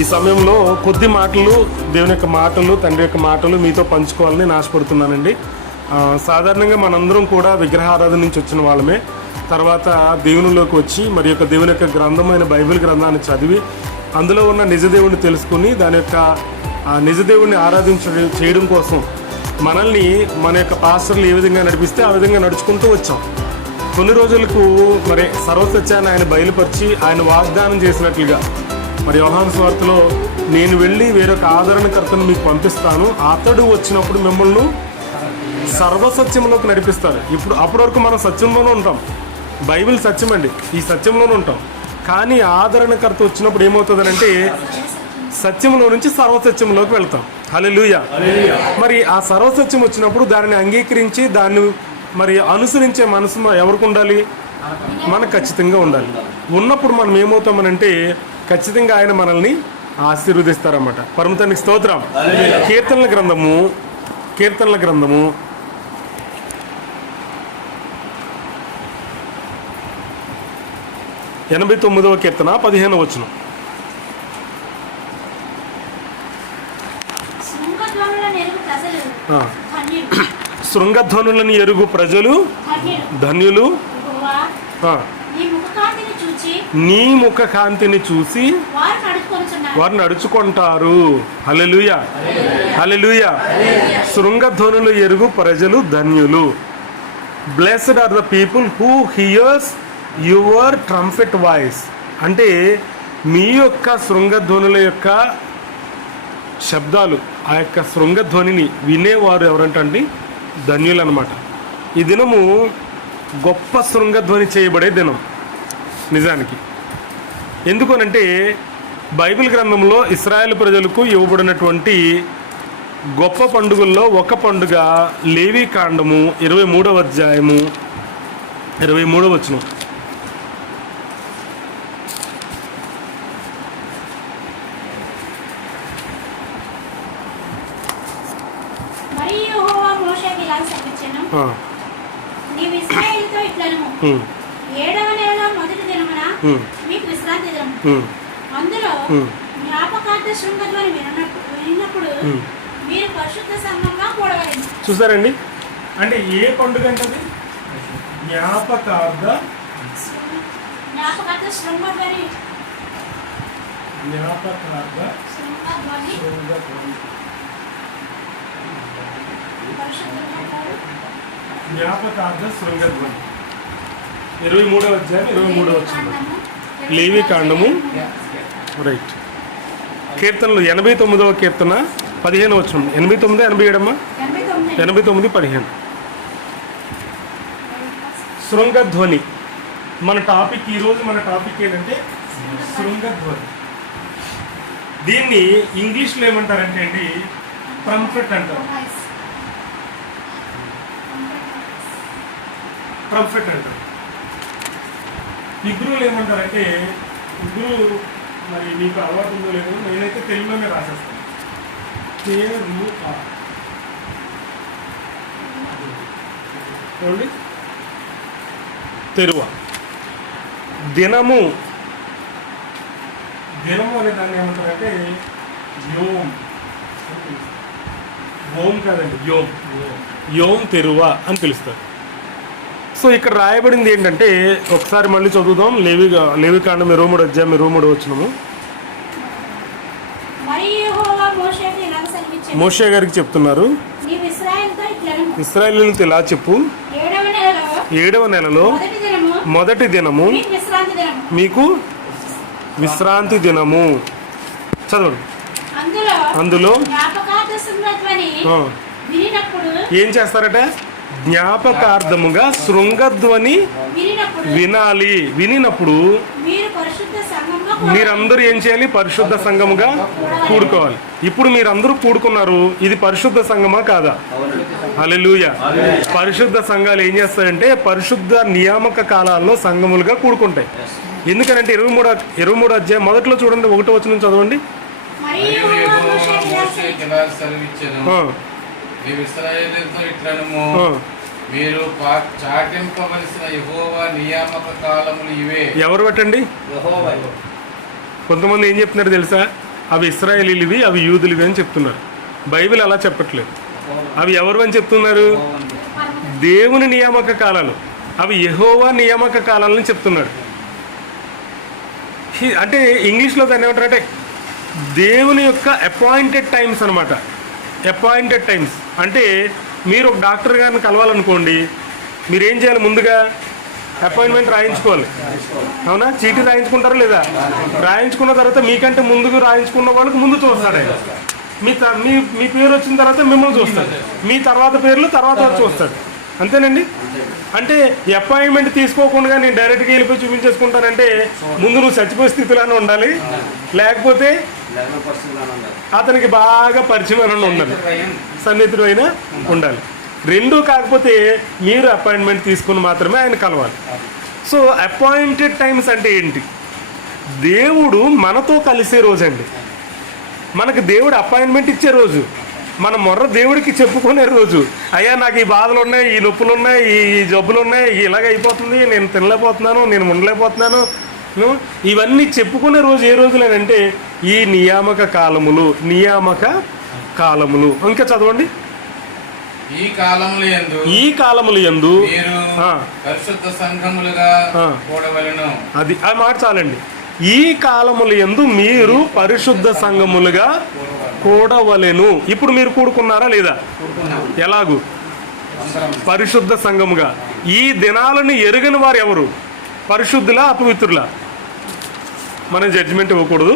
ఈ సమయంలో కొద్ది మాటలు, దేవుని యొక్క మాటలు, తండ్రి యొక్క మాటలు మీతో పంచుకోవాలని ఆశపడుతున్నానండి. సాధారణంగా మనందరం కూడా విగ్రహారాధన నుంచి వచ్చిన వాళ్ళమే. తర్వాత దేవునిలోకి వచ్చి మరి యొక్క దేవుని యొక్క గ్రంథమైన బైబిల్ గ్రంథాన్ని చదివి అందులో ఉన్న నిజదేవుని తెలుసుకుని దాని యొక్క నిజదేవుని చేయడం కోసం మనల్ని మన యొక్క పాస్టర్లు ఏ విధంగా నడిపిస్తే ఆ విధంగా నడుచుకుంటూ వచ్చాం. కొన్ని రోజులకు మరి సర్వసత్యాన్ని ఆయన బయలుపరిచి ఆయన వాగ్దానం చేసినట్లుగా మరి యోహాను సువార్తలో నేను వెళ్ళి వేరొక ఆదరణకర్తను మీకు పంపిస్తాను, అతడు వచ్చినప్పుడు మిమ్మల్ని సర్వసత్యంలోకి నడిపిస్తారు. అప్పటి వరకు మనం సత్యంలోనే ఉంటాం. బైబిల్ సత్యం అండి, ఈ సత్యంలోనే ఉంటాం. కానీ ఆదరణకర్త వచ్చినప్పుడు ఏమవుతుందంటే సత్యంలో నుంచి సర్వసత్యంలోకి వెళ్తాం. హల్లెలూయా. మరి ఆ సర్వసత్యం వచ్చినప్పుడు దానిని అంగీకరించి దాన్ని మరి అనుసరించే మనసు ఎవరికి ఉండాలి? మనకు ఖచ్చితంగా ఉండాలి. ఉన్నప్పుడు మనం ఏమవుతామనంటే ఖచ్చితంగా ఆయన మనల్ని ఆశీర్వదిస్తారన్నమాట. పరమ తండ్రికి స్తోత్రం. కీర్తనల గ్రంథము 89వ కీర్తన 15వ వచనం. శృంగధ్వనులను ఎరుగు ప్రజలు ధన్యులు, నీ ముఖ కాంతిని చూసి వారు నడుచుకుంటారు. హల్లెలూయా, హల్లెలూయా. శృంగధ్వనులు ఎరుగు ప్రజలు ధన్యులు. Blessed are the people who hears your trumpet voice. అంటే మీ యొక్క శృంగధ్వనుల యొక్క శబ్దాలు, ఆ యొక్క శృంగధ్వనిని వినేవారు ఎవరంటండి? ధన్యులు అన్నమాట. ఈ దినము గొప్ప శృంగధ్వని చేయబడే దినం నిజానికి. ఎందుకనంటే బైబిల్ గ్రంథంలో ఇశ్రాయేలు ప్రజలకు ఇవ్వబడినటువంటి గొప్ప పండుగల్లో ఒక పండుగ లేవీ కాండము 23వ అధ్యాయము 23వ వచనం. ఏడవ నెలలో మొదటి దినమున మీకు విశ్రాంతి దినము. అందులో జ్ఞాపకార్థ శృంగధ్వని విన్నప్పుడు మీరు పరిశుద్ధ సంఘంగా కూడవలెను. చూసారండి, అంటే ఏ పండుగ అంటది? జ్ఞాపకార్థ శృంగధ్వని. జ్ఞాపకార్థ శృంగధ్వని 23వ అధ్యాయం 23వ వచనం. లేవి కాండము రైట్. కీర్తనలు 89వ కీర్తన 15వ వచనం. 89, 87 అమ్మా? 89, 15. శృంగధ్వని మన టాపిక్. ఈరోజు మన టాపిక్ ఏంటంటే శృంగధ్వని. దీన్ని ఇంగ్లీష్లో ఏమంటారంటే అండి ట్రంపెట్ అంటారు. ట్రంపెట్ అంటారు. ఇగ్రులు ఏమంటారంటే, ఇగ్రు మరి మీకు అలవాటు ఉందో లేదో, నేనైతే తెలుగులోనే రాసేస్తాను. చూడండి, తెరువ. దినము అనే దాన్ని ఏమంటారంటే యోమ్. ఓం కాదండి, యోమ్ తెరువ అని పిలుస్తారు. సో ఇక్కడ రాయబడింది ఏంటంటే, ఒకసారి మళ్ళీ చదువుదాం. లేవి కాండం 23వ అధ్యాయం 23వ వచనము. మోషే గారికి చెప్తున్నారు, ఇశ్రాయేలీయులతో ఇలా చెప్పు, 7వ నెలలో మొదటి దినము మీకు విశ్రాంతి దినము. చదవండి. అందులో ఏం చేస్తారట? జ్ఞాపకార్థముగా శృంగధ్వని వినాలి. వినినప్పుడు మీరందరూ ఏం చేయాలి? పరిశుద్ధ సంఘముగా కూడుకోవాలి. ఇప్పుడు మీరందరూ కూడుకున్నారు, ఇది పరిశుద్ధ సంఘమా కాదా? హల్లెలూయా. పరిశుద్ధ సంఘాలు ఏం చేస్తాయంటే పరిశుద్ధ నియామక కాలాల్లో సంఘములుగా కూడుకుంటాయి. ఎందుకనంటే 23వ అధ్యాయం మొదట్లో చూడండి, 1వ వచనం చదవండి. మీరు చాటింపవలసిన యెహోవా నియామక కాలములు ఇవే. ఎవరు పెట్టండి? కొంతమంది ఏం చెప్తున్నారు తెలుసా? అవి ఇశ్రాయేలీలివి, అవి యూదులివి అని చెప్తున్నారు. బైబిల్ అలా చెప్పట్లేదు. అవి ఎవరు అని చెప్తున్నారు? దేవుని నియామక కాలాలు, అవి యెహోవా నియామక కాలాలని చెప్తున్నాడు. అంటే ఇంగ్లీష్లో దాన్ని ఏమంటారంటే దేవుని యొక్క అపాయింటెడ్ టైమ్స్ అనమాట. అపాయింటెడ్ టైమ్స్ అంటే మీరు ఒక డాక్టర్ గారిని కలవాలనుకోండి, మీరు ఏం చేయాలి? ముందుగా అపాయింట్మెంట్ రాయించుకోవాలి. అవునా? చీటీ రాయించుకుంటారా లేదా? రాయించుకున్న తర్వాత మీకంటే ముందుకు రాయించుకున్న వాళ్ళకి ముందు చూస్తాడు ఆయన. మీ పేరు వచ్చిన తర్వాత మిమ్మల్ని చూస్తాడు. మీ తర్వాత పేర్లు తర్వాత వచ్చి చూస్తాడు. అంతేనండి. అంటే అపాయింట్మెంట్ తీసుకోకుండా నేను డైరెక్ట్గా వెళ్ళిపోయి చూపించేసుకుంటానంటే ముందు నువ్వు చచ్చిపోయే స్థితిలోనే ఉండాలి, లేకపోతే అతనికి బాగా పరిచయం ఉండాలి, సన్నిహితుడు అయినా ఉండాలి. రెండూ కాకపోతే మీరు అపాయింట్మెంట్ తీసుకుని మాత్రమే ఆయన కలవాలి. సో అపాయింటెడ్ టైమ్స్ అంటే ఏంటి? దేవుడు మనతో కలిసే రోజు అండి. మనకు దేవుడు అపాయింట్మెంట్ ఇచ్చే రోజు, మన మొర్ర దేవుడికి చెప్పుకునే రోజు. అయ్యా నాకు ఈ బాధలు ఉన్నాయి, ఈ నొప్పులు ఉన్నాయి, ఈ జబ్బులు ఉన్నాయి, ఇలాగ అయిపోతుంది, నేను తినలేకపోతున్నాను, నేను ఉండలేకపోతున్నాను, ఇవన్నీ చెప్పుకునే రోజు ఏ రోజులేనంటే ఈ నియామక కాలములు. నియామక కాలములు ఇంకా చదవండి. ఈ కాలములు యందు పరిశుద్ధ సంఘములుగా కూడవలెను. అది ఆ మాట చాలండి. ఈ కాలములు యందు మీరు పరిశుద్ధ సంఘములుగా కూడవలెను. ఇప్పుడు మీరు కూడుకున్నారా లేదా? ఎలాగూ పరిశుద్ధ సంఘముగా. ఈ దినాలను ఎరుగని వారు ఎవరు? పరిశుద్ధులా అపవిత్రులా? మనం జడ్జిమెంట్ ఇవ్వకూడదు,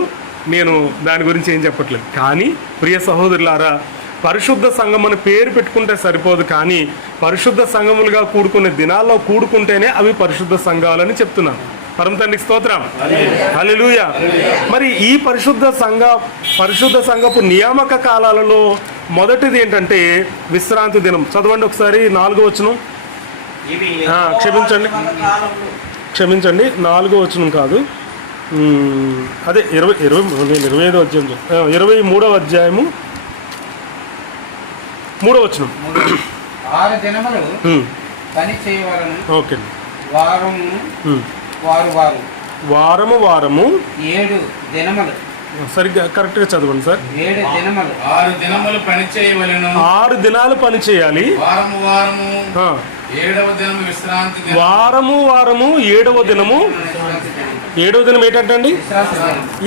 నేను దాని గురించి ఏం చెప్పట్లేదు. కానీ ప్రియ సహోదరులారా, పరిశుద్ధ సంఘం అని పేరు పెట్టుకుంటే సరిపోదు, కానీ పరిశుద్ధ సంఘములుగా కూడుకునే దినాల్లో కూడుకుంటేనే అవి పరిశుద్ధ సంఘాలని చెప్తున్నాను. పరమ తండ్రికి స్తోత్రం, హల్లెలూయా. మరి ఈ పరిశుద్ధ సంఘపు నియామక కాలాలలో మొదటిది ఏంటంటే విశ్రాంతి దినం. చదవండి ఒకసారి 4వ వచనం. క్షమించండి 4వ వచనం కాదు, అదే 25వ అధ్యాయం, 23వ అధ్యాయము 3వ వచనం. 6 దినములు పని చేయవలెను. ఓకే. వారము 7 దినములు. సరిగ్గా కరెక్ట్గా చదవండి సార్. 7 దినములు 6 దినములు పని చేయవలెను. 6 దినాలు పని చేయాలి. వారము 7వ దినము విశ్రాంతి దినము. వారము 7వ దినము. 7వ దినం ఏంటంటే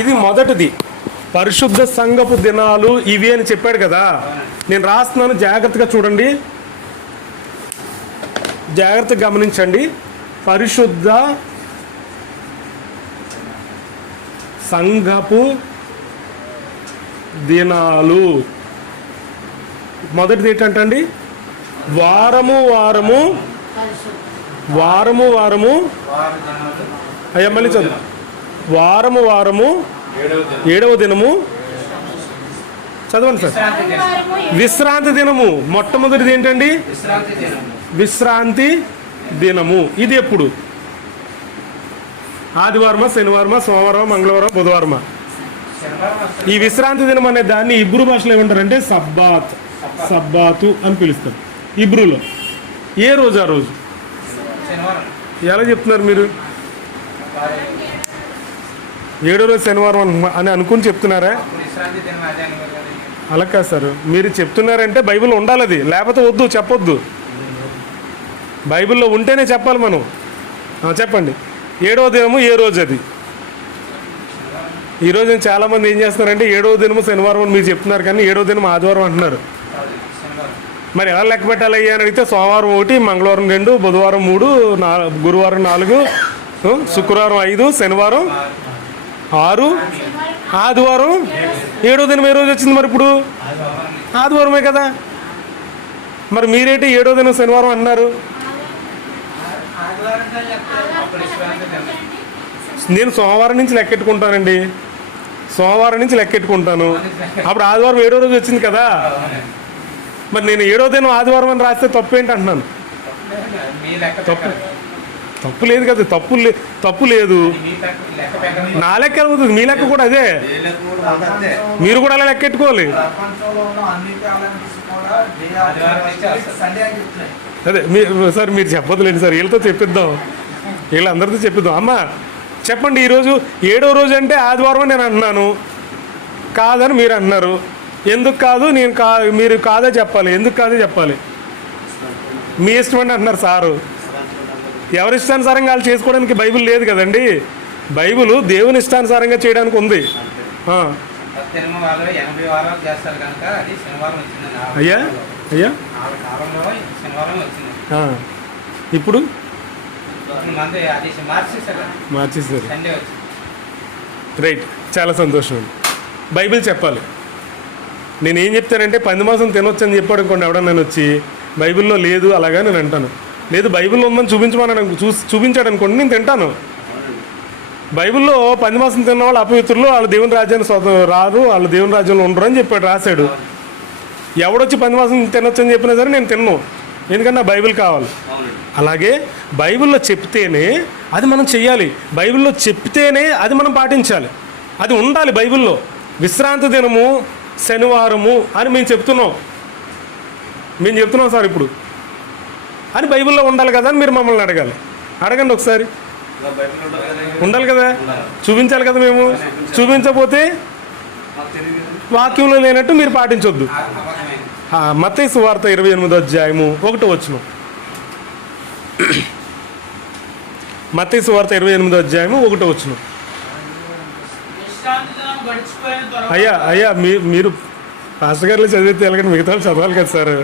ఇది మొదటిది. పరిశుద్ధ సంఘపు దినాలు ఇవి అని చెప్పాడు కదా. నేను రాస్తున్నాను, జాగ్రత్తగా చూడండి, జాగ్రత్తగా గమనించండి. పరిశుద్ధ సంఘపు దినాలు మొదటిది ఏంటంటే వారము అయ్యా మళ్ళీ చదువు. వారము 7వ దినము. చదవండి సార్. విశ్రాంతి దినము. మొట్టమొదటిది ఏంటండి? విశ్రాంతి దినము. ఇది ఎప్పుడు? ఆదివారమా, శనివారమా, సోమవారం, మంగళవారం, బుధవారమా? ఈ విశ్రాంతి దినం అనే దాన్ని ఇబ్రూ భాషలో ఏమంటారంటే సబ్బాతు అని పిలుస్తారు ఇబ్రూలో. ఏ రోజు ఆ రోజు? ఎలా చెప్తున్నారు మీరు? 7వ రోజు శనివారం అని అనుకుని చెప్తున్నారా? అలా కాదు సార్, మీరు చెప్తున్నారంటే బైబిల్ ఉండాలి, అది లేకపోతే వద్దు, చెప్పొద్దు. బైబిల్లో ఉంటేనే చెప్పాలి మనం. చెప్పండి. 7వ దినము ఏ రోజు అది? ఈరోజు చాలామంది ఏం చేస్తున్నారంటే 7వ దినము శనివారం అని మీరు చెప్తున్నారు, కానీ 7వ దినం ఆదివారం అంటున్నారు. మరి ఎలా లెక్క పెట్టాలి అని అడిగితే సోమవారం 1, మంగళవారం 2, బుధవారం 3, గురువారం 4, శుక్రవారం 5, శనివారం 6, ఆదివారం 7వ దినం ఏ రోజు వచ్చింది? మరి ఇప్పుడు ఆదివారమే కదా. మరి మీరేంటి 7వ దినం శనివారం అన్నారు? నేను సోమవారం నుంచి లెక్కెట్టుకుంటానండి, సోమవారం నుంచి లెక్కెట్టుకుంటాను. అప్పుడు ఆదివారం 7వ రోజు వచ్చింది కదా. మరి నేను 7వ దినం ఆదివారం అని రాస్తే తప్పు ఏంటి అంటున్నాను? తప్పు లేదు కదా. తప్పు లేదు. నా లెక్క అవుతుంది, మీ లెక్క కూడా అదే. మీరు కూడా అలా లెక్కెట్టుకోవాలి. అదే సార్ మీరు చెప్పదులేండి సార్, వీళ్ళతో చెప్పిద్దాం, వీళ్ళందరితో చెప్పిద్దాం. అమ్మ చెప్పండి, ఈరోజు 7వ రోజు అంటే ఆదివారం నేను అంటున్నాను, కాదని మీరు అంటున్నారు. ఎందుకు కాదు? మీరు కాదే చెప్పాలి. ఎందుకు కాదే చెప్పాలి. మీ ఇష్టం అని అంటున్నారు సారు. ఎవరి ఇష్టానుసారంగా వాళ్ళు చేసుకోవడానికి బైబిల్ లేదు కదండి. బైబిల్ దేవుని ఇష్టానుసారంగా చేయడానికి ఉంది. అయ్యా అయ్యా ఇప్పుడు మార్చేసారు. రైట్, చాలా సంతోషం అండి. బైబిల్ చెప్పాలి. నేనేం చెప్తానంటే 10 మాసం తినొచ్చు అని చెప్పాడు అనుకోండి ఎవడన్నా, నేను వచ్చి బైబిల్లో లేదు అలాగా నేను అంటాను. లేదు బైబిల్లో ఉందని చూపించాడు అనుకోండి, నేను తింటాను. బైబిల్లో 10 మాసం తిన్న వాళ్ళు అపవిత్రులు, వాళ్ళు దేవుని రాజ్యాన్ని రారు, వాళ్ళు దేవుని రాజ్యంలో ఉండరు అని చెప్పాడు, రాశాడు. ఎవడొచ్చి 10 మాసం తినొచ్చు అని చెప్పినా సరే నేను తిన్నాను, ఎందుకంటే నా బైబిల్ కావాలి. అలాగే బైబిల్లో చెప్తేనే అది మనం చెయ్యాలి. బైబిల్లో చెప్తేనే అది మనం పాటించాలి. అది ఉండాలి బైబిల్లో. విశ్రాంతి దినము శనివారము అని మేము చెప్తున్నాం సార్ ఇప్పుడు అని బైబిల్లో ఉండాలి కదా అని మీరు మమ్మల్ని అడగాలి. అడగండి ఒకసారి. ఉండాలి కదా, చూపించాలి కదా. మేము చూపించకపోతే వాక్యంలో లేనట్టు మీరు పాటించొద్దు. మత్తయి సువార్త 28వ అధ్యాయము 1వ వచనం. మత్తయి సువార్త 28వ అధ్యాయము 1వ వచనం. అయ్యా మీరు పాస్టర్ గారిలో చదివితే ఎలాగంటే మిగతా వాళ్ళు చదవాలి కదా సార్.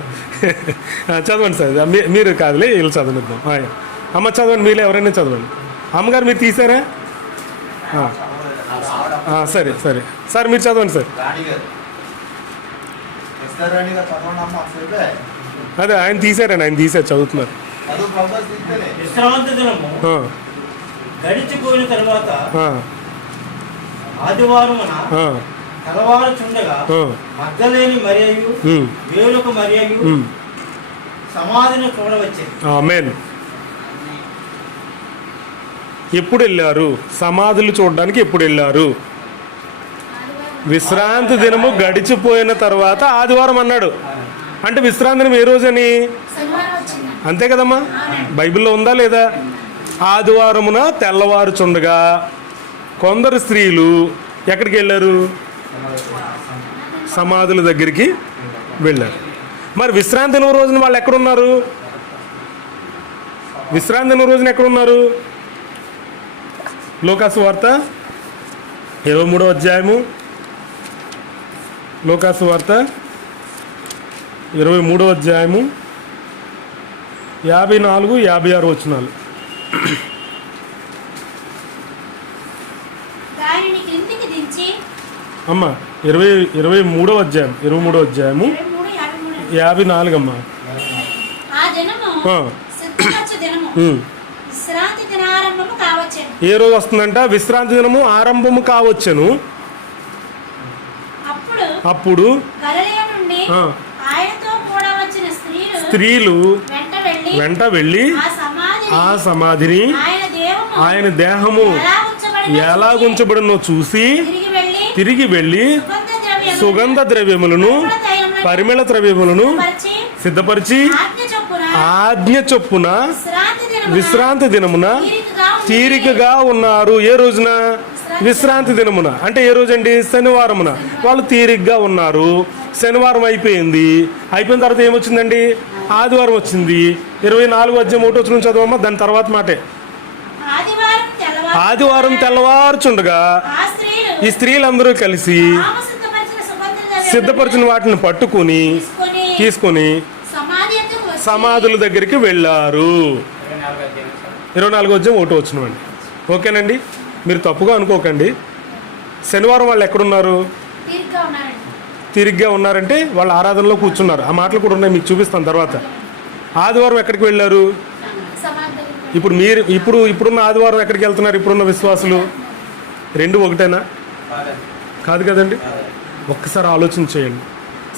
చదవండి సార్. మీరు కాదులే, వీళ్ళు చదవనిద్దాం. అమ్మ చదవండి, మీరు ఎవరైనా చదవండి. అమ్మగారు మీరు తీసారా? సరే సరే సార్, మీరు చదవండి సార్. అదే ఆయన తీసారండి, ఆయన తీసారు, చదువుతున్నారు. విశ్రాంతి దినము గడిచిపోయిన తర్వాత ఆదివారమున తెల్లవారుచుండగా మగ్దలేని మరియయు వేరొక మరియయు సమాధిని చూడవచ్చేది. ఆమేన్. ఎప్పుడు వెళ్ళారు? సమాధులు చూడడానికి ఎప్పుడు వెళ్ళారు? విశ్రాంతి దినము గడిచిపోయిన తర్వాత ఆదివారం అన్నాడు. అంటే విశ్రాంతి దినం ఏ రోజని? అంతే కదమ్మా, బైబిల్లో ఉందా లేదా? ఆదివారమున తెల్లవారుచుండగా కొందరు స్త్రీలు ఎక్కడికి వెళ్ళారు? సమాధుల దగ్గరికి వెళ్ళారు. మరి విశ్రాంతి దినం రోజున వాళ్ళు ఎక్కడున్నారు? విశ్రాంతి దినం రోజున ఎక్కడున్నారు? లూకాసు వార్త 23వ అధ్యాయము, లూకాసు వార్త 23వ అధ్యాయము 54, 56 వచనాలు. అమ్మ 23వ అధ్యాయం 23వ అధ్యాయము 54 అమ్మా. ఏ రోజు వస్తుందంట? విశ్రాంతి దినము ఆరంభము కావచ్చును. అప్పుడు స్త్రీలు వెంట వెళ్ళి ఆ సమాధిని, ఆయన దేహము ఎలా ఉంచబడినో చూసి తిరిగి వెళ్ళి సుగంధ ద్రవ్యములను, పరిమళ ద్రవ్యములను సిద్ధపరిచి ఆజ్ఞ చొప్పున విశ్రాంతి దినమున తీరికగా ఉన్నారు. ఏ రోజున? విశ్రాంతి దినమున. అంటే ఏ రోజండి? శనివారమున. వాళ్ళు తీరికగా ఉన్నారు. శనివారం అయిపోయింది. అయిపోయిన తర్వాత ఏమొచ్చిందండి? ఆదివారం వచ్చింది. 24వ అధ్యాయం 1వ వచనం చదవమ్మా. దాని తర్వాత మాటే. ఆదివారం తెల్లవారుచుండగా ఈ స్త్రీలందరూ కలిసి సిద్ధపరిచిన వాటిని పట్టుకుని తీసుకొని సమాధుల దగ్గరికి వెళ్ళారు. 24వ అధ్యాయం 1వ వచనం అండి. ఓకేనండి, మీరు తప్పుగా అనుకోకండి. శనివారం వాళ్ళు ఎక్కడున్నారు? తిరిగ్గా ఉన్నారంటే వాళ్ళు ఆరాధనలో కూర్చున్నారు. ఆ మాటలు కూడా ఉన్నాయి, మీకు చూపిస్తాను తర్వాత. ఆదివారం ఎక్కడికి వెళ్ళారు? ఇప్పుడు ఇప్పుడున్న ఆదివారం ఎక్కడికి వెళ్తున్నారు? ఇప్పుడున్న విశ్వాసులు రెండు ఒకటేనా? కాదు కదండి. ఒక్కసారి ఆలోచన చేయండి.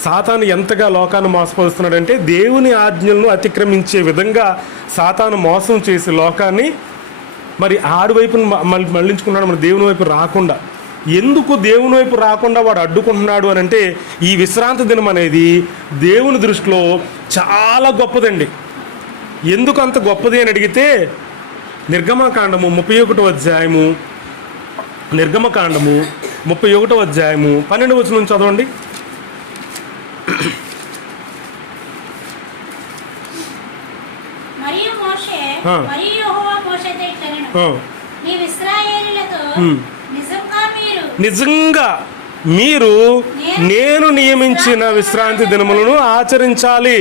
సాతాను ఎంతగా లోకాన్ని మోసపరుస్తున్నాడంటే దేవుని ఆజ్ఞలను అతిక్రమించే విధంగా సాతాను మోసం చేసి లోకాన్ని మరి ఆడి వైపును మళ్ళించుకున్నాడు. మరి దేవుని వైపు రాకుండా. ఎందుకు దేవుని వైపు రాకుండా వాడు అడ్డుకుంటున్నాడు అని అంటే, ఈ విశ్రాంతి దినం అనేది దేవుని దృష్టిలో చాలా గొప్పదండి. ఎందుకు అంత గొప్పది అని అడిగితే, నిర్గమకాండము 31వ అధ్యాయము, నిర్గమకాండము 31వ అధ్యాయము 12వ వచనం నుంచి చదవండి. మరియు మోషే ఆ. మరియు యెహోవా మోషేతో ఇట్లనెను, ఆ, నీవు ఇశ్రాయేలీయులతో నిజంగా మీరు నేను నియమించిన విశ్రాంతి దినములను ఆచరించాలి.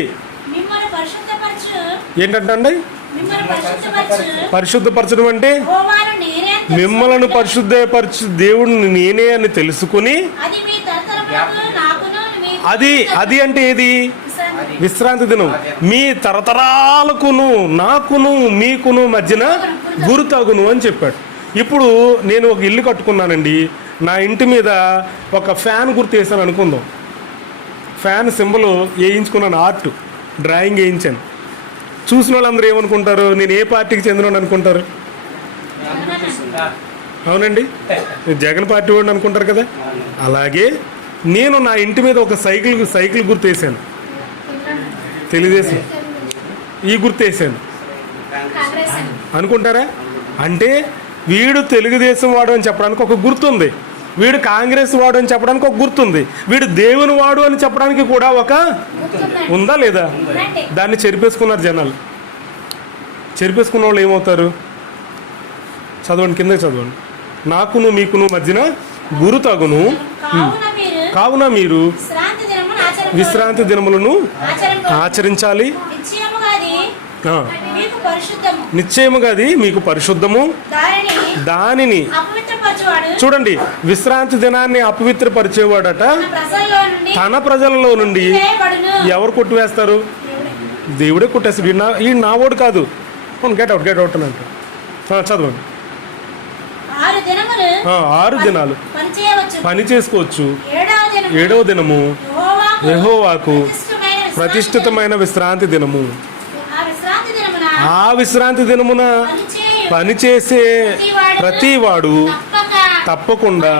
మిమ్మల్ని పరిశుద్ధపరచు, ఏంటంటే మిమ్మల్ని పరిశుద్ధపరచు పరిశుద్ధపరచడం అంటే యెహోవాను నేనే అని మిమ్మలను తెలుసుకొనుట. పరిశుద్ధపరచు దేవుడిని నేనే అని తెలుసుకుని, అది మీ తరతరములకు నాకును మీకు అది అంటే ఏది? విశ్రాంతి. విశ్రాంతి దినం. మీ తరతరాలకును నాకును మీకును మధ్యన గురుతగును అని చెప్పాడు. ఇప్పుడు నేను ఒక ఇల్లు కట్టుకున్నానండి, నా ఇంటి మీద ఒక ఫ్యాన్ గుర్తు వేసాను అనుకుందాం. ఫ్యాన్ సింబల్ వేయించుకున్నాను, ఆర్ట్ డ్రాయింగ్ వేయించాను. చూసిన వాళ్ళందరూ ఏమనుకుంటారు? నేను ఏ పార్టీకి చెందినోడు అనుకుంటారు? అవునండి, జగన్ పార్టీ వాడిని అనుకుంటారు కదా. అలాగే నేను నా ఇంటి మీద ఒక సైకిల్ గుర్తు వేసాను, తెలుగుదేశం ఈ గుర్తు వేసాను కాంగ్రెస్ అని. అనుకుంటారా? అంటే వీడు తెలుగుదేశం వాడు అని చెప్పడానికి ఒక గుర్తుంది, వీడు కాంగ్రెస్ వాడు అని చెప్పడానికి ఒక గుర్తుంది, వీడు దేవుని వాడు అని చెప్పడానికి కూడా ఒక గుర్తుందండి. ఉందా లేదా? ఉందండి. దాన్ని చెరిపేసుకున్నారు జనాలు. చెరిపేసుకున్న వాళ్ళు ఏమవుతారు? చదవండి, కిందకి చదవండి. నాకును మీకును మధ్యన గురు తగును, కావున మీరు విశ్రాంతి దినమును విశ్రాంతి దినములను ఆచరింప- ఆచరించాలి. నిశ్చయముగా అది ఆ, మీకు పరిశుద్ధము. నిశ్చయముగా అది మీకు పరిశుద్ధము. దానిని అపవిత్రపరచువాడు చూడండి, విశ్రాంతి దినాన్ని అపవిత్రపరిచేవాడట తన ప్రజల్లో నుండి తన ప్రజలలో నుండి తీసివేయబడును. ఎవరు కొట్టివేస్తారు? దేవుడే కొట్టేస్తాడు. ఈ నావోడు కాదు. గెట్ అవుట్ అని అంటారు. చదవండి. 6 దినములు 6 దినాలు పనిచేయవచ్చు. పని చేసుకోవచ్చు. 7వ 7వ దినము యెహోవాకు ప్రతిష్ఠితమైన విశ్రాంతి దినము. ఆ విశ్రాంతి దినమున ఆ విశ్రాంతి దినమున పనిచేసే ప్రతివాడు తప్పకుండా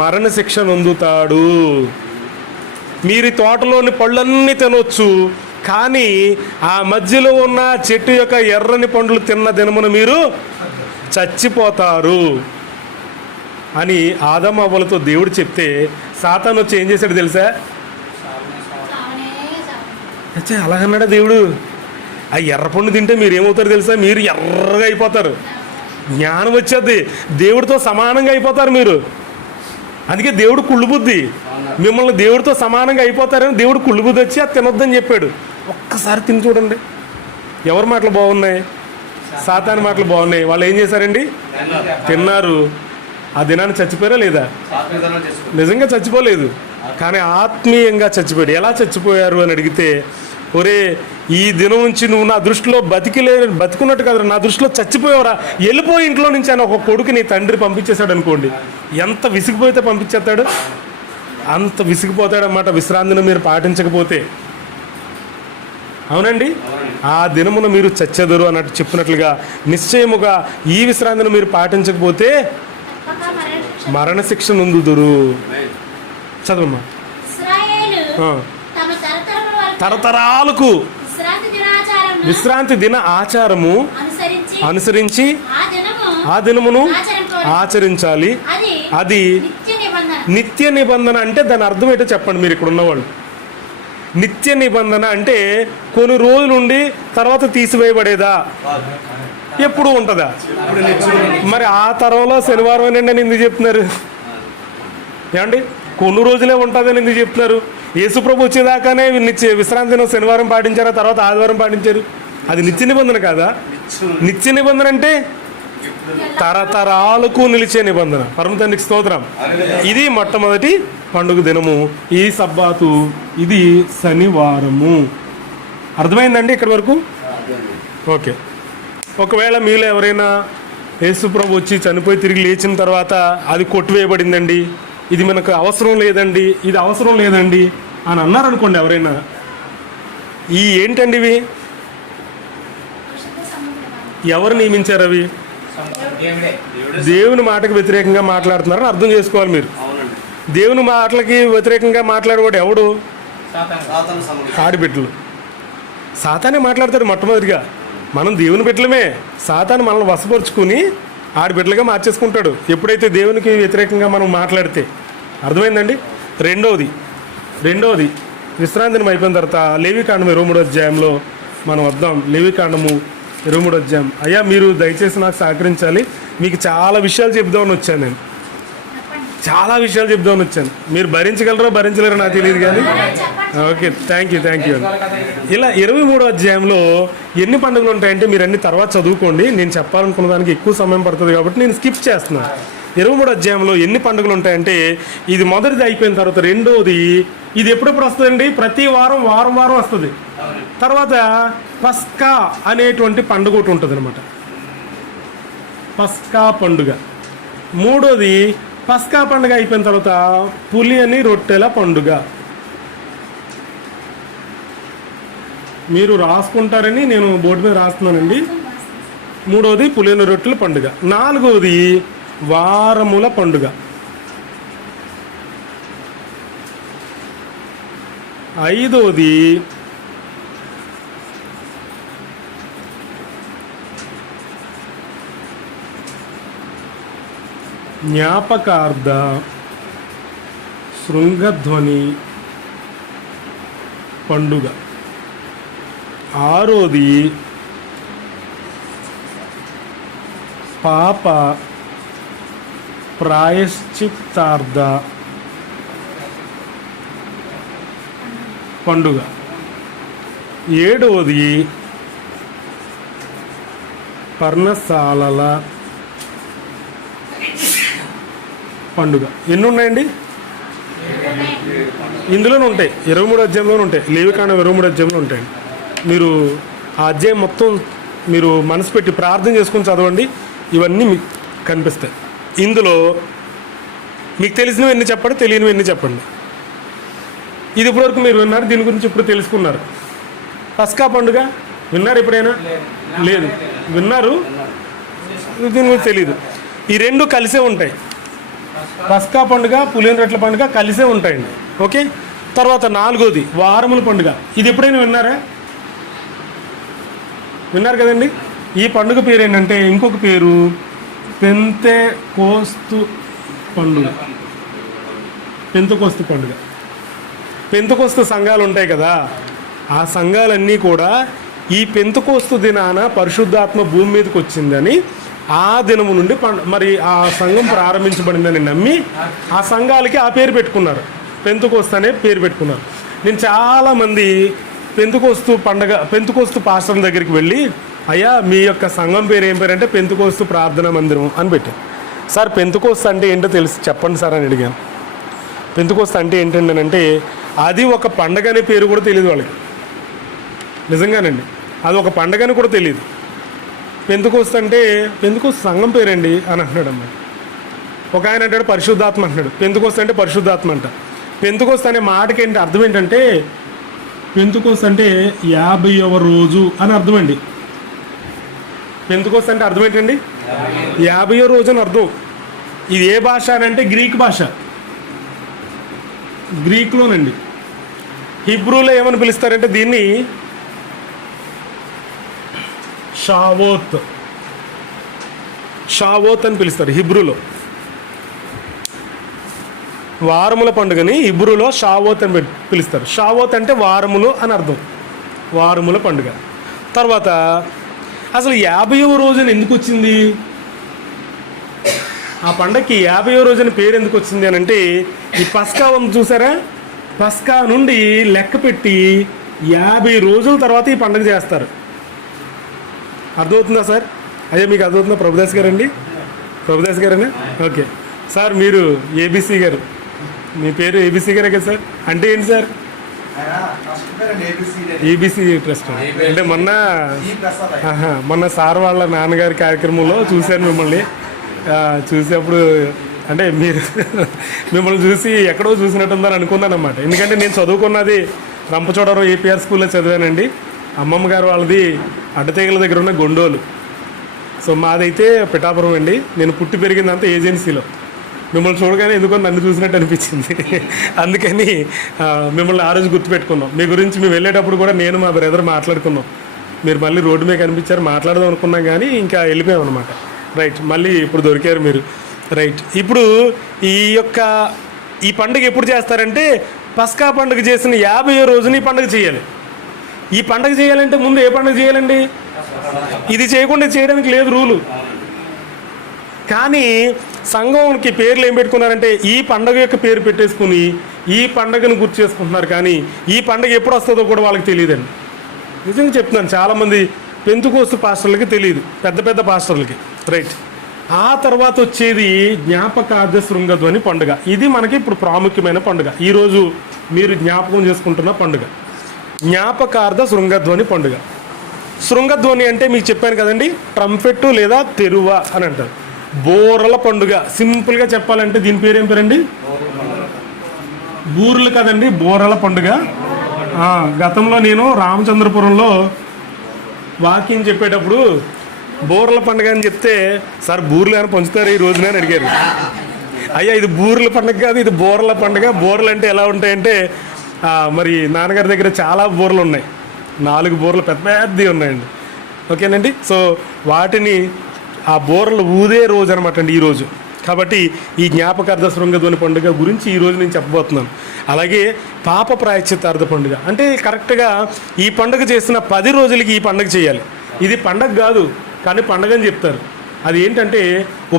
మరణశిక్ష నొందుతాడు. మీరు ఈ తోటలోని పళ్ళన్నీ తినొచ్చు, కానీ ఆ మధ్యలో ఉన్న చెట్టు యొక్క ఎర్రని పండ్లు తిన్న దినమున మీరు చచ్చిపోతారు అని ఆదమ అవ్వలతో దేవుడు చెప్తే, సాతాను వచ్చి ఏం చేశాడు తెలుసా? అచ్చా అలాగన్నాడా దేవుడు? ఆ ఎర్ర పండు తింటే మీరు ఏమవుతారు తెలుసా? మీరు ఎర్రగా అయిపోతారు, జ్ఞానం వచ్చేది, దేవుడితో సమానంగా అయిపోతారు మీరు. అందుకే దేవుడు కుళ్ళు బుద్ధి, మిమ్మల్ని దేవుడితో సమానంగా అయిపోతారని దేవుడు కుళ్ళు బుద్ధి వచ్చి అది తినొద్దని చెప్పాడు. ఒక్కసారి తిని చూడండి, ఎవరి మాటలు బాగున్నాయి? సాతాను మాటలు బాగున్నాయి. వాళ్ళు ఏం చేశారండి? తిన్నారు. ఆ దినాన్ని చచ్చిపోయారా లేదా? నిజంగా చచ్చిపోలేదు, కానీ ఆత్మీయంగా చచ్చిపోయాడు. ఎలా చచ్చిపోయారు అని అడిగితే, ఒరే ఈ దినం నుంచి నువ్వు నా దృష్టిలో బతికున్నట్టు కదా, నా దృష్టిలో చచ్చిపోయావురా, వెళ్ళిపోయి ఇంట్లో నుంచి అని ఒక కొడుకు నీ తండ్రి పంపించేశాడు అనుకోండి, ఎంత విసిగిపోతే పంపించేస్తాడు? అంత విసిగిపోతాడన్నమాట విశ్రాంతిని మీరు పాటించకపోతే. అవునండి, ఆ దినమున మీరు చచ్చెదరు అన్నట్టు చెప్పినట్లుగా నిశ్చయముగా ఈ విశ్రాంతిని మీరు పాటించకపోతే మరణశిక్ష నొందుదురు. చదవమ్మా. ఇశ్రాయేలు ఆ. తమ తరతరముల వరకు తరతరాలకు విశ్రాంతి దిన ఆచారము అనుసరించి ఆ దినమును ఆచరించాలి. అది నిత్య నిబంధన. అంటే దాని అర్థం ఏంటో చెప్పండి మీరు ఇక్కడ ఉన్నవాళ్ళు. నిత్య నిబంధన అంటే కొన్ని రోజులు ఉండి తర్వాత తీసివేయబడేదా? ఎప్పుడు ఉంటుందా? మరి ఆ తరంలో శనివారం అని ఎందుకు చెప్తున్నారు? ఏమండి, కొన్ని రోజులే ఉంటుందని ఎందుకు చెప్తున్నారు? యేసుప్రభు వచ్చేదాకానే విశ్రాంతి దినం శనివారం పాటించారా, తర్వాత ఆదివారం పాటించారు. అది నిత్య నిబంధన కాదా? నిత్య నిబంధన అంటే తరతరాలకు నిలిచే నిబంధన. పరమ తండ్రికి స్తోత్రం. ఇది మొట్టమొదటి పండుగ దినము, ఈ సబ్బాతు, ఇది శనివారము. అర్థమైందండి ఇక్కడ వరకు? ఓకే. ఒకవేళ మీలో ఎవరైనా యేసుప్రభు వచ్చి చనిపోయి తిరిగి లేచిన తర్వాత అది కొట్టివేయబడిందండి, ఇది మనకు అవసరం లేదండి, ఇది అవసరం లేదండి అని అన్నారనుకోండి ఎవరైనా, ఈ ఏంటండి ఇవి? ఎవరు నియమించారు అవి? దేవుని మాటకు వ్యతిరేకంగా మాట్లాడుతున్నారని అర్థం చేసుకోవాలి మీరు. దేవుని మాటలకి వ్యతిరేకంగా మాట్లాడేవాడు ఎవడు? ఆడిబిడ్డలు. సాతానే మాట్లాడతాడు మొట్టమొదటిగా. మనం దేవుని బిడ్డలమే, సాతాను మనల్ని వశపరుచుకుని ఆడి బిడ్డలుగా మార్చేసుకుంటాడు ఎప్పుడైతే దేవునికి వ్యతిరేకంగా మనం మాట్లాడితే. అర్థమైందండి? రెండవది విశ్రాంతి దినం అయిపోయిన తర్వాత లేవికాండం 23వ అధ్యాయంలో మనం వద్దాం. లేవికాండము 23వ అధ్యాయం. అయ్యా మీరు దయచేసి నాకు సహకరించాలి, మీకు చాలా విషయాలు చెప్దామని వచ్చాను నేను. చాలా విషయాలు చెప్దామని వచ్చాను. మీరు భరించలేరో నాకు తెలియదు కానీ ఓకే, థ్యాంక్ యూ అండి. ఇలా 23వ అధ్యాయంలో ఎన్ని పండుగలు ఉంటాయంటే మీరు అన్ని తర్వాత చదువుకోండి. నేను చెప్పాలనుకున్న దానికి ఎక్కువ సమయం పడుతుంది కాబట్టి నేను స్కిప్ చేస్తున్నాను. 23వ అధ్యాయంలో ఎన్ని పండుగలు ఉంటాయంటే ఇది మొదటిది అయిపోయిన తర్వాత రెండోది ఇది ఎప్పుడెప్పుడు వస్తుందండి? ప్రతి వారం వస్తుంది. తర్వాత పస్కా అనేటువంటి పండుగ ఒకటి ఉంటుంది అనమాట, పస్కా పండుగ. మూడోది పస్కా పండుగ అయిపోయిన తర్వాత పులియని రొట్టెల పండుగ. మీరు రాసుకుంటారని నేను బోర్డు మీద రాస్తున్నానండి. మూడోది పులియని రొట్టెల పండుగ. నాలుగోది వారముల పండుగ. ఐదోది జ్ఞాపకార్థ శృంగధ్వని పండుగ. ఆరోది పాప ప్రాయశ్చిత్తార్థ పండుగ. ఏడవది పర్ణశాలల పండుగ. ఎన్ని ఉన్నాయండి? ఇందులోనే ఉంటాయి, 23వ అధ్యాయంలోనే ఉంటాయి. లేవికాండం 23వ అధ్యాయంలో ఉంటాయండి. మీరు ఆ అధ్యాయం మొత్తం మీరు మనసు పెట్టి ప్రార్థన చేసుకుని చదవండి, ఇవన్నీ మీకు కనిపిస్తాయి. ఇందులో మీకు తెలిసినవి ఎన్ని చెప్పండి, తెలియనివి ఎన్ని చెప్పండి. ఇది ఇప్పటివరకు మీరు విన్నారు, దీని గురించి ఇప్పుడు తెలుసుకున్నారు. పస్కా పండుగ విన్నారు ఎప్పుడైనా? లేదు. విన్నారు, దీని గురించి తెలియదు. ఈ రెండు కలిసే ఉంటాయి, పస్కా పండుగ పులియని రొట్టెల పండుగ కలిసే ఉంటాయండి. ఓకే. తర్వాత నాలుగోది వారముల పండుగ. ఇది ఎప్పుడైనా విన్నారు కదండి. ఈ పండుగ పేరు ఏంటంటే ఇంకొక పేరు పెంతెకోస్తు పండుగ. పెంతెకోస్తు పండుగ. పెంతెకోస్తు సంఘాలు ఉంటాయి కదా, ఆ సంఘాలన్నీ కూడా ఈ పెంతెకోస్తు దినాన పరిశుద్ధాత్మ భూమి మీదకి వచ్చిందని ఆ దినము నుండి మరి ఆ సంఘం ప్రారంభించబడిందని నమ్మి ఆ సంఘాలకి ఆ పేరు పెట్టుకున్నారు, పెంతెకోస్తు అనే పేరు పెట్టుకున్నారు. నేను చాలామంది పెంతెకోస్తు పాస్టర్ దగ్గరికి వెళ్ళి, అయ్యా మీ యొక్క సంఘం పేరు ఏం పేరు అంటే పెంతెకోస్తు ప్రార్థనా మందిరం అని పెట్టాను. సార్ పెంతెకోస్తు అంటే ఏంటో తెలిసి చెప్పండి సార్ అని అడిగాను. పెంతెకోస్తు అంటే ఏంటండి అంటే అది ఒక పండగ అనే పేరు కూడా తెలియదు వాళ్ళకి. నిజంగానండి, అది ఒక పండగ అని కూడా తెలియదు. పెంతెకోస్తు అంటే పెంతెకోస్తు సంఘం పేరండి అని అంటున్నాడు అన్నమాట. ఒక ఆయన అంటాడు పరిశుద్ధాత్మ అంటున్నాడు. పెంతెకోస్తు అంటే పరిశుద్ధాత్మ అంట. పెంతెకోస్తు అనే మాటకి ఏంటి అర్థం ఏంటంటే పెంతెకోస్తు అంటే 50వ రోజు అని అర్థం అండి. పెంతెకోస్తు అంటే అర్థం ఏంటండి? 50వ రోజు అని అర్థం. ఇది ఏ భాష అని అంటే గ్రీక్ భాష. గ్రీక్లోనండి. హిబ్రూలో ఏమని పిలుస్తారంటే దీన్ని షావోత్ అని పిలుస్తారు హిబ్రూలో. వారముల పండుగని హిబ్రూలో షావోత్ అని పిలుస్తారు. షావోత్ అంటే వారములు అని అర్థం, వారముల పండుగ. తర్వాత అసలు 50వ రోజున ఎందుకు వచ్చింది ఆ పండగకి? 50వ రోజున పేరు ఎందుకు వచ్చింది అని అంటే ఈ పస్కా ఉంది చూసారా, పస్కా నుండి లెక్క పెట్టి 50 రోజుల తర్వాత ఈ పండుగ చేస్తారు. అర్థమవుతుందా సార్? అదే మీకు అర్థమవుతుందా? ప్రభుదాస్ గారండి, ప్రభుదాస్ గారండి. ఓకే సార్, మీరు ఏబీసీ గారు, మీ పేరు ఏబీసీ గారే కదా సార్? అంటే ఏంటి సార్? ఏబీసీ ట్రస్ట్ అంటే మొన్న సార్ వాళ్ళ నాన్నగారి కార్యక్రమంలో చూశాను మిమ్మల్ని. చూసేప్పుడు అంటే మీరు మిమ్మల్ని చూసి ఎక్కడో చూసినట్టుందని అనుకున్నాను అన్నమాట. ఎందుకంటే నేను చదువుకున్నది రంపచోడవరం ఏపీఆర్ స్కూల్లో చదివానండి. అమ్మమ్మ గారు వాళ్ళది అడ్డతీగల దగ్గర ఉన్న గొండోలు. సో మాదైతే పిఠాపురం అండి. నేను పుట్టి పెరిగిందంతా ఏజెన్సీలో. మిమ్మల్ని చూడగానే ఎందుకో నన్ను చూసినట్టు అనిపించింది. అందుకని మిమ్మల్ని ఆ రోజు గుర్తుపెట్టుకున్నాం. మీ గురించి మేము వెళ్ళేటప్పుడు కూడా నేను మా బ్రదర్ మాట్లాడుకున్నాం. మీరు మళ్ళీ రోడ్డు మీద కనిపించారు, మాట్లాడదాం అనుకున్నాం కానీ ఇంకా వెళ్ళిపోయాం అనమాట. రైట్, మళ్ళీ ఇప్పుడు దొరికారు మీరు. రైట్, ఇప్పుడు ఈ పండుగ ఎప్పుడు చేస్తారంటే పస్కా పండుగ చేసిన 50వ రోజున ఈ పండుగ చేయాలి. ఈ పండుగ చేయాలంటే ముందు ఏ పండుగ చేయాలండి? ఇది చేయకుండా చేయడానికి లేదు రూలు. కానీ సంఘంకి పేర్లు ఏం పెట్టుకున్నారంటే ఈ పండుగ యొక్క పేరు పెట్టేసుకుని ఈ పండుగను గుర్తు చేసుకుంటున్నారు. కానీ ఈ పండుగ ఎప్పుడు వస్తుందో కూడా వాళ్ళకి తెలియదండి. నిజంగా చెప్తున్నాను, చాలామంది పెంతుకోస్తు పాస్టర్లకి తెలియదు, పెద్ద పెద్ద పాస్టర్లకి. రైట్, ఆ తర్వాత వచ్చేది జ్ఞాపకార్థ శృంగధ్వని పండుగ. ఇది మనకి ఇప్పుడు ప్రాముఖ్యమైన పండుగ. ఈరోజు మీరు జ్ఞాపకం చేసుకుంటున్న పండుగ జ్ఞాపకార్థ శృంగధ్వని పండుగ. శృంగధ్వని అంటే మీకు చెప్పాను కదండి, ట్రంపెట్టు లేదా తెరువ అని అంటారు. బోరల పండుగ, సింపుల్గా చెప్పాలంటే దీని పేరు ఏం పేరండి? బూర్లు కదండి, బోరల పండుగ. గతంలో నేను రామచంద్రపురంలో వాకింగ్ చెప్పేటప్పుడు బోర్ల పండుగ అని చెప్తే, సార్ బూర్లు అని పంచుతారు ఈ రోజున అని అడిగారు. అయ్యా ఇది బూర్ల పండుగ కాదు, ఇది బోర్ల పండుగ. బోర్లు అంటే ఎలా ఉంటాయంటే మరి నాన్నగారి దగ్గర చాలా బోర్లు ఉన్నాయి, 4 బోర్లు పెద్ద పెద్దవి ఉన్నాయండి. ఓకేనండి, సో వాటిని ఆ బోర్లు ఊదే రోజు అనమాట అండి ఈరోజు. కాబట్టి ఈ జ్ఞాపకార్థ శృంగధ్వని పండుగ గురించి ఈరోజు నేను చెప్పబోతున్నాను. అలాగే పాప ప్రాయశ్చిత్తార్థ పండుగ అంటే కరెక్ట్గా ఈ పండుగ చేసిన 10 రోజులకి ఈ పండుగ చేయాలి. ఇది పండగ కాదు కానీ పండగ అని చెప్తారు. అది ఏంటంటే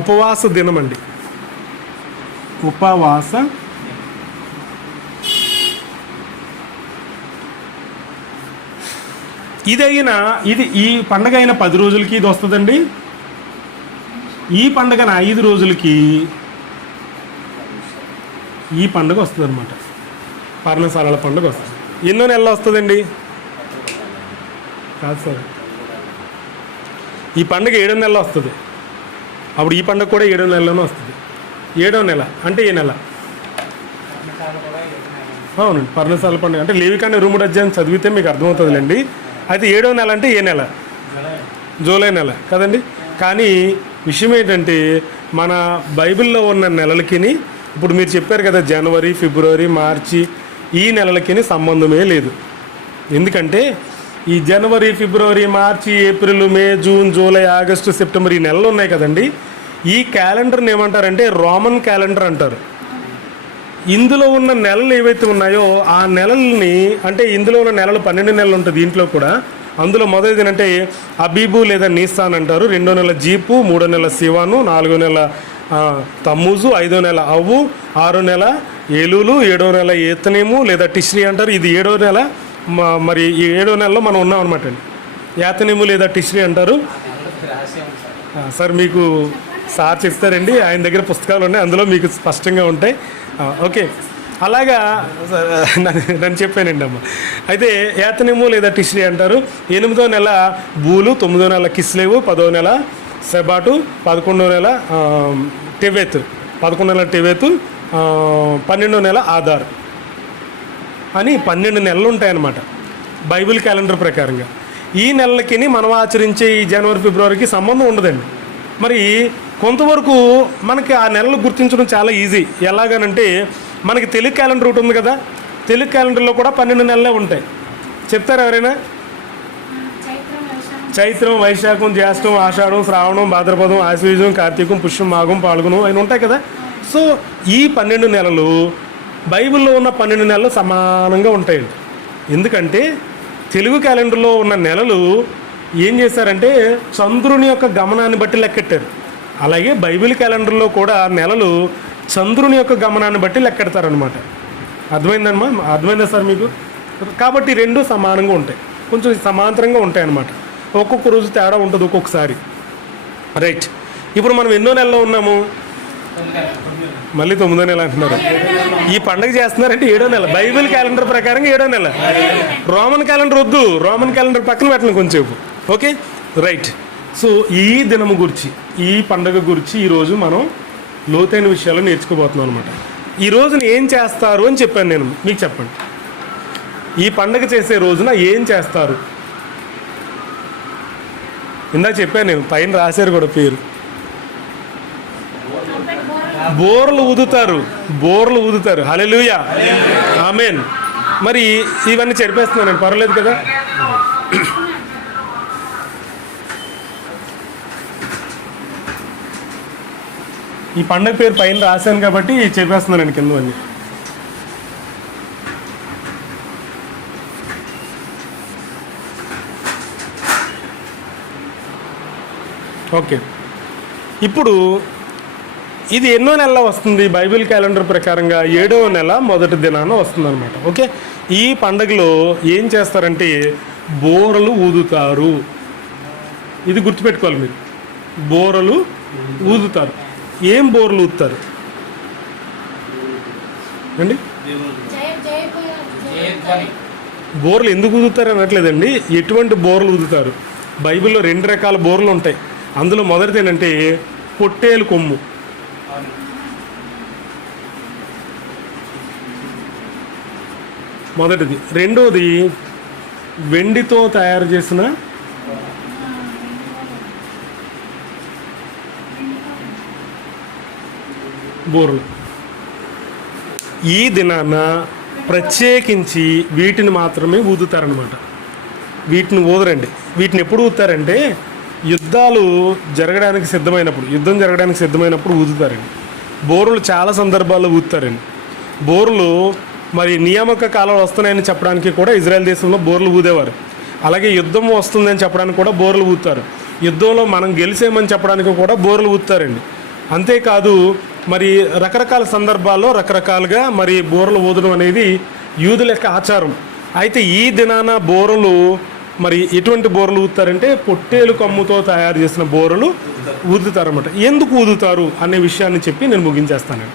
ఉపవాస దినం అండి, ఉపవాస ఇది ఈ పండగ అయిన 10 రోజులకి ఇది వస్తుందండి. ఈ పండగన 5 రోజులకి ఈ పండుగ వస్తుంది అనమాట, పర్ణశాలల పండుగ వస్తుంది. ఎన్నో నెలలో వస్తుందండి? కాదు సార్, ఈ పండుగ 7వ నెలలో వస్తుంది. అప్పుడు ఈ పండుగ కూడా 7వ నెలలోనే వస్తుంది. 7వ నెల అంటే ఏ నెల? అవునండి, పర్ణశాల పండుగ అంటే లేవికాండ 23వ అధ్యాయం చదివితే మీకు అర్థమవుతుందిలేండి. అయితే 7వ నెల అంటే ఏ నెల? జూలై నెల కదండి. కానీ విషయం ఏంటంటే మన బైబిల్లో ఉన్న నెలలకి ఇప్పుడు మీరు చెప్పారు కదా జనవరి, ఫిబ్రవరి, మార్చి, ఈ నెలలకి సంబంధమే లేదు. ఎందుకంటే ఈ జనవరి, ఫిబ్రవరి, మార్చి, ఏప్రిల్, మే, జూన్, జూలై, ఆగస్టు, సెప్టెంబర్ ఈ నెలలు ఉన్నాయి కదండి. ఈ క్యాలెండర్ని ఏమంటారంటే రోమన్ క్యాలెండర్ అంటారు. ఇందులో ఉన్న నెలలు ఏవైతే ఉన్నాయో ఆ నెలల్ని, అంటే ఇందులో ఉన్న నెలలు 12 నెలలు ఉంటుంది దీంట్లో కూడా. అందులో మొదటిది ఏంటంటే అబీబు లేదా నీసాన్ అంటారు, 2వ నెల జీపు, 3వ నెల సివాను, 4వ నెల తమ్మూజు, 5వ నెల అవ్వు, 6వ నెల ఏలూలు, 7వ నెల ఏతనేము లేదా టిష్రీ అంటారు. ఇది 7వ నెల. మరి ఈ 7వ నెలలో మనం ఉన్నాం అనమాట అండి. యాతనేము లేదా టిష్రీ అంటారు. సార్ మీకు సార్ చెప్తారండి, ఆయన దగ్గర పుస్తకాలు ఉన్నాయి, అందులో మీకు స్పష్టంగా ఉంటాయి. ఓకే, అలాగా నన్ను చెప్పానండి అమ్మ. అయితే యాతనేము లేదా టిష్రీ అంటారు. 8వ నెల బూలు, 9వ నెల కిస్లేవు, 10వ నెల సెబాటు, 11వ నెల టెవెత్, 11వ నెల టెవెత్, 12వ నెల ఆధార్ అని 12 నెలలు ఉంటాయన్నమాట బైబిల్ క్యాలెండర్ ప్రకారంగా. ఈ నెలలకి మనం ఆచరించే ఈ జనవరి, ఫిబ్రవరికి సంబంధం ఉండదండి. మరి కొంతవరకు మనకి ఆ నెలలు గుర్తించడం చాలా ఈజీ. ఎలాగనంటే మనకి తెలుగు క్యాలెండర్ ఒకటి ఉంది కదా, తెలుగు క్యాలెండర్లో కూడా 12 నెలలే ఉంటాయి. చెప్తారా ఎవరైనా? చైత్రం, వైశాఖం, జ్యేష్టం, ఆషాఢం, శ్రావణం, భాద్రపదం, ఆశ్వీజం, కార్తీకం, పుష్యం, మాఘం, పాల్గొనం అవి ఉంటాయి కదా. సో ఈ 12 నెలలు బైబిల్లో ఉన్న 12 నెలలు సమానంగా ఉంటాయండి. ఎందుకంటే తెలుగు క్యాలెండర్లో ఉన్న నెలలు ఏం చేశారంటే చంద్రుని యొక్క గమనాన్ని బట్టి లెక్కెట్టారు. అలాగే బైబిల్ క్యాలెండర్లో కూడా నెలలు చంద్రుని యొక్క గమనాన్ని బట్టి లెక్కెడతారనమాట. అర్థమైందా సార్ మీకు? కాబట్టి 2 సమానంగా ఉంటాయి, కొంచెం సమాంతరంగా ఉంటాయి అన్నమాట. ఒక్కొక్క రోజు తేడా ఉంటుంది ఒక్కొక్కసారి. రైట్, ఇప్పుడు మనం ఎన్నో నెలలో ఉన్నాము? మళ్ళీ 9వ నెల అంటున్నారు. ఈ పండుగ చేస్తున్నారంటే 7వ నెల, బైబిల్ క్యాలెండర్ ప్రకారంగా 7వ నెల. రోమన్ క్యాలెండర్ వద్దు, రోమన్ క్యాలెండర్ పక్కన పెట్టండి కొంచెంసేపు. Okay, right. సో ఈ దినము గురించి, ఈ పండుగ గురించి ఈరోజు మనం లోతైన విషయాలు నేర్చుకోబోతున్నాం అనమాట. ఈ రోజున ఏం చేస్తారు అని చెప్పాను నేను. మీకు చెప్పండి, ఈ పండుగ చేసే రోజున ఏం చేస్తారు? ఇందాక చెప్పాను నేను, పైన రాశారు కూడా పేరు. బోర్లు ఊదుతారు. హల్లెలూయా, ఆమేన్. మరి ఇవన్నీ చెరిపేస్తున్నాను నేను, పర్వాలేదు కదా. ఈ పండగ పేరు పైన రాశాను కాబట్టి చెప్పేస్తున్నాను కింద అన్ని. ఓకే, ఇప్పుడు ఇది ఎన్నో నెలలో వస్తుంది? బైబిల్ క్యాలెండర్ ప్రకారంగా 7వ నెల మొదటి దినాన వస్తుంది అనమాట. ఓకే, ఈ పండగలో ఏం చేస్తారంటే బోరలు ఊదుతారు. ఇది గుర్తుపెట్టుకోవాలి మీరు, బోరలు ఊదుతారు. ఏం బోరలు ఊదుతారు అండి? బోర్లు ఎందుకు ఊదుతారు అనట్లేదండి, ఎటువంటి బోర్లు ఊదుతారు. బైబిల్లో 2 రకాల బోర్లు ఉంటాయి. అందులో మొదటిది ఏంటంటే పొట్టేలు కొమ్ము. మొదటిది. రెండోది వెండితో తయారు చేసిన బోర్లు. ఈ దినాన ప్రత్యేకించి వీటిని మాత్రమే ఊదుతారనమాట. వీటిని ఊదరండి. వీటిని ఎప్పుడు ఊదుతారంటే యుద్ధం జరగడానికి సిద్ధమైనప్పుడు ఊదుతారండి. బోరులు చాలా సందర్భాల్లో ఊదుతారండి. బోరులు మరి నియామక కాలాలు వస్తున్నాయని చెప్పడానికి కూడా ఇజ్రాయెల్ దేశంలో బోర్లు ఊదేవారు. అలాగే యుద్ధం వస్తుందని చెప్పడానికి కూడా బోర్లు ఊదుతారు. యుద్ధంలో మనం గెలిచేమని చెప్పడానికి కూడా బోర్లు ఊదుతారండి. అంతేకాదు మరి రకరకాల సందర్భాల్లో రకరకాలుగా మరి బోర్లు ఊదడం అనేది యూదుల యొక్క ఆచారం. అయితే ఈ దినాన బోరలు మరి ఎటువంటి బోరలు ఊదుతారంటే పొట్టేలు కొమ్ముతో తయారు చేసిన బోరలు ఊదుతారన్నమాట. ఎందుకు ఊదుతారు అనే విషయాన్ని చెప్పి నేను ముగించేస్తానండి.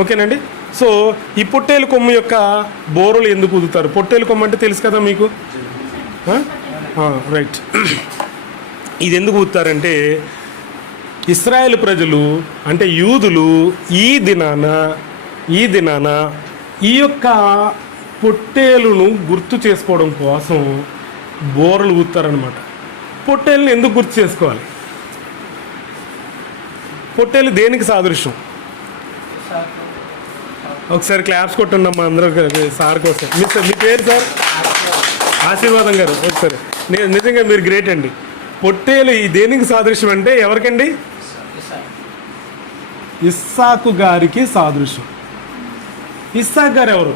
ఓకేనండి. సో ఈ పొట్టేలు కొమ్ము యొక్క బోరలు ఎందుకు ఊదుతారు? పొట్టేలు కొమ్ము అంటే తెలుసు కదా మీకు, రైట్. ఇది ఎందుకు ఊదుతారంటే ఇశ్రాయేలు ప్రజలు అంటే యూదులు ఈ దినాన ఈ యొక్క పొట్టేలును గుర్తు చేసుకోవడం కోసం బోరలు ఊదుతారనమాట. పొట్టేలుని ఎందుకు గుర్తు చేసుకోవాలి? పొట్టేలు దేనికి సాదృశ్యం? ఒకసారి క్లాప్స్ కొట్టున్నామ్మా అందరూ సార్ కోసం. మీ పేరు సార్? ఆశీర్వాదం గారు. ఒకసారి నిజంగా మీరు గ్రేట్ అండి. పొట్టేలు ఈ దేనికి సాదృశ్యం అంటే ఎవరికండి? ఇస్సాకు గారికి సాదృశ్యం. ఇస్సాకు గారు ఎవరు?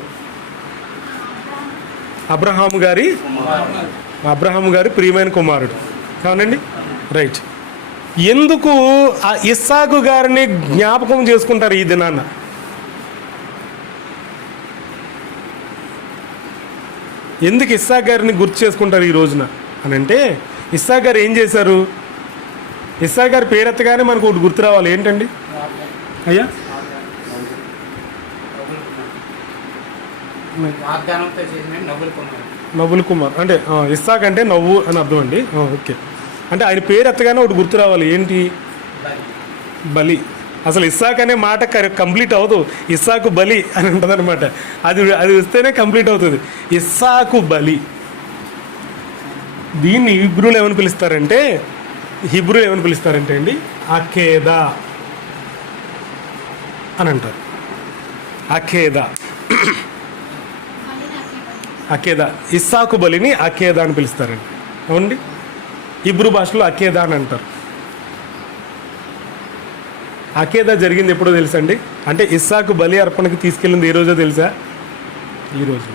అబ్రహాము గారి ప్రియమైన కుమారుడు. కావునండి, రైట్. ఎందుకు ఆ ఇస్సాకు గారిని జ్ఞాపకం చేసుకుంటారు ఈ దినాన్న? ఎందుకు ఇస్సాకు గారిని గుర్తు చేసుకుంటారు ఈ రోజున అని అంటే, ఇస్సాకు గారు ఏం చేశారు? ఇస్సాకు గారి పేరెత్తగానే మనకు ఒకటి గుర్తు రావాలి. ఏంటండి అయ్యా? నవ్వుల కుమార్ అంటే ఇస్సాక్ అంటే నవ్వు అని అర్థం అండి. ఓకే, అంటే ఆయన పేరు ఎత్తగానే ఒకటి గుర్తు రావాలి. ఏంటి? బలి. అసలు ఇస్సాక్ అనే మాట కంప్లీట్ అవ్వదు, ఇస్సాకు బలి అని ఉంటుంది అనమాట. అది వస్తేనే కంప్లీట్ అవుతుంది. ఇస్సాకు బలి. దీన్ని హిబ్రూలు ఏమని పిలుస్తారంటే అండి అకేదా అని అంటారు. అకేదా. ఇస్సాకు బలిని అకేదా అని పిలుస్తారండి. అవునండి, హిబ్రూ భాషలో అకేదా అని అంటారు. అకేదా జరిగింది ఎప్పుడో తెలుసండి? అంటే ఇస్సాకు బలి అర్పణకి తీసుకెళ్ళింది ఏ రోజో తెలుసా? ఈ రోజు.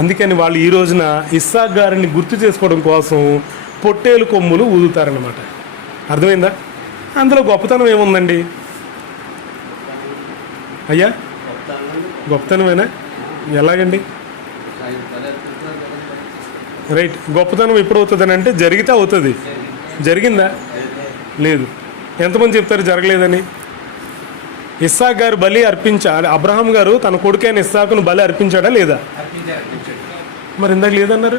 అందుకని వాళ్ళు ఈ రోజున ఇస్సాకు గారిని గుర్తు చేసుకోవడం కోసం పొట్టేలు కొమ్ములు ఊదుతారనమాట. అర్థమైందా? అందులో గొప్పతనం ఏముందండి అయ్యా? గొప్పతనమేనా? ఎలాగండి? రైట్. గొప్పతనం ఎప్పుడు అవుతుందని అంటే జరిగితే అవుతుంది. జరిగిందా? లేదు. ఎంతమంది చెప్తారు జరగలేదని? ఇస్సాకు గారు బలి అర్పించాడు. అబ్రహాం గారు తన కొడుకైన ఇస్సాకును బలి అర్పించాడా లేదా? మరి ఇందాక లేదన్నారు.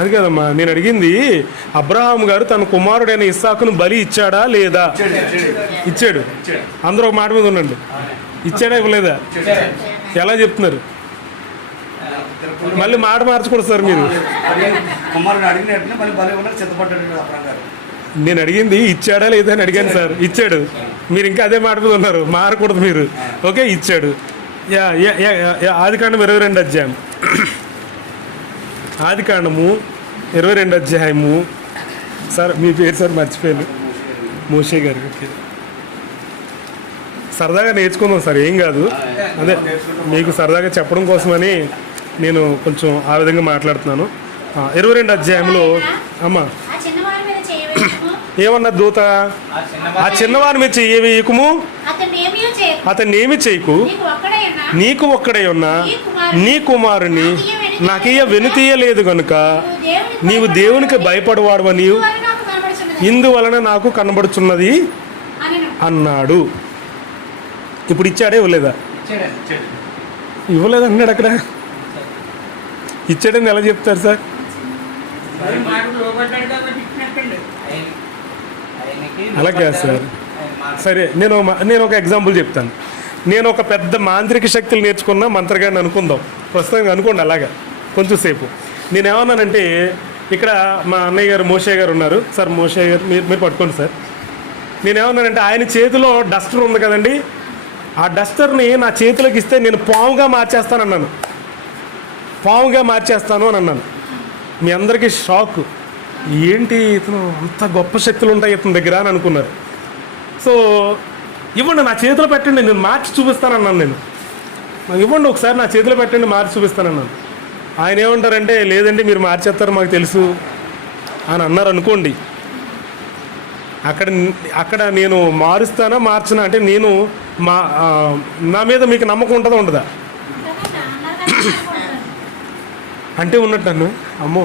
అది కదమ్మా నేను అడిగింది. అబ్రహాం గారు తన కుమారుడైన ఇస్సాకును బలి ఇచ్చాడా లేదా? ఇచ్చాడు. అందరూ ఒక మాట మీద ఉండండి. ఇచ్చాడా ఇవ్వలేదా? ఎలా చెప్తున్నారు? మళ్ళీ మాట మార్చకూడదు సార్ మీరు. నేను అడిగింది ఇచ్చాడా లేదా అని అడిగాను సార్. ఇచ్చాడు. మీరు ఇంకా అదే మాట మీద ఉన్నారు. మారకూడదు మీరు. ఓకే, ఇచ్చాడు. ఆదికాండం 22 అధ్యాయం. ఆదికాండము 22 అధ్యాయము సార్ మీ పేరు సార్ మర్చిపోయాను. మోషే గారు. ఓకే, సరదాగా నేర్చుకుందాం సార్, ఏం కాదు. అదే మీకు సరదాగా చెప్పడం కోసమని నేను కొంచెం ఆ విధంగా మాట్లాడుతున్నాను. 22 అధ్యాయంలో అమ్మా ఆ చిన్నవారి మీద చేయవేయము, ఏమన్నా దూత, ఆ చిన్నవారి మీద చెయ్యవేయకుము, అతన్ని ఏమి చేయకు, నీకు ఒక్కడై ఉన్నా నీ కుమారుని నాకయ్య వెనుతీయలేదు కనుక నీవు దేవునికి భయపడవాడు అని ఇందువలన నాకు కనబడుచున్నది అన్నాడు. ఇప్పుడు ఇచ్చాడే ఇవ్వలేదా? ఇవ్వలేదు అన్నాడు అక్కడ. ఇచ్చాడని ఎలా చెప్తారు సార్? అలా కాదు సార్. సరే, నేను ఒక ఎగ్జాంపుల్ చెప్తాను. నేను ఒక పెద్ద మాంత్రిక శక్తులు నేర్చుకున్న మంత్రగాడిని అనుకుందాం, ప్రస్తుతం అనుకోండి. అలాగా కొంచెం సేపు నేనేమన్నానంటే, ఇక్కడ మా అన్నయ్య గారు మోషే గారు ఉన్నారు సార్. మోషే గారు మీరు పట్టుకోండి సార్. నేనేమన్నానంటే, ఆయన చేతిలో డస్టర్ ఉంది కదండి, ఆ డస్టర్ని నా చేతిలోకి ఇస్తే నేను పాముగా మార్చేస్తానన్నాను. పాముగా మార్చేస్తాను అని అన్నాను. మీ అందరికీ షాక్, ఏంటి ఇతను అంత గొప్ప శక్తులు ఉంటాయి ఇతని దగ్గర అని అనుకున్నారు. సో ఇవ్వండి, నా చేతిలో పెట్టండి, నేను మార్చి చూపిస్తానన్నాను. నేను నాకు ఇవ్వండి ఒకసారి, నా చేతిలో పెట్టండి, మార్చి చూపిస్తానన్నాను. ఆయన ఏమంటారంటే, లేదండి మీరు మార్చేస్తారు మాకు తెలుసు అని అన్నారు అనుకోండి. అక్కడ నేను మారుస్తానా మార్చనా అంటే, నేను నా మీద మీకు నమ్మకం ఉంటుందా ఉండదా అంటే ఉన్నట్టు నన్ను అమ్మో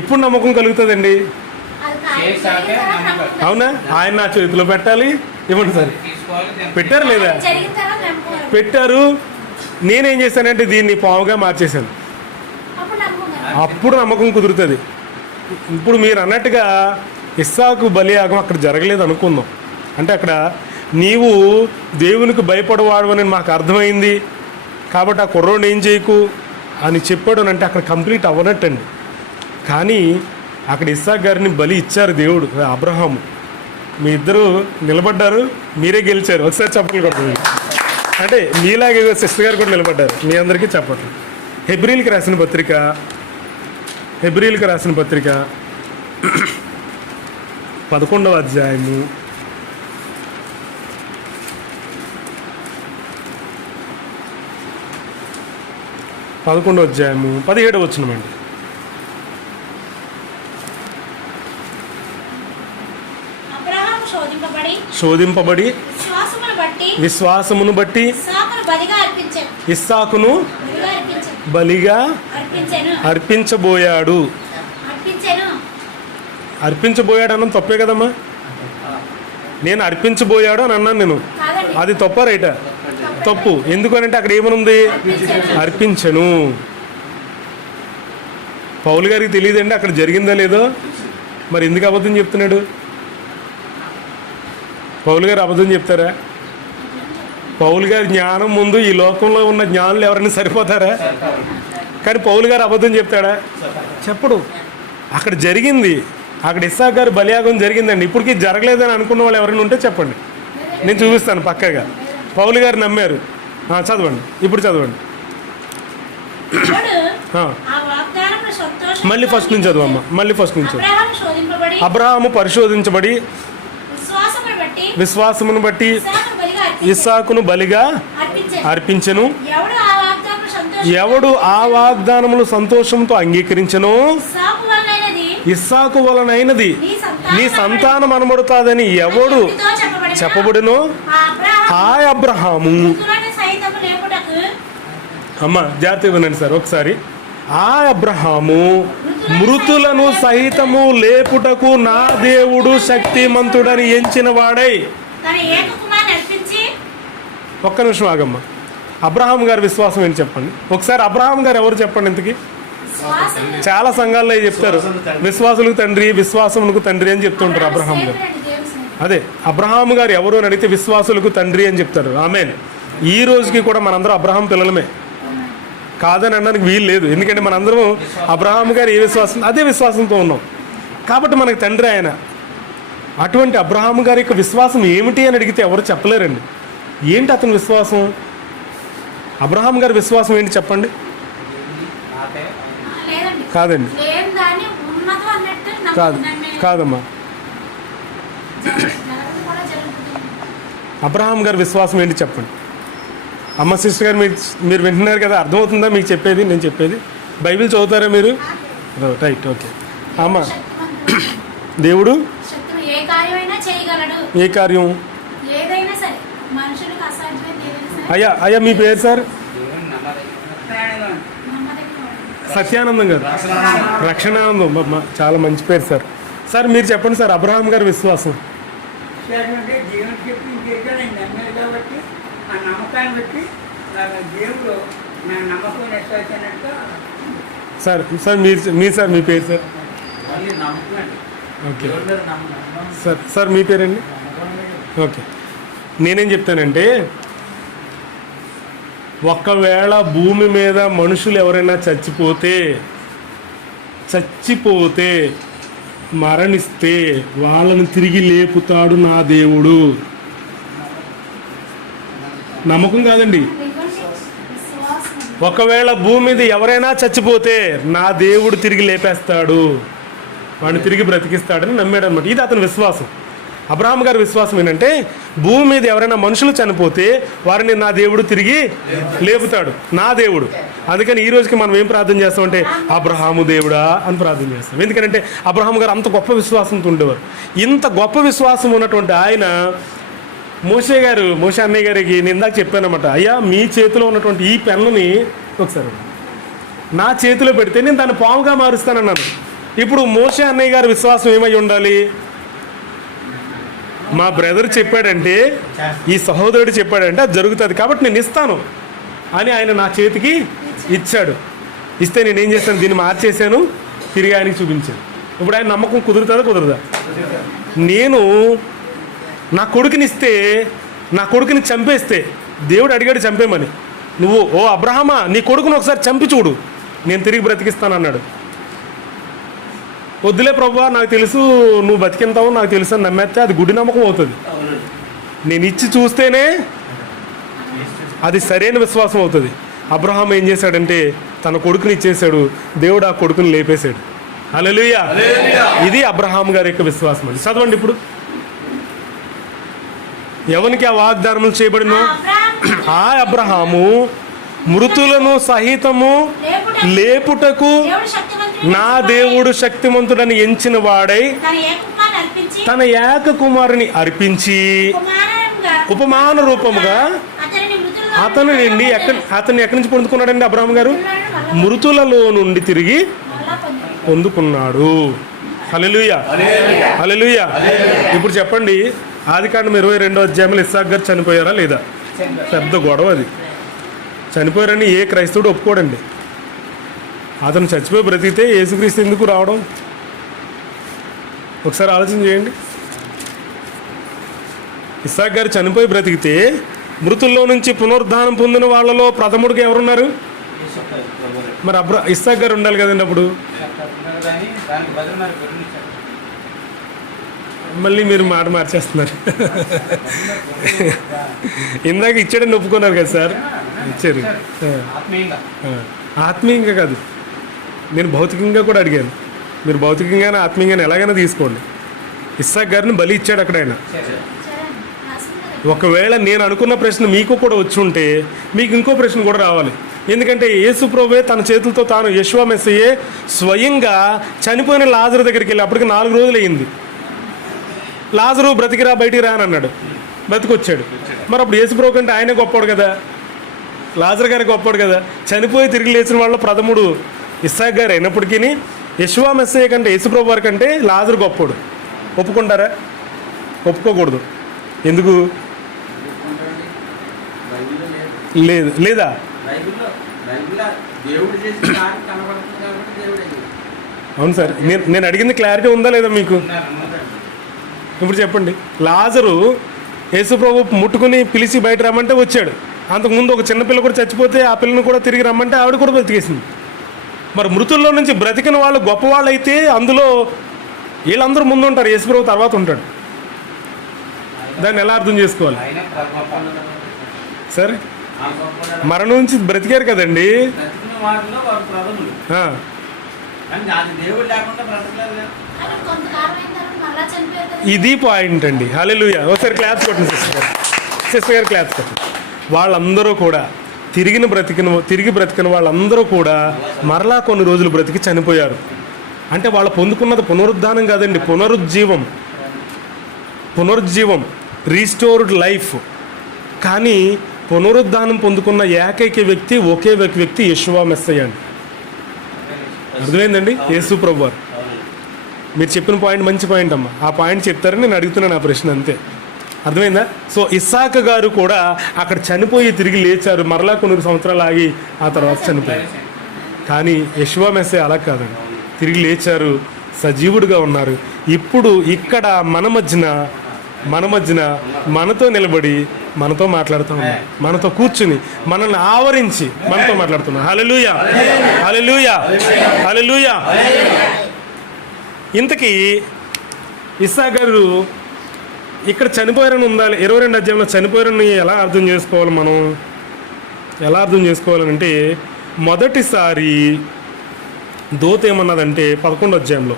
ఎప్పుడు నమ్మకం కలుగుతుందండి? అవునా? ఆయన నా చేతిలో పెట్టాలి. ఇవ్వండి సార్. పెట్టారు లేదా? పెట్టారు. నేనేం చేశానంటే దీన్ని పావుగా మార్చేశాను. అప్పుడు నమ్మకం కుదురుతుంది. ఇప్పుడు మీరు అన్నట్టుగా ఇస్సాకు బలియాగం అక్కడ జరగలేదు అనుకుందాం. అంటే అక్కడ నీవు దేవునికి భయపడవాడు అని మాకు అర్థమైంది కాబట్టి ఆ కుర్రోడిని ఏం చేయకు అని చెప్పాడు అంటే అక్కడ కంప్లీట్ అవ్వనట్టండి. కానీ అక్కడ ఇస్సాకు గారిని బలి ఇచ్చారు దేవుడు, అబ్రహాము. మీ ఇద్దరు నిలబడ్డారు, మీరే గెలిచారు. ఒకసారి చెప్పలు కొడుతుంది. అంటే మీలాగే సిస్టర్ గారు కూడా నిలబడ్డారు. మీ అందరికీ చెప్పట్లు. హెబ్రీల్కి రాసిన పత్రిక 11వ అధ్యాయము 17వ వచనమండి. శోధింపబడి విశ్వాసమును బట్టి ఇస్సాకును బలిగా అర్పించబోయాడు. అర్పించబోయాడు అన్న తప్పే కదమ్మా. నేను అర్పించబోయాడు అని అన్నాను నేను. అది తప్ప రైటా? తప్పు. ఎందుకనంటే అక్కడ ఏమనుంది? అర్పించను. పౌలు గారికి తెలియదండి అక్కడ జరిగిందా లేదో. మరి ఎందుకు అబద్ధం చెప్తున్నాడు? పౌలు గారు అబద్ధం చెప్తారా? పౌలు గారి జ్ఞానం ముందు ఈ లోకంలో ఉన్న జ్ఞానులు ఎవరైనా సరిపోతారా? కానీ పౌలు గారు అబద్ధం చెప్తాడా? చెప్పడు. అక్కడ జరిగింది. అక్కడ ఇస్సాకు గారు బలియాగం జరిగిందండి. ఇప్పటికీ జరగలేదని అనుకున్న వాళ్ళు ఎవరైనా ఉంటే చెప్పండి, నేను చూపిస్తాను పక్కగా. పౌలు గారు నమ్మారు. చదవండి, ఇప్పుడు చదవండి. మళ్ళీ ఫస్ట్ నుంచి చదవమ్మ. మళ్ళీ ఫస్ట్ నుంచి. అబ్రహాము పరిశోధించబడి విశ్వాసమును బట్టి ఇస్సాకును బలిగా అర్పించెను. ఎవడు ఆ వాగ్దానములు సంతోషంతో అంగీకరించెను, ఇస్సాకు వలనైనది నీ సంతానం అనబడుతాదని ఎవడు చెప్పబడును, ఆ అబ్రహాము. అమ్మ జాగ్రత్తగా వినండి సార్ ఒకసారి. ఆ అబ్రహాము మృతులను సహితము లేపుటకు నా దేవుడు శక్తిమంతుడని ఎంచిన వాడై. ఒక్క నిమిషం ఆగమ్మ. అబ్రహాం గారి విశ్వాసం ఏంటి చెప్పండి ఒకసారి. అబ్రహాం గారు ఎవరు చెప్పండి ఇంతకీ? చాలా సంఘాల్లో చెప్తారు విశ్వాసులకు తండ్రి, విశ్వాసములకు తండ్రి అని చెప్తుంటారు అబ్రహాం గారు. అదే అబ్రహాం గారు ఎవరు అని అడిగితే విశ్వాసులకు తండ్రి అని చెప్తారు. ఆమేన్. ఈ రోజుకి కూడా మనందరం అబ్రహాం పిల్లలమే, కాదని అనడానికి వీలు లేదు. ఎందుకంటే మనందరం అబ్రహాం గారు ఏ విశ్వాసం అదే విశ్వాసంతో ఉన్నాం కాబట్టి మనకి తండ్రి ఆయన. అటువంటి అబ్రహాం గారి యొక్క విశ్వాసం ఏమిటి అని అడిగితే ఎవరు చెప్పలేరండి. ఏంటి అతని విశ్వాసం? అబ్రహాం గారి విశ్వాసం ఏంటి చెప్పండి? కాదండి, కాదు కాదమ్మా. కూడా జరుగుతుంది. అబ్రహాం గారి విశ్వాసం ఏంటి చెప్పండి. అమ్మ సిస్టర్ గారు మీరు వింటున్నారు కదా, అర్థమవుతుందా మీకు చెప్పేది, నేను చెప్పేది? బైబిల్ చదువుతారా మీరు? Right, okay. అమ్మ, దేవుడు శక్తుడు ఏ కార్యమైనా చేయగలడు. ఏ కార్యం? ఏదైనా సరే, మనుషులకు అసాధ్యమైనది ఏదైనా సరే. అయ్యా మీ పేరు సార్? నమ్మదగినవాడు. సత్యానందం గారు. రక్షణానందం. చాలా మంచి పేరు సార్. సార్ మీరు చెప్పండి సార్, అబ్రహాం గారి విశ్వాసం. అంటే దేవుడు చెప్పింది నేను నమ్మాను కాబట్టి ఆ నమ్మకాన్ని బట్టి దేవుడు నా నమ్మకం నెరవేర్చినట్టు. సార్ సార్ మీ పేరు సార్? మళ్ళీ నమ్ముతున్నాడు. ఓకే దేవుడి మీద నమ్మకం. సార్ మీ పేరండి? ఓకే. నేనేం చెప్తానంటే, ఒకవేళ భూమి మీద మనుషులు ఎవరైనా చచ్చిపోతే మరణిస్తే వాళ్ళని తిరిగి లేపుతాడు నా దేవుడు. నమ్మకం కాదండి. విశ్వాసం. ఒకవేళ భూమి మీద ఎవరైనా చచ్చిపోతే నా దేవుడు తిరిగి లేపేస్తాడు, వాడిని తిరిగి బ్రతికిస్తాడని నమ్మాడు అనమాట. ఇది అతని విశ్వాసం. అబ్రహాం గారి విశ్వాసం ఏంటంటే, భూమి మీద ఎవరైనా మనుషులు చనిపోతే వారిని నా దేవుడు తిరిగి లేపుతాడు, నా దేవుడు. అందుకని ఈ రోజుకి మనం ఏం ప్రార్థన చేస్తామంటే, అబ్రహాము దేవుడా అని ప్రార్థన చేస్తాం. ఎందుకంటే అబ్రహాం గారు అంత గొప్ప విశ్వాసంతో ఉండేవారు. ఇంత గొప్ప విశ్వాసం ఉన్నటువంటి ఆయన, మోషే అన్నయ్య గారికి నేను ఇందాక చెప్పానమాట, అయ్యా మీ చేతిలో ఉన్నటువంటి ఈ పెన్నుని ఒకసారి నా చేతిలో పెడితే నేను దాన్ని పాముగా మారుస్తానన్నాను. ఇప్పుడు మోషే అన్నయ్య గారి విశ్వాసం ఏమై ఉండాలి? మా బ్రదర్ చెప్పాడంటే, ఈ సహోదరుడు చెప్పాడంటే అది జరుగుతుంది కాబట్టి నేను ఇస్తాను అని ఆయన నా చేతికి ఇచ్చాడు. ఇస్తే నేనేం చేశాను, దీన్ని మార్చేశాను, తిరిగి ఆయనకి చూపించాను. ఇప్పుడు ఆయన నమ్మకం కుదురుదా? నేను నా కొడుకునిస్తే, నా కొడుకుని చంపేస్తే, దేవుడు అడిగాడు చంపేమని, నువ్వు ఓ అబ్రహామా నీ కొడుకును ఒకసారి చంపి చూడు, నేను తిరిగి బ్రతికిస్తాను అన్నాడు. వద్దులే ప్రభువా, నాకు తెలుసు నువ్వు బతికింతావు, నాకు తెలుసు అని నమ్మేస్తే అది గుడి నమ్మకం అవుతుంది. నేను ఇచ్చి చూస్తేనే అది సరైన విశ్వాసం అవుతుంది. అబ్రహాం ఏం చేశాడంటే తన కొడుకుని ఇచ్చేశాడు, దేవుడు ఆ కొడుకుని లేపేశాడు. హల్లెలూయా. ఇది అబ్రహాం గారి యొక్క విశ్వాసం అండి. చదవండి ఇప్పుడు. ఎవరికి ఆ వాగ్దానములు చేయబడినో ఆ అబ్రహాము మృతులను సహితము లేపుటకు నా దేవుడు శక్తిమంతుడని ఎంచిన వాడై తన ఏక కుమారుని అర్పించి ఉపమాన రూపముగా అతని ఎక్కడి నుంచి పొందుకున్నాడండి అబ్రహాం గారు? మృతులలో నుండి తిరిగి పొందుకున్నాడు. హల్లెలూయా, హల్లెలూయా. ఇప్పుడు చెప్పండి, ఆదికాండం 22వ అధ్యాయంలో ఇస్సాకు గారు చనిపోయారా లేదా? పెద్ద గొడవ అది. చనిపోయారని ఏ క్రైస్తవుడు ఒప్పుకోడండి. అతను చచ్చిపోయి బ్రతికితే యేసుక్రీస్తు ఎందుకు రావడం? ఒకసారి ఆలోచన చేయండి. ఇస్సాకు గారు చనిపోయి బ్రతికితే మృతుల్లో నుంచి పునరుద్ధానం పొందిన వాళ్ళలో ప్రథముడికి ఎవరున్నారు? మరి ఇస్సాకు గారు ఉండాలి కదండి. అప్పుడు మళ్ళీ మీరు మాట మార్చేస్తున్నారు. ఇందాక ఇచ్చాడని ఒప్పుకున్నారు కదా సార్, ఇచ్చారు. ఆత్మీయంగా కాదు, నేను భౌతికంగా కూడా అడిగాను. మీరు భౌతికంగానే ఆత్మీయంగానే ఎలాగైనా తీసుకోండి. ఇస్సాకు గారిని బలి ఇచ్చాడు అక్కడ ఆయన. ఒకవేళ నేను అనుకున్న ప్రశ్న మీకు కూడా వచ్చి ఉంటే మీకు ఇంకో ప్రశ్న కూడా రావాలి. ఎందుకంటే యేసు ప్రభువే తన చేతులతో తాను, యెషువా మెస్సీయే స్వయంగా చనిపోయిన లాజరు దగ్గరికి వెళ్ళి, అప్పటికి 4 రోజులు అయ్యింది. లాజరు బ్రతికిరా, బయటికి రా అని అన్నాడు, బ్రతికొచ్చాడు. మరి అప్పుడు యేసు ప్రభు కంటే ఆయనే గొప్పవాడు కదా, లాజరు గారే గొప్పవాడు కదా. చనిపోయి తిరిగి లేచిన వాళ్ళ ప్రథముడు ఇస్సాకు గారు అయినప్పటికీ యెషువా మెస్సీయ కంటే, యేసు ప్రభు వారి కంటే లాజరు గొప్పవాడు. ఒప్పుకుంటారా? ఒప్పుకోకూడదు. ఎందుకు? లేదా? అవును సార్, నేను అడిగింది క్లారిటీ ఉందా లేదా మీకు? ఇప్పుడు చెప్పండి. లాజరు యేసు ప్రభు ముట్టుకుని పిలిచి బయట రమ్మంటే వచ్చాడు. అంతకుముందు ఒక చిన్నపిల్ల కూడా చచ్చిపోతే ఆ పిల్లని కూడా తిరిగి రమ్మంటే ఆవిడ కూడా బ్రతికేసింది. మరి మృతుల్లో నుంచి బ్రతికిన వాళ్ళు గొప్పవాళ్ళు అయితే అందులో వీళ్ళందరూ ముందు ఉంటారు, యేసు ప్రభు తర్వాత ఉంటాడు. దాన్ని ఎలా అర్థం చేసుకోవాలి సరే? మరణం నుంచి బ్రతికారు కదండి. కానీ కొంతకాలం అయిన తర్వాత మళ్ళా చనిపోయారు కదా. ఇది పాయింట్ అండి. హల్లెలూయా. ఒకసారి క్లాప్స్ కొట్టండి సిస్టర్ గారు క్లాప్స్ కొట్టండి. వాళ్ళందరూ కూడా తిరిగి బ్రతికిన వాళ్ళందరూ కూడా మరలా కొన్ని రోజులు బ్రతికి చనిపోయారు. అంటే వాళ్ళు పొందుకున్నది పునరుద్ధానం కాదండి, పునరుజ్జీవం, రీస్టోర్డ్ లైఫ్. కానీ పునరుద్ధానం పొందుకున్న ఏకైక వ్యక్తి, ఒకే వ్యక్తి యెషువా మెస్సయ్య అండి. అర్థమైందండి? యేసు ప్రభువారు. మీరు చెప్పిన పాయింట్ మంచి పాయింట్ అమ్మా. ఆ పాయింట్ చెప్తారని నేను అడుగుతున్నాను ఆ ప్రశ్న, అంతే. అర్థమైందా? సో ఇస్సాకు గారు కూడా అక్కడ చనిపోయి తిరిగి లేచారు, మరలా కొన్ని సంవత్సరాలు ఆగి ఆ తర్వాత చనిపోయారు. కానీ యెషువా మెస్సయ్య అలా కాదండి, తిరిగి లేచారు, సజీవుడిగా ఉన్నారు. ఇప్పుడు ఇక్కడ మన మధ్యన మనతో నిలబడి మనతో మాట్లాడుతూ ఉన్నారు, మనతో కూర్చుని మనల్ని ఆవరించి మనతో మాట్లాడుతున్నారు. హల్లెలూయా, హల్లెలూయా, హల్లెలూయా. ఇంతకీ ఇస్సాకు గారు ఇక్కడ చనిపోయారని ఉండాలి. 22 అధ్యాయంలో చనిపోయారని ఎలా అర్థం చేసుకోవాలంటే మొదటిసారి దూత ఏమన్నదంటే 11 అధ్యాయంలో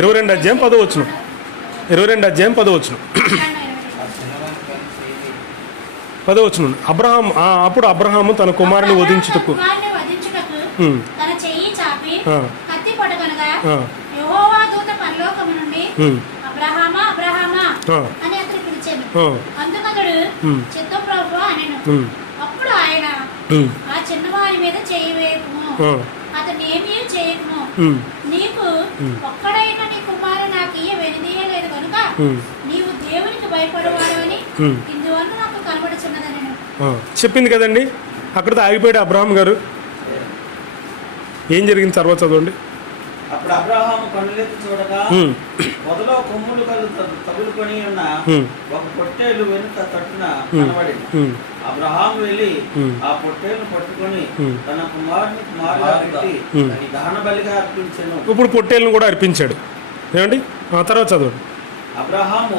22 అధ్యాయం 10 వచనం. 22 అధ్యాయం 10 వచనం. 10 వచనం. అప్పుడు అబ్రహాము తన కుమారుని వధించుటకు తన చెయ్యి చాపి కత్తి పడగనగా యెహోవా దూత పరలోకము నుండి అబ్రహామా అబ్రహామా అని అతను పిలిచాను. అందుకతడు చిత్తం ప్రభువా అనెను. అప్పుడు ఆయన ఆ చిన్నవారి మీద చెయ్యి వేయకుము, అతను ఏమీ చేయకుము, నీకు ఒక్కడైనా నీ కుమారు నాకు వెనుదీయలేదు కనుక నీవు దేవునికి భయపడవాడు అని ఇందువల్ల నాకు కనబడుచున్నదని చెప్పింది కదండి. అక్కడితో ఆగిపోయాడు అబ్రహాం గారు. ఏం జరిగింది తర్వాత చదవండి. అప్పుడు అబ్రహాము కన్నులెత్తి చూడగా మొదలో కొమ్ములు తగులుకొని ఉన్న ఒక పొట్టేలు వెనుక తట్టున కనబడింది. అబ్రహాము వెళ్ళి ఆ పొట్టేలును పట్టుకొని తన కుమారుని కుమారుగా పెట్టి దహన బలిగా అర్పించెను. ఇప్పుడు పొట్టేలును కూడా అర్పించాడు. ఏమండి తర్వాత చదవండి. అబ్రహాము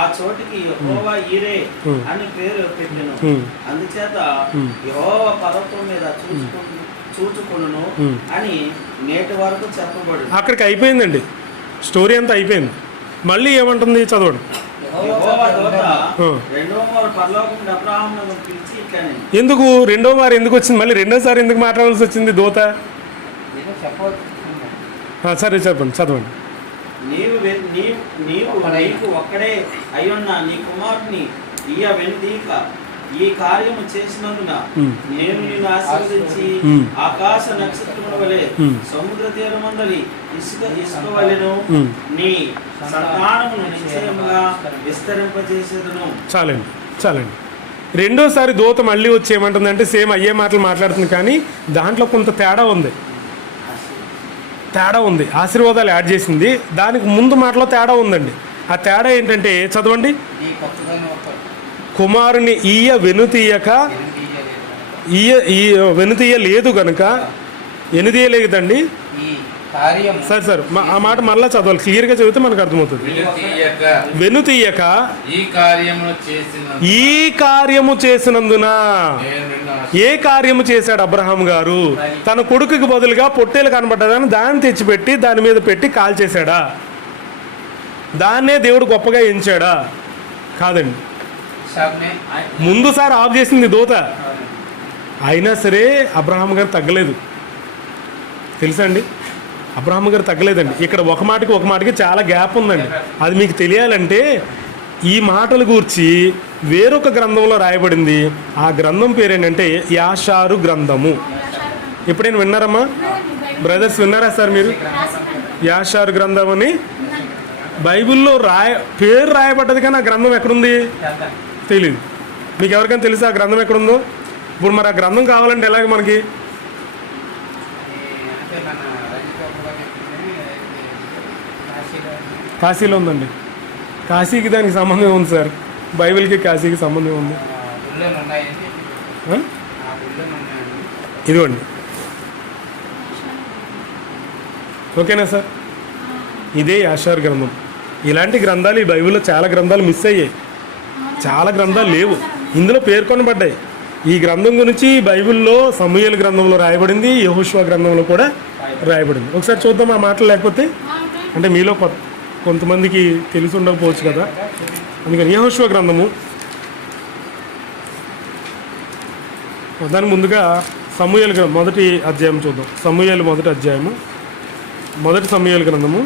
ఆ చోటికి యెహోవా ఈరే అని పేరు పెట్టెను. అందుచేత యెహోవా పర్వతం మీద చూచుకొనును అని నేటి వరకు చెప్పబడు. అక్కడికి అయిపోయిందండి, స్టోరీ అంతా అయిపోయింది. మళ్ళీ ఏమంటుంది చదవండి. యెహోవా దూత రెండవ మారు పరలోకం నుండి అబ్రహామును పిలిచి ఇట్లనే. ఎందుకు రెండో మారు ఎందుకు వచ్చింది? మళ్ళీ రెండోసారి ఎందుకు మాట్లాడాల్సి వచ్చింది దూత? సరే చెప్పండి, చదవండి. నీకు ఒక్కడే అయ్యున్న నీ కుమారుని వెనుదీక ఈ కార్యము చేసినందున నేను నిన్ను ఆశీర్వదించి ఆకాశ నక్షత్రముల వలె సముద్ర తీరమందలి ఇసుక వలెను నీ సంతానమును నిశ్చయముగా విస్తరింపజేసేదను. చాలండి. రెండోసారి దూత మళ్ళీ వచ్చి ఏమంటుందంటే సేమ్ అయ్యే మాటలు మాట్లాడుతుంది, కానీ దాంట్లో కొంత తేడా ఉంది. ఆశీర్వాదాలు యాడ్ చేసింది. దానికి ముందు మాటలో తేడా ఉందండి. ఆ తేడా ఏంటంటే చదవండి. కుమారుని వెనుతీయలేదు గనుక ఎనుదీయలేదండి. సరే ఆ మాట మళ్ళీ చదవాలి, క్లియర్గా చదివితే మనకు అర్థమవుతుంది. వెనుతీయక ఈ కార్యము చేసినందున. ఏ కార్యము చేశాడు అబ్రహాం గారు? తన కొడుకుకి బదులుగా పొట్టేలు కనబడ్డదని దాన్ని తెచ్చిపెట్టి దాని మీద పెట్టి కాల్చేశాడా? దాన్నే దేవుడు గొప్పగా ఎంచాడా? కాదండి. ముందుసారి ఆఫ్ చేసింది దూత, అయినా సరే అబ్రహాం గారు తగ్గలేదు. తెలుసా అండి? అబ్రహాం గారు తగ్గలేదండి. ఇక్కడ ఒక మాటకి చాలా గ్యాప్ ఉందండి. అది మీకు తెలియాలంటే ఈ మాటల గూర్చి వేరొక గ్రంథంలో రాయబడింది. ఆ గ్రంథం పేరేంటంటే యాషారు గ్రంథము. ఎప్పుడైనా విన్నారమ్మా బ్రదర్స్? విన్నారా సార్ మీరు? యాషారు గ్రంథం అని బైబిల్లో పేరు రాయబడ్డది, కానీ ఆ గ్రంథం ఎక్కడుంది తెలియదు. మీకు ఎవరికైనా తెలుసా ఆ గ్రంథం ఎక్కడుందో? ఇప్పుడు మరి ఆ గ్రంథం కావాలంటే ఎలాగ మనకి? కాశీలో ఉందండి. కాశీకి దానికి సంబంధం ఉంది సార్. బైబిల్కి కాశీకి సంబంధం ఉంది. ఇదిగోండి, ఓకేనా సార్? ఇదే యాషారు గ్రంథం. ఇలాంటి గ్రంథాలు ఈ బైబిల్లో చాలా గ్రంథాలు మిస్ అయ్యాయి, చాలా గ్రంథాలు లేవు, ఇందులో పేర్కొనబడ్డాయి. ఈ గ్రంథం గురించి బైబిల్లో సమూయేలు గ్రంథంలో రాయబడింది, యెహోషువ గ్రంథంలో కూడా రాయబడింది. ఒకసారి చూద్దాం ఆ మాటలు. లేకపోతే అంటే మీలో కొంతమందికి తెలిసి ఉండకపోవచ్చు కదా, అందుకని యెహోషువ గ్రంథము దాని ముందుగా సమూయేలు గ్రంథం మొదటి అధ్యాయం చూద్దాం. సమూయేలు మొదటి అధ్యాయము, మొదటి సమూయేలు గ్రంథము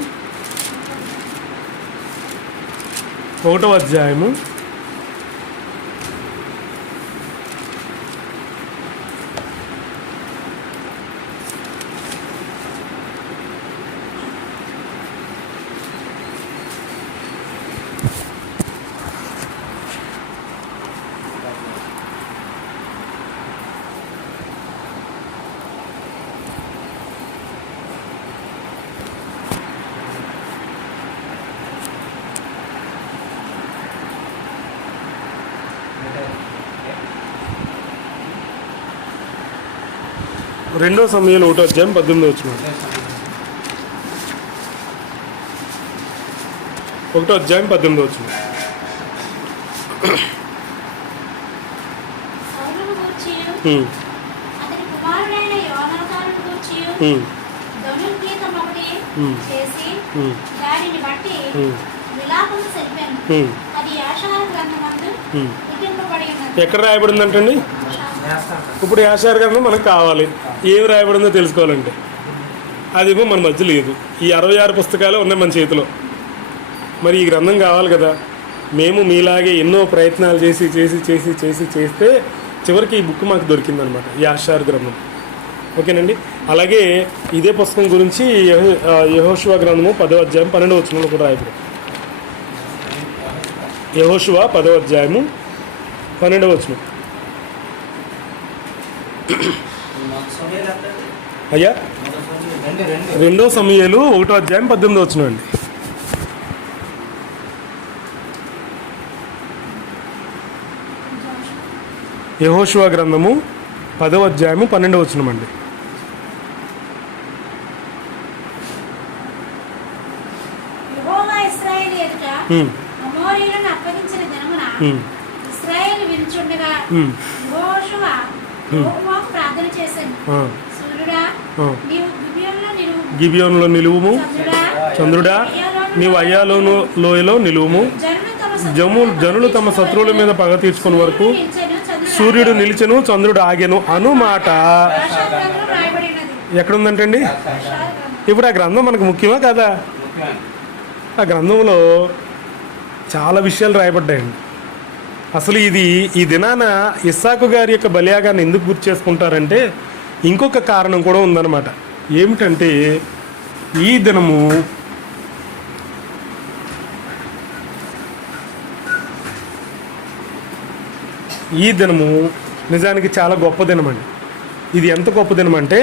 1వ అధ్యాయము 2వ సమూయేలు 1వ అధ్యాయం 18వ వచనం. 1వ అధ్యాయం 18వ వచనం. సౌలును గూర్చియు, ఉమ్, అతని కుమారుడైన యోనాతానును గూర్చియు ఉమ్, ధనుర్గీతం ఒకటి చేసి ఉమ్, దానిని బట్టి ఉమ్, విలాపము సెలిపాను. ఉమ్, అది యాషార గ్రంథమందు ఉమ్. లిఖింపబడి ఉన్నది. ఎక్కడ రాయబడిందంటండి? ఇప్పుడు యాషార్ గ్రంథం మనకు కావాలి. ఏమి రాయబడిందో తెలుసుకోవాలంటే అదేమో మన మధ్య లేదు. ఈ 66 పుస్తకాలు ఉన్నాయి మన చేతిలో. మరి ఈ గ్రంథం కావాలి కదా. మేము మీలాగే ఎన్నో ప్రయత్నాలు చేసి చేసి చేసి చేసి చేస్తే చివరికి ఈ బుక్ మాకు దొరికిందనమాట, యాషార్ గ్రంథం. ఓకేనండి. అలాగే ఇదే పుస్తకం గురించి యెహోషువ గ్రంథము 10వ అధ్యాయం 12వ వచనంలో కూడా రాయబడింది. యెహోషువ 10వ అధ్యాయము 12వ వచనం. అయ్యా 2వ సమూయేలు 1వ అధ్యాయం 18వ వచనం అండి. యెహోషువ గ్రంథము 10వ అధ్యాయము 12వ వచనం అండి. యెహోవా ఇశ్రాయేలు ఎదుట ఉమ్, అమోరీయులను అప్పగించిన దినమున ఉమ్, ఇశ్రాయేలు వినుచుండగా ఉమ్, యెహోషువ యెహోవాకు ప్రార్థన చేశాను. ఆ, సూర్యుడా, ఆ. నీవు గిబియోనులో నిలువు. గిబియోనులో నిలువుము, చంద్రుడా నీవు అయ్యాలోను లోయలో నిలువుము. జనులు తమ శత్రువుల మీద పగ తీర్చుకునే వరకు సూర్యుడు నిలిచెను, చంద్రుడు ఆగెను అను మాట ఎక్కడుందంటండి? ఇప్పుడు ఆ గ్రంథం మనకు ముఖ్యమా కదా? ఆ గ్రంథంలో చాలా విషయాలు రాయబడ్డాయండి. అసలు ఇది ఈ దినాన ఇస్సాకు గారి యొక్క బలియాగాన్ని ఎందుకు గుర్తు చేసుకుంటారంటే ఇంకొక కారణం కూడా ఉందన్నమాట. ఏమిటంటే ఈ దినము నిజానికి చాలా గొప్ప దినం అండి. ఇది ఎంత గొప్ప దినం అంటే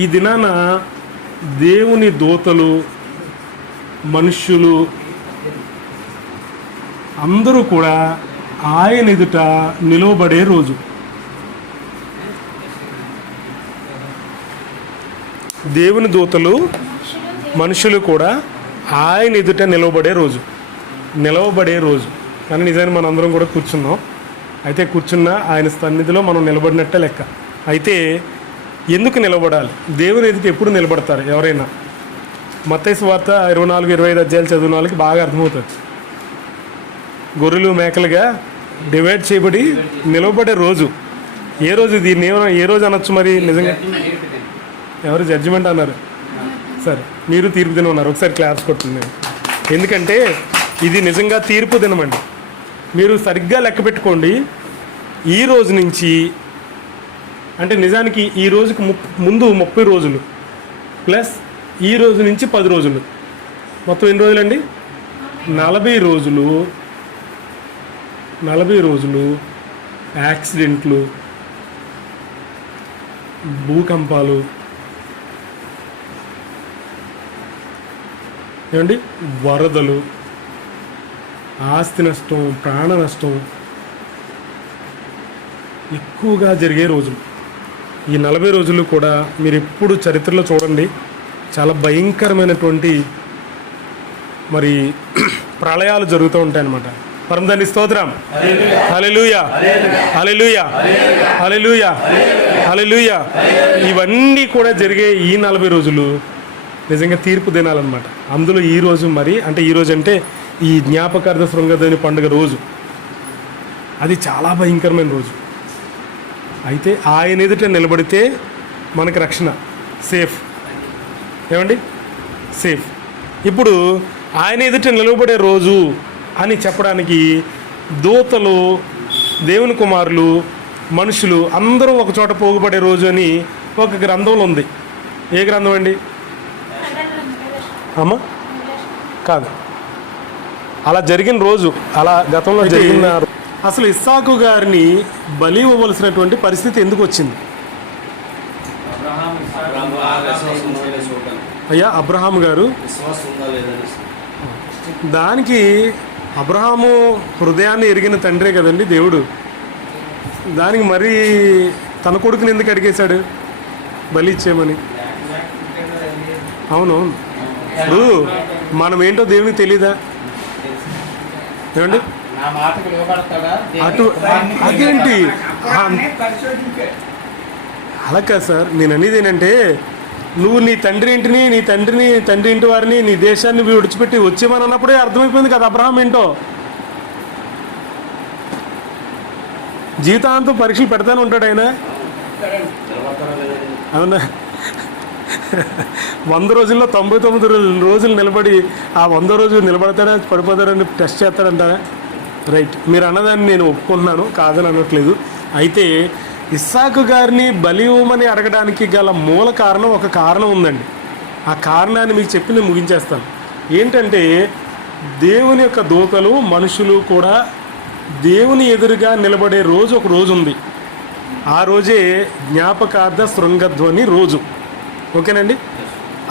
ఈ దినాన దేవుని దూతలు, మనుష్యులు అందరూ కూడా ఆయన ఎదుట నిలవబడే రోజు. దేవుని దూతలు, మనుషులు కూడా ఆయన ఎదుట నిలవబడే రోజు. కానీ నిజాన్ని మనం అందరం కూడా కూర్చున్నాం. అయితే కూర్చున్నా ఆయన సన్నిధిలో మనం నిలబడినట్టే లెక్క. అయితే ఎందుకు నిలబడాలి? దేవుని ఎదుట ఎప్పుడు నిలబడతారు ఎవరైనా? మత్తయి సువార్త 24-25 అధ్యాయాలు చదివిన వాళ్ళకి బాగా అర్థమవుతుంది. గొర్రెలు మేకలుగా డివైడ్ చేయబడి నిలబడే రోజు. ఏ రోజు? దీన్ని ఏ రోజు అనొచ్చు మరి? నిజంగా ఎవరు జడ్జిమెంట్ అన్నారు? సరే, మీరు తీర్పు దినం ఉన్నారు. ఒకసారి క్లాప్స్ కొట్టింది. ఎందుకంటే ఇది నిజంగా తీర్పు దినం అండి. మీరు సరిగ్గా లెక్క పెట్టుకోండి. ఈ రోజు నుంచి అంటే నిజానికి ఈ రోజుకి ముందు 30 రోజులు ప్లస్ ఈ రోజు నుంచి 10 రోజులు, మొత్తం ఎన్ని రోజులండి? 40 రోజులు. 40 రోజులు యాక్సిడెంట్లు, భూకంపాలు, ఏమండి, వరదలు, ఆస్తి నష్టం, ప్రాణ నష్టం ఎక్కువగా జరిగే రోజులు. ఈ 40 రోజులు కూడా మీరు ఎప్పుడు చరిత్రలో చూడండి, చాలా భయంకరమైనటువంటి మరి ప్రళయాలు జరుగుతూ ఉంటాయన్నమాట. పరమదాని స్తోత్రం. హల్లెలూయా, హల్లెలూయా, హల్లెలూయా, హల్లెలూయా. ఇవన్నీ కూడా జరిగే ఈ 40 రోజులు నిజంగా తీర్పు దినాలన్నమాట. అందులో ఈరోజు మరి అంటే ఈరోజు అంటే ఈ జ్ఞాపకార్థ శృంగదేవుని పండుగ రోజు అది చాలా భయంకరమైన రోజు. అయితే ఆయన ఎదుట నిలబడితే మనకి రక్షణ, సేఫ్. ఏమండి? సేఫ్. ఇప్పుడు ఆయన ఎదుట నిలబడే రోజు అని చెప్పడానికి దూతలు, దేవుని కుమారులు, మనుషులు అందరూ ఒక చోట పోగుపడే రోజు అని ఒక గ్రంథంలో ఉంది. ఏ గ్రంథం అండి? అమ్మ కాదు, అలా జరిగిన రోజు, అలా గతంలో జరిగిన అసలు ఇస్సాకు గారిని బలి ఇవ్వవలసినటువంటి పరిస్థితి ఎందుకు వచ్చింది? అబ్రహాము ఆ విశ్వాసం ఉందా లేదా చూడాలి. అయ్యా అబ్రహాం గారు విశ్వాసం ఉందా లేదని. దానికి అబ్రహాము హృదయాన్ని ఎరిగిన తండ్రే కదండి దేవుడు. దానికి మరీ తన కొడుకుని ఎందుకు అడిగేశాడు బలి ఇచ్చేయమని? అవును, ఇప్పుడు మనం ఏంటో దేవునికి తెలీదా? ఏమండి? నా మాటకు లోబడతాడా? అటు అదేంటి అబ్రహాముని పరిశోధించాడు. అలా కాదు సార్, నేను అనేది ఏంటంటే నువ్వు నీ తండ్రి ఇంటిని, నీ తండ్రి ఇంటి వారిని, నీ దేశాన్ని విడిచిపెట్టి వచ్చేమని అన్నప్పుడే అర్థమైపోయింది కదా అబ్రహాం ఏంటో. జీవితాంతం పరీక్షలు పెడతానే ఉంటాడు ఆయన. నిలబడతారా లేదని. అవునా? 100 రోజుల్లో 99 రోజులు నిలబడి ఆ 100 రోజులు నిలబడతాడా పడిపోతాడని టెస్ట్ చేస్తాడంటారా? రైట్, మీరు అన్నదాన్ని నేను ఒప్పుకుంటున్నాను, కాదని అనట్లేదు. అయితే ఇస్సాకు గారిని బలి ఇవ్వమని అడగడానికి గల మూల కారణం, ఒక కారణం ఉందండి. ఆ కారణాన్ని మీకు చెప్పి నేను ముగించేస్తాను. ఏంటంటే దేవుని యొక్క దూతలు, మనుషులు కూడా దేవుని ఎదురుగా నిలబడే రోజు ఒక రోజు ఉంది. ఆ రోజే జ్ఞాపకార్థ శృంగధ్వని రోజు. ఓకేనండి?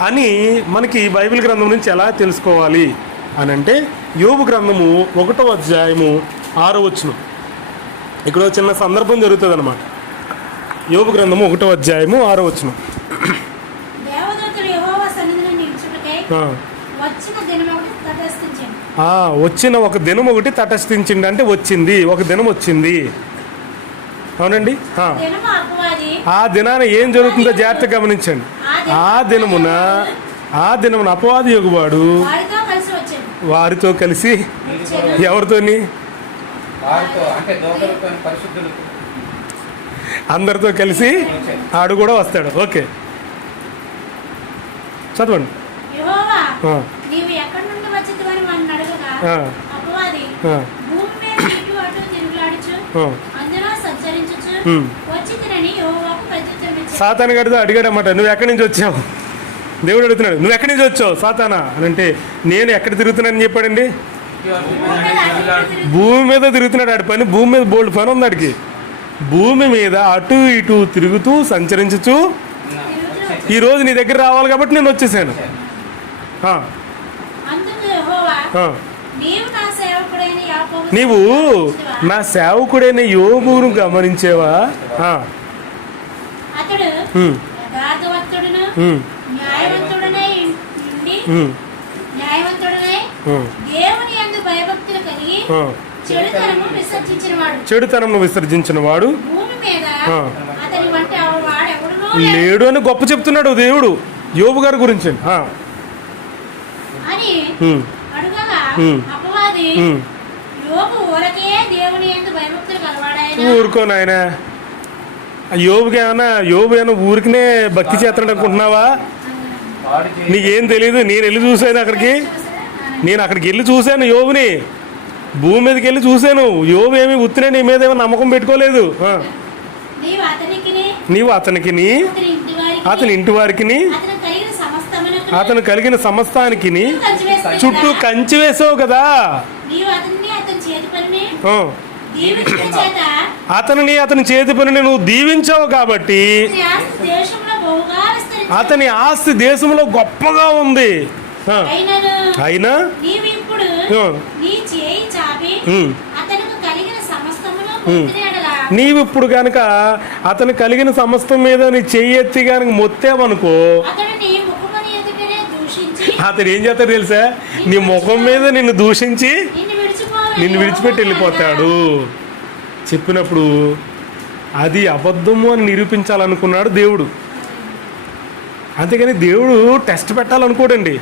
అని మనకి బైబిల్ గ్రంథం నుంచి ఎలా తెలుసుకోవాలి అని అంటే యోబు గ్రంథము 1వ అధ్యాయము 6వ వచనం. ఇక్కడ ఒక చిన్న సందర్భం జరుగుతుంది అనమాట. యోబు గ్రంథము 1వ అధ్యాయము 6వ వచనం. దేవదూతలు యెహోవా సన్నిధిని నిలుచుటకై వచ్చిన దినం ఒకటి తటస్థించింది. వచ్చిన ఒక దినం ఒకటి తటస్థించింది అంటే వచ్చింది, ఒక దినం వచ్చింది. అవునండి? దినము అపవాది ఆ దినాన ఏం జరుగుతుందో జాగ్రత్తగా గమనించండి. ఆ దినమున అపవాది యొగువాడు వారితో కలిసి వచ్చింది. వారితో కలిసి, ఎవరితోని? వారితో అంటే దోతలతో, పరిశుద్ధులతో, అందరితో కలిసి ఆడు కూడా వస్తాడు. ఓకే, చదవండి. యెహోవా ఆ, నీవు ఎక్కడి నుండి వచ్చిందని వారిని అడగగా ఆ, అపవాది ఆ, భూమి మీద ఇటు అటు తిరుగులాడుచు ఆ. అందులో సంచరించుచు వచ్చిందని యెహోవాకు ప్రత్యుత్తరం ఇచ్చాడు. సాతాను గడితో అడిగాడన్నమాట, నువ్వు ఎక్కడి నుంచి వచ్చావు? దేవుడు అడుగుతున్నాడు, నువ్వు ఎక్కడి నుంచి వచ్చావు సాతానా అని అంటే, నేను ఎక్కడ తిరుగుతున్నానని చెప్పాడండి. భూమి మీద తిరుగుతున్నాడు. ఆడి పని భూమి మీద బోల్డ్ పని ఉంది ఆడికి. భూమి మీద అటు ఇటు తిరుగుతూ సంచరించుచు ఈరోజు నీ దగ్గర రావాలి కాబట్టి నేను వచ్చేసాను. అందుకు యెహోవా ఆ. నీవు నా సేవకుడైన యాకోబు నీవు నా సేవకుడైన యోబును గమనించేవా? అతడు ఉమ్, యథార్థవంతుడును ఉమ్, న్యాయవంతుడనై ఉండి ఉమ్, ఉమ్, దేవుని యందు భయభక్తులు కలిగి ఆ. చెడుతనంను విసర్జించిన వాడు భూమి మీద ఆ. అతని వంటి వాడెవడునో లేడు అని గొప్ప చెప్తున్నాడు దేవుడు యోబు గారి గురించి. అని ఉమ్, అడుగగా ఉమ్. అపవాది ఉమ్. యోబు ఊరకే దేవుని యందు భయభక్తులు కలవాడాయన ఊరుకో నాయన. యోబు ఏమైనా ఊరికినే భక్తి చేస్తాడు అనుకుంటున్నావా? వాడి చేయి నీకేం తెలియదు. నేను వెళ్ళి చూశాను అక్కడికి. నేను అక్కడికి వెళ్ళి చూశాను యోబుని. భూమి మీదకి వెళ్ళి చూశాను. యోబు ఏమి ఉత్తినే నీ మీద ఏమో నమ్మకం పెట్టుకోలేదు. నీవు అతనికిని నీవు అతనికిని, అతని ఇంటి వారికి అతని ఇంటి వారికిని, అతను కలిగిన సమస్తానికి చుట్టూ కంచి వేసావు కదా. నీవు అతన్ని అతని చేతి పనిని ఆ. దీవించుట చేత అతనిని అతని చేతి పనిని నువ్వు దీవించావు కాబట్టి అతని ఆస్తి దేశంలో బహుగా విస్తరించింది. అతని ఆస్తి దేశంలో గొప్పగా ఉంది. ఆ. అయినను అయినా నీవు ఇప్పుడు ఆ. నీ చేయి చాపి ఉమ్. అతనికి కలిగిన సమస్తమును పొందిన ఎడల నీవు ఇప్పుడు కనుక అతను కలిగిన సమస్తం మీద నీ చెయ్యి ఎత్తి కనుక మొత్తేవనుకో, అతడు నీ ముఖముని ఎదుటనే దూషించి అతను ఏం చేస్తాడు తెలుసా? నీ ముఖం మీద నిన్ను దూషించి నిన్ను విడిచిపెట్టి వెళ్ళిపోతాడు. చెప్పినప్పుడు అది అబద్ధము అని నిరూపించాలనుకున్నాడు దేవుడు. అంతేగాని దేవుడు టెస్ట్ పెట్టాలనుకోడండి.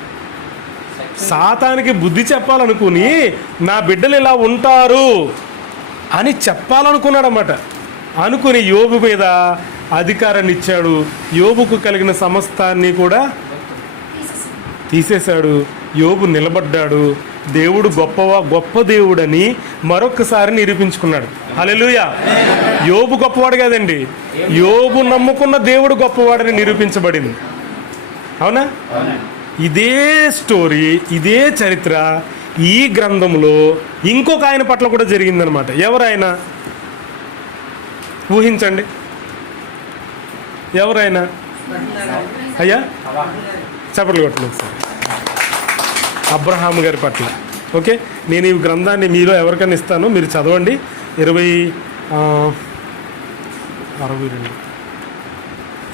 సాతానికి బుద్ధి చెప్పాలనుకుని నా బిడ్డలు ఇలా ఉంటారు అని చెప్పాలనుకున్నాడు అన్నమాట. అనుకుని యోబు మీద అధికారాన్ని ఇచ్చాడు. యోబుకు కలిగిన సమస్తాన్ని కూడా తీసేశాడు. యోబు నిలబడ్డాడు. దేవుడు గొప్ప దేవుడని మరొకసారి నిరూపించుకున్నాడు. హల్లెలూయా. యోబు గొప్పవాడు కాదండి, యోబు నమ్ముకున్న దేవుడు గొప్పవాడని నిరూపించబడింది. అవునా? ఇదే స్టోరీ, ఇదే చరిత్ర ఈ గ్రంథంలో ఇంకొక ఆయన పట్ల కూడా జరిగిందనమాట. ఎవరైనా ఊహించండి, ఎవరైనా అయ్యా చెప్పలు కొట్టలేదు సార్. అబ్రహాము గారి పట్ల. ఓకే, నేను ఈ గ్రంథాన్ని మీలో ఎవరికైనా ఇస్తాను, మీరు చదవండి. 62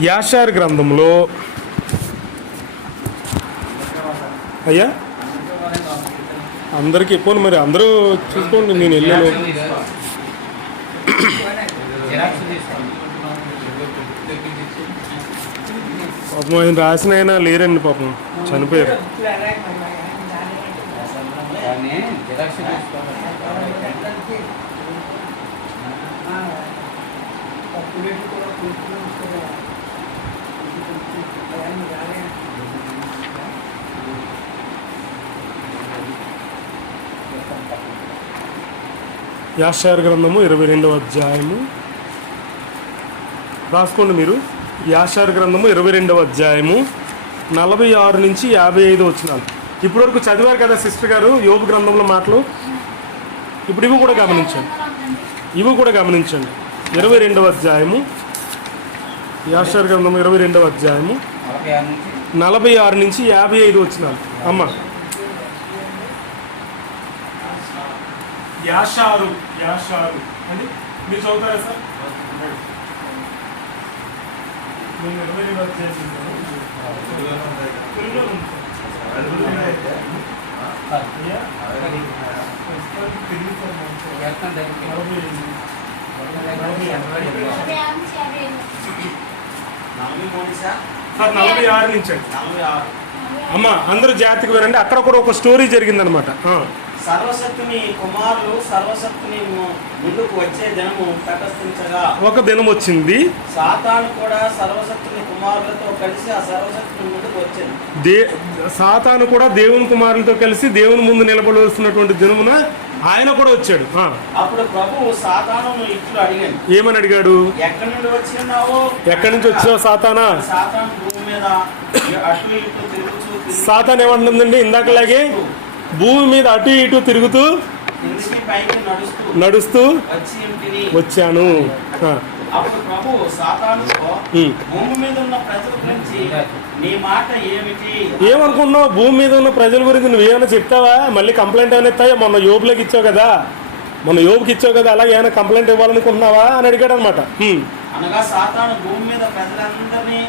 యాషార్ గ్రంథంలో అయ్యా అందరికీ పోను, మరి అందరూ చూసుకోండి, నేను వెళ్ళాను. పాపం ఆయన రాసిన అయినా లేరండి, పాపం చనిపోయారు. యాషార్ గ్రంథము 22వ అధ్యాయము రాసుకోండి మీరు. యాషార్ గ్రంథము 22వ అధ్యాయము 46 నుంచి 55 వచనాలు. ఇప్పటివరకు చదివారు కదా సిస్టర్ గారు యోబు గ్రంథంలో మాటలు. ఇప్పుడు ఇవి కూడా గమనించండి, 22వ అధ్యాయము యాషార్ గ్రంథము 22వ అధ్యాయము 46 నుంచి 55 వచనాలు. అమ్మ యాషారు అని మీరు చదువుతారా సార్? నేను 22వ అధ్యాయం తెలుగులో ఉంది సార్. 46 నుంచి అమ్మ అందరూ జాగ్రత్తగా వినండి. అక్కడ కూడా ఒక స్టోరీ జరిగిందనమాట. సర్వశక్తుని కుమారులు సర్వశక్తుని ముందుకు వచ్చే దినము తటస్థించగా ఒక దినం వచ్చింది, సాతాను కూడా సర్వశక్తుని కుమారులతో కలిసి ఆ సర్వశక్తుని ముందుకు వచ్చింది. సాతాను కూడా దేవుని కుమారులతో కలిసి దేవుని ముందు నిలబడవలసినటువంటి దినమున ఆయన కూడా వచ్చాడు. అప్పుడు ప్రభువు సాతానును ఇట్లు అడిగాడు. ఏమని అడిగాడు? ఎక్కడి నుండి వచ్చినావు? ఎక్కడి నుంచి వచ్చావు సాతానా? సాతాను భూమి మీద అటు ఇటు తిరుగుతూ సాతాను ఏమంటుందండి? ఇందాకలాగే భూమి మీద అటు ఇటు తిరుగుతూ నడుస్తూ వచ్చాను. అప్పుడు ప్రభువు సాతానుతో భూమి మీద ఉన్న ప్రజల గురించి నీ మాట ఏమిటి? ఏమనుకున్నావు? భూమి మీద ఉన్న ప్రజల గురించి నువ్వేమైనా చెప్తావా? మళ్ళీ కంప్లైంట్ ఏమైనా ఇస్తావా? మొన్న యోబులోకి ఇచ్చావు కదా, అలాగే ఏమైనా కంప్లైంట్ ఇవ్వాలనుకుంటున్నావా అని అడిగాడు అనమాట. అనగా సాతాను భూమి మీద ప్రజలందరినీ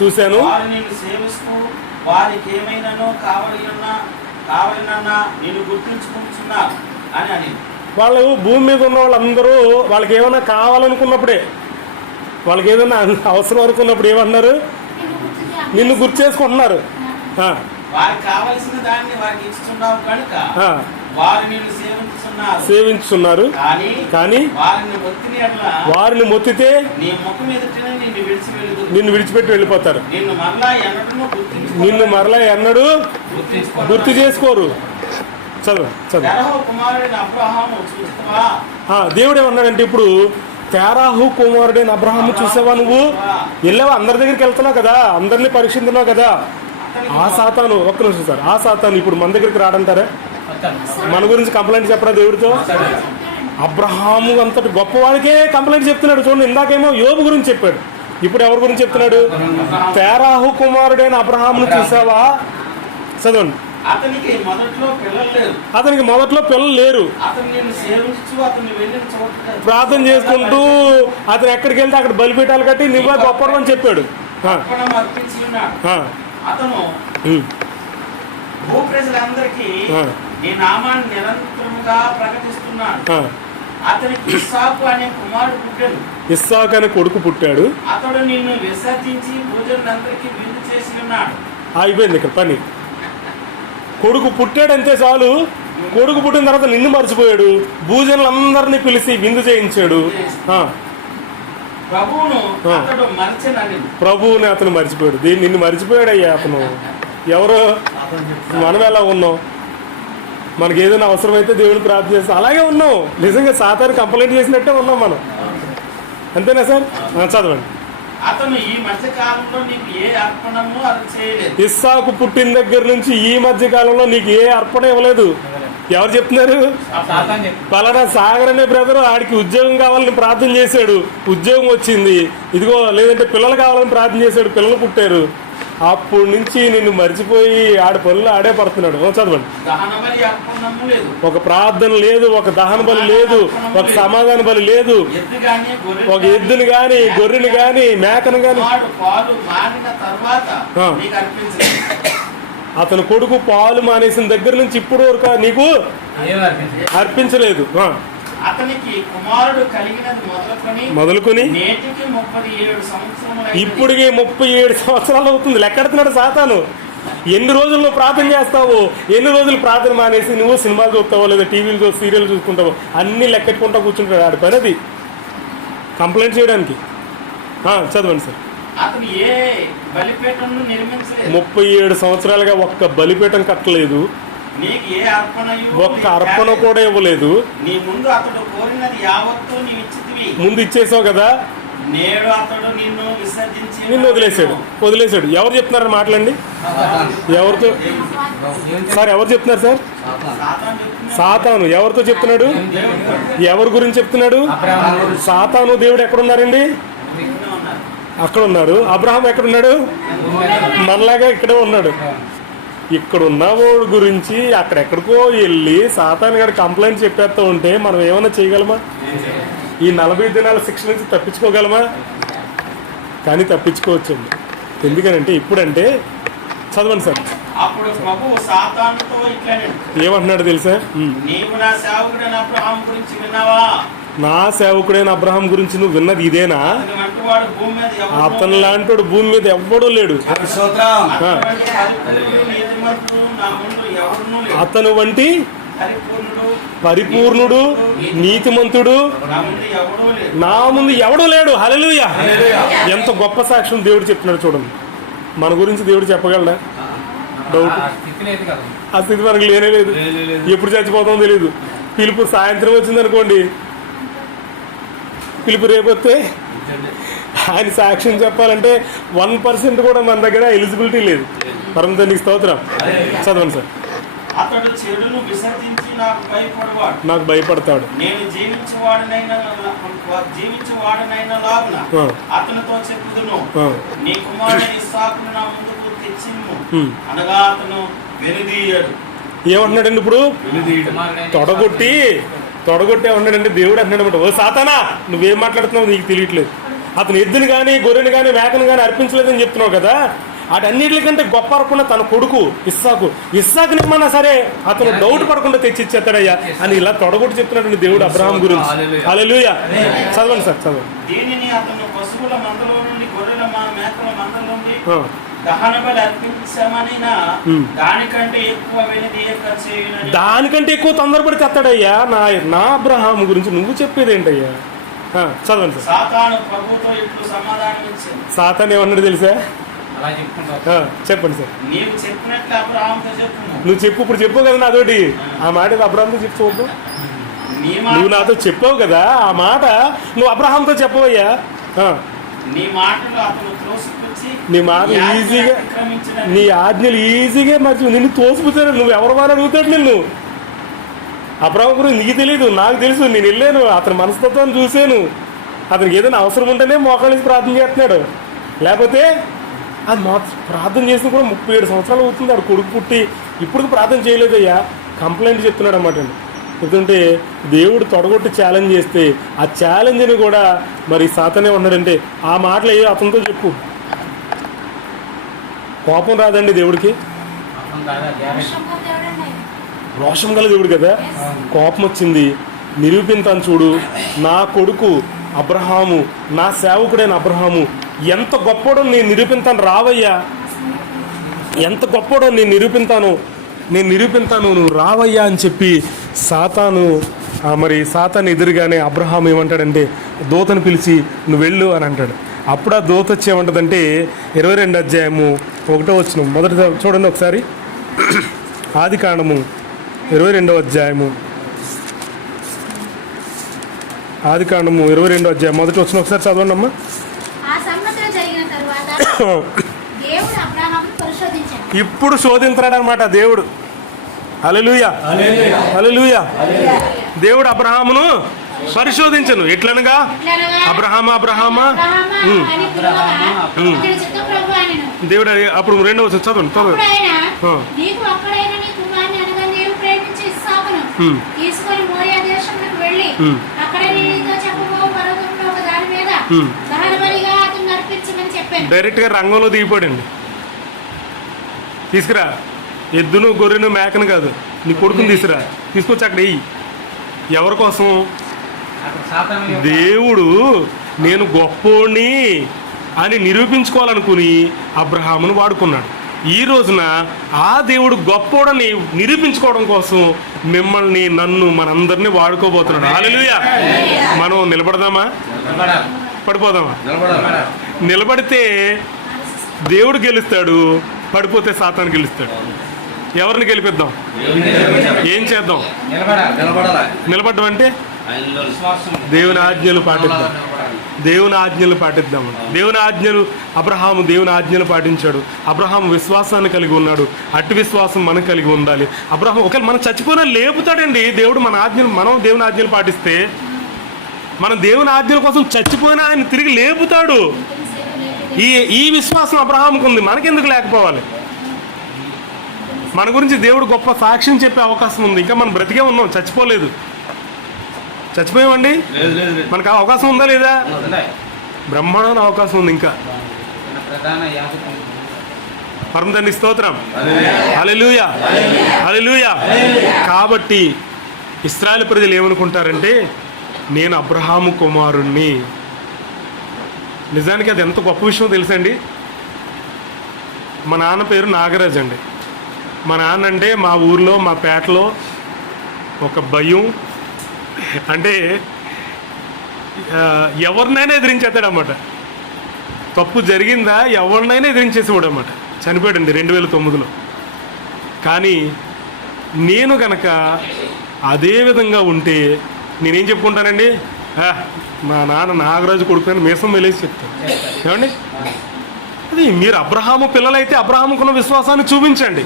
చూశాను, వారిని సేవిస్తూ వారికి ఏమైనానో కావాలన్నా నేను గుర్తుంచుకుంటున్నా అని అడిగింది. వాళ్ళు భూమి మీద ఉన్న వాళ్ళందరూ వాళ్ళకి ఏమైనా కావాలనుకున్నప్పుడే, వాళ్ళకి ఏదైనా అవసరం అనుకున్నప్పుడు ఏమన్నారు? నిన్ను గుర్తు చేసుకుంటున్నారు. వారికి కావలసిన దాన్ని వారికి ఇస్తున్నావు కనుక వారు నిన్ను సేవించుతున్నారు. కానీ వారిని మొత్తితే నిన్ను విడిచిపెట్టి వెళ్ళిపోతారు. నిన్ను మరలా ఎన్నడూ గుర్తు చేసుకోరు. చదువు. దేవుడు ఏమన్నాడంటే, ఇప్పుడు తెరాహు కుమారుడైన అబ్రహాము చూసావా? నువ్వు వెళ్ళావా? అందరి దగ్గరికి వెళ్తున్నావు కదా, అందరినీ పరీక్షిస్తున్నావు కదా. ఆ సాతాను, ఒక్క నిమిషం సార్, ఆ సాతాను ఇప్పుడు మన దగ్గరికి రాడంటారా? మన గురించి కంప్లైంట్ చెప్పరా దేవుడితో? అబ్రహాము అంతటి గొప్పవాడికే కంప్లైంట్ చెప్తున్నాడు. చూడండి, ఇందాకేమో యోబు గురించి చెప్పాడు, ఇప్పుడు ఎవరి గురించి చెప్తున్నాడు? తెరాహు కుమారుడైన అబ్రహామును చూసావా? చదవండి. అతనికి మొదట్లో పిల్లలు లేరు. ప్రార్థన చేసుకుంటూ అతను ఎక్కడికి వెళ్తే అక్కడ బలిపీఠాలు కట్టి నువ్వే గొప్పడు అని చెప్పాడు. అతను భూప్రజలందరికీ నీ నామాన్ని నిరంతరముగా ప్రకటిస్తున్నాడు. అతనికి ఇస్సాకు అనే కుమారుడు పుట్టాడు. ఇస్సాకు అనే కొడుకు పుట్టాడు. అతడు నిన్ను విసర్జించి భోజనులందరికీ విందు చేసి ఉన్నాడు. అయిపోయింది ఇక్కడ పని. కొడుకు పుట్టాడు అంతే చాలు. కొడుకు పుట్టిన తర్వాత నిన్ను మర్చిపోయాడు, భూజనులందరినీ పిలిచి విందు చేయించాడు. ప్రభువును అతడు మరచెనని. ప్రభువుని అతను మర్చిపోయాడు. నిన్ను మర్చిపోయాడయ్యా అతను. ఎవరు? మనం ఎలా ఉన్నాం? మనకి ఏదైనా అవసరమైతే దేవుని ప్రార్థన చేస్తాం, అలాగే ఉన్నాం. నిజంగా సాతాను కంప్లైంట్ చేసినట్టే ఉన్నాం మనం. అంతేనా సార్? చదవండి. అతను ఈ మధ్య కాలంలో నీకు ఏ అర్పణము అది చేయలేదు. ఇస్సాకు పుట్టిన దగ్గర నుంచి ఈ మధ్య కాలంలో నీకు ఏ అర్పణ ఇవ్వలేదు. ఎవరు చెప్తున్నారు? పలానా సాగర్ అనే బ్రదర్ ఆడికి ఉద్యోగం కావాలని ప్రార్థన చేశాడు, ఉద్యోగం వచ్చింది. ఇదిగో లేదంటే పిల్లలు కావాలని ప్రార్థన చేశాడు, పిల్లలు పుట్టారు. అప్పటి నుంచి నిన్ను మర్చిపోయి ఆడి పనులు ఆడే పడుతున్నాడు. చదవండి. ఒక ప్రార్థన లేదు, ఒక దహన బలి లేదు, ఒక సమాధాన బలి లేదు. ఒక ఎద్దుని గాని, గొర్రెని గాని, మేకను గాని. అతను కొడుకు పాలు మానేసిన దగ్గర నుంచి ఇప్పుడు వరకు నీకు అర్పించలేదు. అతనికి కుమారుడు కలిగినది మొదలుకొని నేటికి 37 సంవత్సరములు. ఇప్పటికి 37 సంవత్సరాలు అవుతుంది. లెక్కెడుతున్నాడు సాతాను. ఎన్ని రోజులు నువ్వు ప్రార్థన చేస్తావు, ఎన్ని రోజులు ప్రార్థన మానేసి నువ్వు సినిమాలు చూస్తావో లేదా టీవీలు చూసి సీరియల్ చూసుకుంటావో అన్ని లెక్కెట్టుకుంటా కూర్చుంటాడు. ఆడి పని అది కంప్లైంట్ చేయడానికి. చదవండి సార్. అతను ఏ బలిపీఠను నిర్మించలేదు. 37 సంవత్సరాలుగా ఒక్క బలిపీఠం కట్టలేదు, నీకు ఏ అర్పణయు ఒక్క అర్పణ కూడా ఇవ్వలేదు. నీ ముందు అతడు కోరినది యావత్తు నీవు ఇచ్చితివి. ముందు ఇచ్చేసావు కదా, నేడు అతడు నిన్ను విసర్జించి నిన్ను వదిలేశాడు. ఎవరు చెప్తున్నారు మాటలండి? ఎవరితో సార్? ఎవరు చెప్తున్నారు సార్? సాతాను. ఎవరితో చెప్తున్నాడు? ఎవరి గురించి చెప్తున్నాడు? సాతాను. దేవుడు ఎక్కడున్నారండి? అక్కడ ఉన్నారు. అబ్రహాం ఎక్కడున్నాడు? మనలాగా ఇక్కడే ఉన్నాడు. ఇక్కడ ఉన్నవాడు గురించి అక్కడెక్కడికో వెళ్ళి సాతాను గారు కంప్లైంట్ చెప్పేస్తూ ఉంటే మనం ఏమైనా చేయగలమా? ఈ 40 దినాల శిక్ష నుంచి తప్పించుకోగలమా? కానీ తప్పించుకోవచ్చండి. ఎందుకనంటే ఇప్పుడంటే చదవండి సార్. అప్పుడు ప్రభువు సాతానుతో ఇట్లనెను. ఏమంటున్నాడు తెలుసా? నీవు నా సేవకుడైన అబ్రహాం గురించి విన్నావా? నా సేవకుడైన అబ్రహాం గురించి నువ్వు విన్నది ఇదేనా? అతను లాంటి భూమి మీద ఎవ్వడూ లేడు. అతను వంటి పరిపూర్ణుడు, నీతిమంతుడు నా ముందు ఎవడూ లేడు. హల్లెలూయా! ఎంత గొప్ప సాక్ష్యం దేవుడు చెప్తున్నాడు చూడండి. మన గురించి దేవుడు చెప్పగలడా? డౌట్. ఆ స్థితి మనకు లేనే లేదు. ఎప్పుడు చచ్చిపోతామో తెలియదు. పిలుపు సాయంత్రం వచ్చిందనుకోండి, పిలుపు రేపొస్తే ఆయన సాక్ష్యం చెప్పాలంటే 1% కూడా మన దగ్గర ఎలిజిబిలిటీ లేదు. పరమ నీకు స్తోత్రం. చదవండి సార్. అతడు చెడును విసర్జించి నాకు భయపడతాడు. నేను జీవించేవాడనైనా లాగున అతనితో చెప్పుదును, నీ కుమారుని ఇస్సాకును నా ముందుకు తెచ్చిమ్ము అనగా అతను వెనుదీయడు. ఏమంటున్నాడండి ఇప్పుడు? తొడగొట్టి ఏమన్నాడంటే దేవుడు అంటున్నాడు, ఓ సాతానా నువ్వేం మాట్లాడుతున్నావు నీకు తెలియట్లేదు. అతను ఎద్దుని కానీ, గొర్రెని కానీ, మేకను కానీ అర్పించలేదని చెప్తున్నావు కదా. అటన్నిటికంటే గొప్ప అర్పణ తన కొడుకు ఇస్సాకు నిమ్మన్నా సరే అతను డౌట్ పడకుండా తెచ్చిచ్చేస్తాడయ్యా అని ఇలా తొడగొట్టి చెప్తున్నాడు దేవుడు అబ్రహాం గురించి. హల్లెలూయా! చదవండి సార్, చదవండి. దీనిని అతను పశువుల మందలో నుండి, గొర్రెల మేకల మందల నుండి దహన బలి అర్పించమనినా దానికంటే ఎక్కువ తొందరపడి తెస్తాడయ్యా. నా అబ్రహాం గురించి నువ్వు చెప్పేది ఏంటయ్యా? చదవండి సార్. సాతాను ప్రభువుతో ఇట్లు సమాధానం ఇచ్చింది. సాతాను ఏమన్నాడు తెలుసా? చెప్పండి సార్. నీవు చెప్పినట్లు అబ్రహాంతో చెప్పుము. నువ్వు చెప్పు, ఇప్పుడు చెప్పు కదా నాతోటి. ఆ మాట అబ్రహాంతో చెప్పుకోవద్దు. నువ్వు నాతో చెప్పావు కదా, ఆ మాట నువ్వు అబ్రహాంతో చెప్పవయ్యా. నీ మాటలు అతను త్రోసిపుచ్చి, నీ మాట ఈజీగా, నీ ఆజ్ఞలు ఈజీగా మర్చి నిన్ను తోసిపుచ్చాడు. నువ్వు ఎవరు వారు అడుగుతాడు నిన్ను. అబ్రహాం గురించి నీకు తెలియదు, నాకు తెలుసు. నేను వెళ్ళాను, అతని మనస్తత్వాన్ని చూశాను. అతనికి ఏదైనా అవసరం ఉంటేనే మోకాళ్ళ నుంచి ప్రార్థన చేస్తున్నాడు. లేకపోతే అది ప్రార్థన చేసిన కూడా 37 సంవత్సరాలు అవుతుంది. ఆడు కొడుకు పుట్టి ఇప్పుడు ప్రార్థన చేయలేదయ్యా. కంప్లైంట్ చెప్తున్నాడు అన్నమాట అండి. ఎందుకంటే దేవుడు తొడగొట్టి ఛాలెంజ్ చేస్తే ఆ ఛాలెంజ్ని కూడా మరి సాతానే ఉన్నాడంటే ఆ మాటలు అయ్యో అతనితో చెప్పు. కోపం రాదండి దేవుడికి? రోషం గల దేవుడు కదా. కోపం వచ్చింది, నిరూపింతాను చూడు. నా కొడుకు అబ్రహాము, నా సేవకుడైన అబ్రహాము ఎంత గొప్పోడో నేను నిరూపిస్తాను, రావయ్యా, ఎంత గొప్పోడో నేను నిరూపిస్తాను, నువ్వు రావయ్యా అని చెప్పి సాతాను సాతాను ఎదురుగానే అబ్రహాం ఏమంటాడంటే దూతను పిలిచి నువ్వు వెళ్ళు అని అంటాడు. అప్పుడు ఆ దూత వచ్చి ఏమంటుందంటే 22 అధ్యాయము 1వ వచనం మొదటి చూడండి ఒకసారి. ఆది కాండము 22వ అధ్యాయము, ఆది కాండము 22వ అధ్యాయం మొదటి వచనం ఒకసారి చదవండి అమ్మా. ఆ సంగతులు జరిగిన తరువాత దేవుడు అబ్రహామును పరిశోధించాడు. ఇప్పుడు శోధించాడు అనమాట దేవుడు. హల్లెలూయా, హల్లెలూయా. దేవుడు అబ్రహామును పరిశోధించను. ఎట్లనగా అబ్రహామా అబ్రహామా అని పిలువగా, ఇతడు చిత్తప్రభు అనెను. దేవుడు అప్పుడు 2వ వచనం చదవండి. అప్పుడు ఆయన, నీకు ఒక్కడైన నీ కుమారుని అనగా నీవు ప్రేమించే ఇస్సాకును తీసుకొని మోరియా దేశమునకు వెళ్ళి అక్కడ నీతో చెప్పబో పర్వతంలో ఒక దాని మీద దహనబలిగా అతన్ని అర్పించమని చెప్పాను. డైరెక్ట్ గా రంగంలో దిగిపోడండి. తీసుకురా, ఎద్దును గొర్రెను మేకను కాదు, నీ కొడుకుని తీసుకొచ్చి అక్కడ వెయ్యి. ఎవరి కోసం? అక్కడ సాతాను యొక్క దేవుడు నేను గొప్పోణ్ణి అని నిరూపించుకోవాలనుకుని అబ్రహామును వాడుకున్నాడు. ఈ రోజున ఆ దేవుడు గొప్పోడని నిరూపించుకోవడం కోసం మిమ్మల్ని, నన్ను, మనందరినీ వాడుకోబోతున్నాడు. హల్లెలూయా. మనం నిలబడదామా, నిలబడాలి. పడిపోదామా? నిలబడాలి. నిలబడితే దేవుడు గెలుస్తాడు, పడిపోతే సాతాను గెలుస్తాడు. ఎవరిని గెలిపిద్దాం? ఏం చేద్దాం? నిలబడ్డం అంటే విశ్వాసం దేవుని ఆజ్ఞలు పాటిద్దాం. దేవుని ఆజ్ఞలు పాటిద్దాం. దేవుని ఆజ్ఞలు అబ్రహాము దేవుని ఆజ్ఞలు పాటించాడు. అబ్రహాము విశ్వాసాన్ని కలిగి ఉన్నాడు. అట్టి విశ్వాసం మనం కలిగి ఉండాలి. అబ్రహాం ఒకవేళ మనం చచ్చిపోయినా లేపుతాడండి దేవుడు. మనం దేవుని ఆజ్ఞలు పాటిస్తే, మనం దేవుని ఆజ్ఞల కోసం చచ్చిపోయినా ఆయన తిరిగి లేపుతాడు. ఈ విశ్వాసం అబ్రహాముకు ఉంది, మనకెందుకు లేకపోవాలి? మన గురించి దేవుడు గొప్ప సాక్ష్యం చెప్పే అవకాశం ఉంది. ఇంకా మనం బ్రతికే ఉన్నాం, చచ్చిపోలేదు. చచ్చిపోయామండి? మనకు ఆ అవకాశం ఉందా లేదా? బ్రహ్మాండమైన అవకాశం ఉంది. ఇంకా ప్రధాన యాజకుడు పరమ తండ్రి స్తోత్రం. హల్లెలూయా, హల్లెలూయా. కాబట్టి ఇశ్రాయేలు ప్రజలు ఏమనుకుంటారంటే నేను అబ్రహాము కుమారుణ్ణి. నిజానికి అది ఎంత గొప్ప విషయం తెలుసండి. మా నాన్న పేరు నాగరాజ్ అండి. మా నాన్న అంటే మా ఊర్లో, మా పేటలో ఒక భయం. అంటే ఎవరినైనా ఎదిరించేస్తాడు అన్నమాట. తప్పు జరిగిందా ఎవరినైనా ఎదిరించేసేవాడు అన్నమాట. చనిపోయాడండి 2009లో. కానీ నేను కనుక అదే విధంగా ఉంటే నేనేం చెప్పుకుంటానండి, మా నాన్న నాగరాజు కొడుకుని మీసం వెళ్ళేసి చెప్తాను. ఏమండి? అది మీరు అబ్రహాము పిల్లలైతే అబ్రహాముకున్న విశ్వాసాన్ని చూపించండి.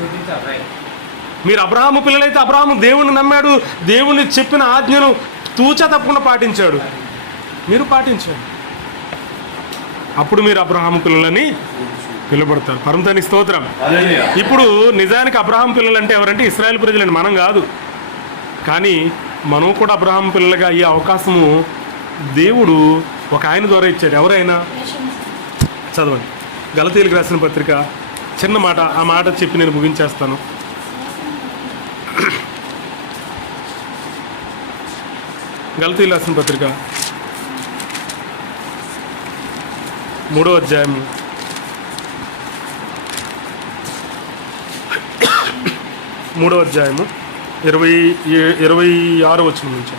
మీరు అబ్రహాము పిల్లలైతే అబ్రహాము దేవుణ్ణి నమ్మాడు, దేవుని చెప్పిన ఆజ్ఞను తూచా తప్పకుండా పాటించాడు. మీరు పాటించండి. అప్పుడు మీరు అబ్రహాము పిల్లలని పిలువబడతారు. పరమ తండ్రి స్తోత్రం. ఇప్పుడు నిజానికి అబ్రహాం పిల్లలు అంటే ఎవరంటే ఇశ్రాయేలు ప్రజలండి, మనం కాదు. కానీ మనం కూడా అబ్రహాం పిల్లలుగా అయ్యే అవకాశము దేవుడు ఒక ఆయన ద్వారా ఇచ్చాడు. ఎవరైనా చదవండి. గలతీయులకు రాసిన పత్రిక చిన్న మాట, ఆ మాట చెప్పి నేను ముగించేస్తాను. గలతీయులకు రాసిన పత్రిక 3వ అధ్యాయము 26వ వచనం నుంచి.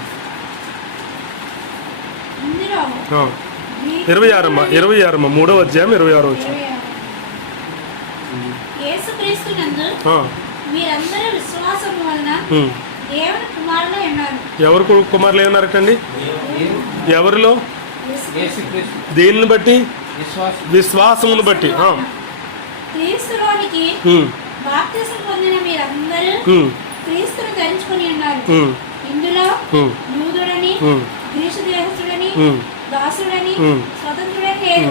26 అమ్మా, 3వ అధ్యాయం 26వ వచనం. యేసుక్రీస్తునందు మీరందరూ విశ్వాసము వలన దేవుని కుమారులై ఉన్నారు. ఎవరు కుమారులు ఏమన్నారటండి? ఎవరిలో? యేసుక్రీస్తు దేనిని బట్టి? విశ్వాసమును బట్టి. క్రీస్తులోనికి బాప్తిసం పొందిన మీరందరూ క్రీస్తును ధరించుకొని ఉన్నారు. ఇందులో యూదుడని, గ్రీసు దేశస్తుడని, దాసుడని, స్వతంత్రుడని లేదు,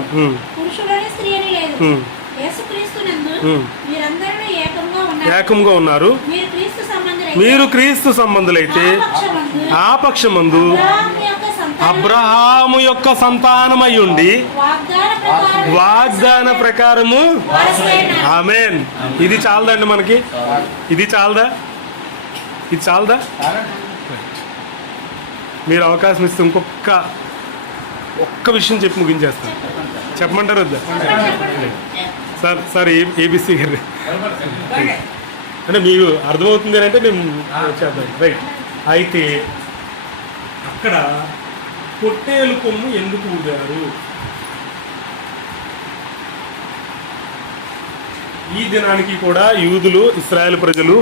పురుషుడని స్త్రీ అని లేదు. యేసుక్రీస్తునందు మీరందరూ ఏకంగా ఉన్నారు. మీరు క్రీస్తు సంబంధులైతే ఆ పక్షమందు అబ్రహాము యొక్క సంతానమై ఉండి వాగ్దాన ప్రకారము. ఆమేన్. ఇది చాలదండి మనకి? ఇది చాలదా? ఇది చాలదా? మీరు అవకాశం ఇస్తే ఒక్క విషయం చెప్పి ముగించేస్తాను. చెప్పమంటారు వద్దా? చెప్పండి. సార్ ఏబిసి గారు అంటే మీకు అర్థమవుతుంది అంటే నేను చేద్దాం. రైట్. అయితే అక్కడ పొట్టేలు కొమ్ము ఎందుకు ఊదారు? ఈ దినానికి కూడా యూదులు, ఇశ్రాయేల్ ప్రజలు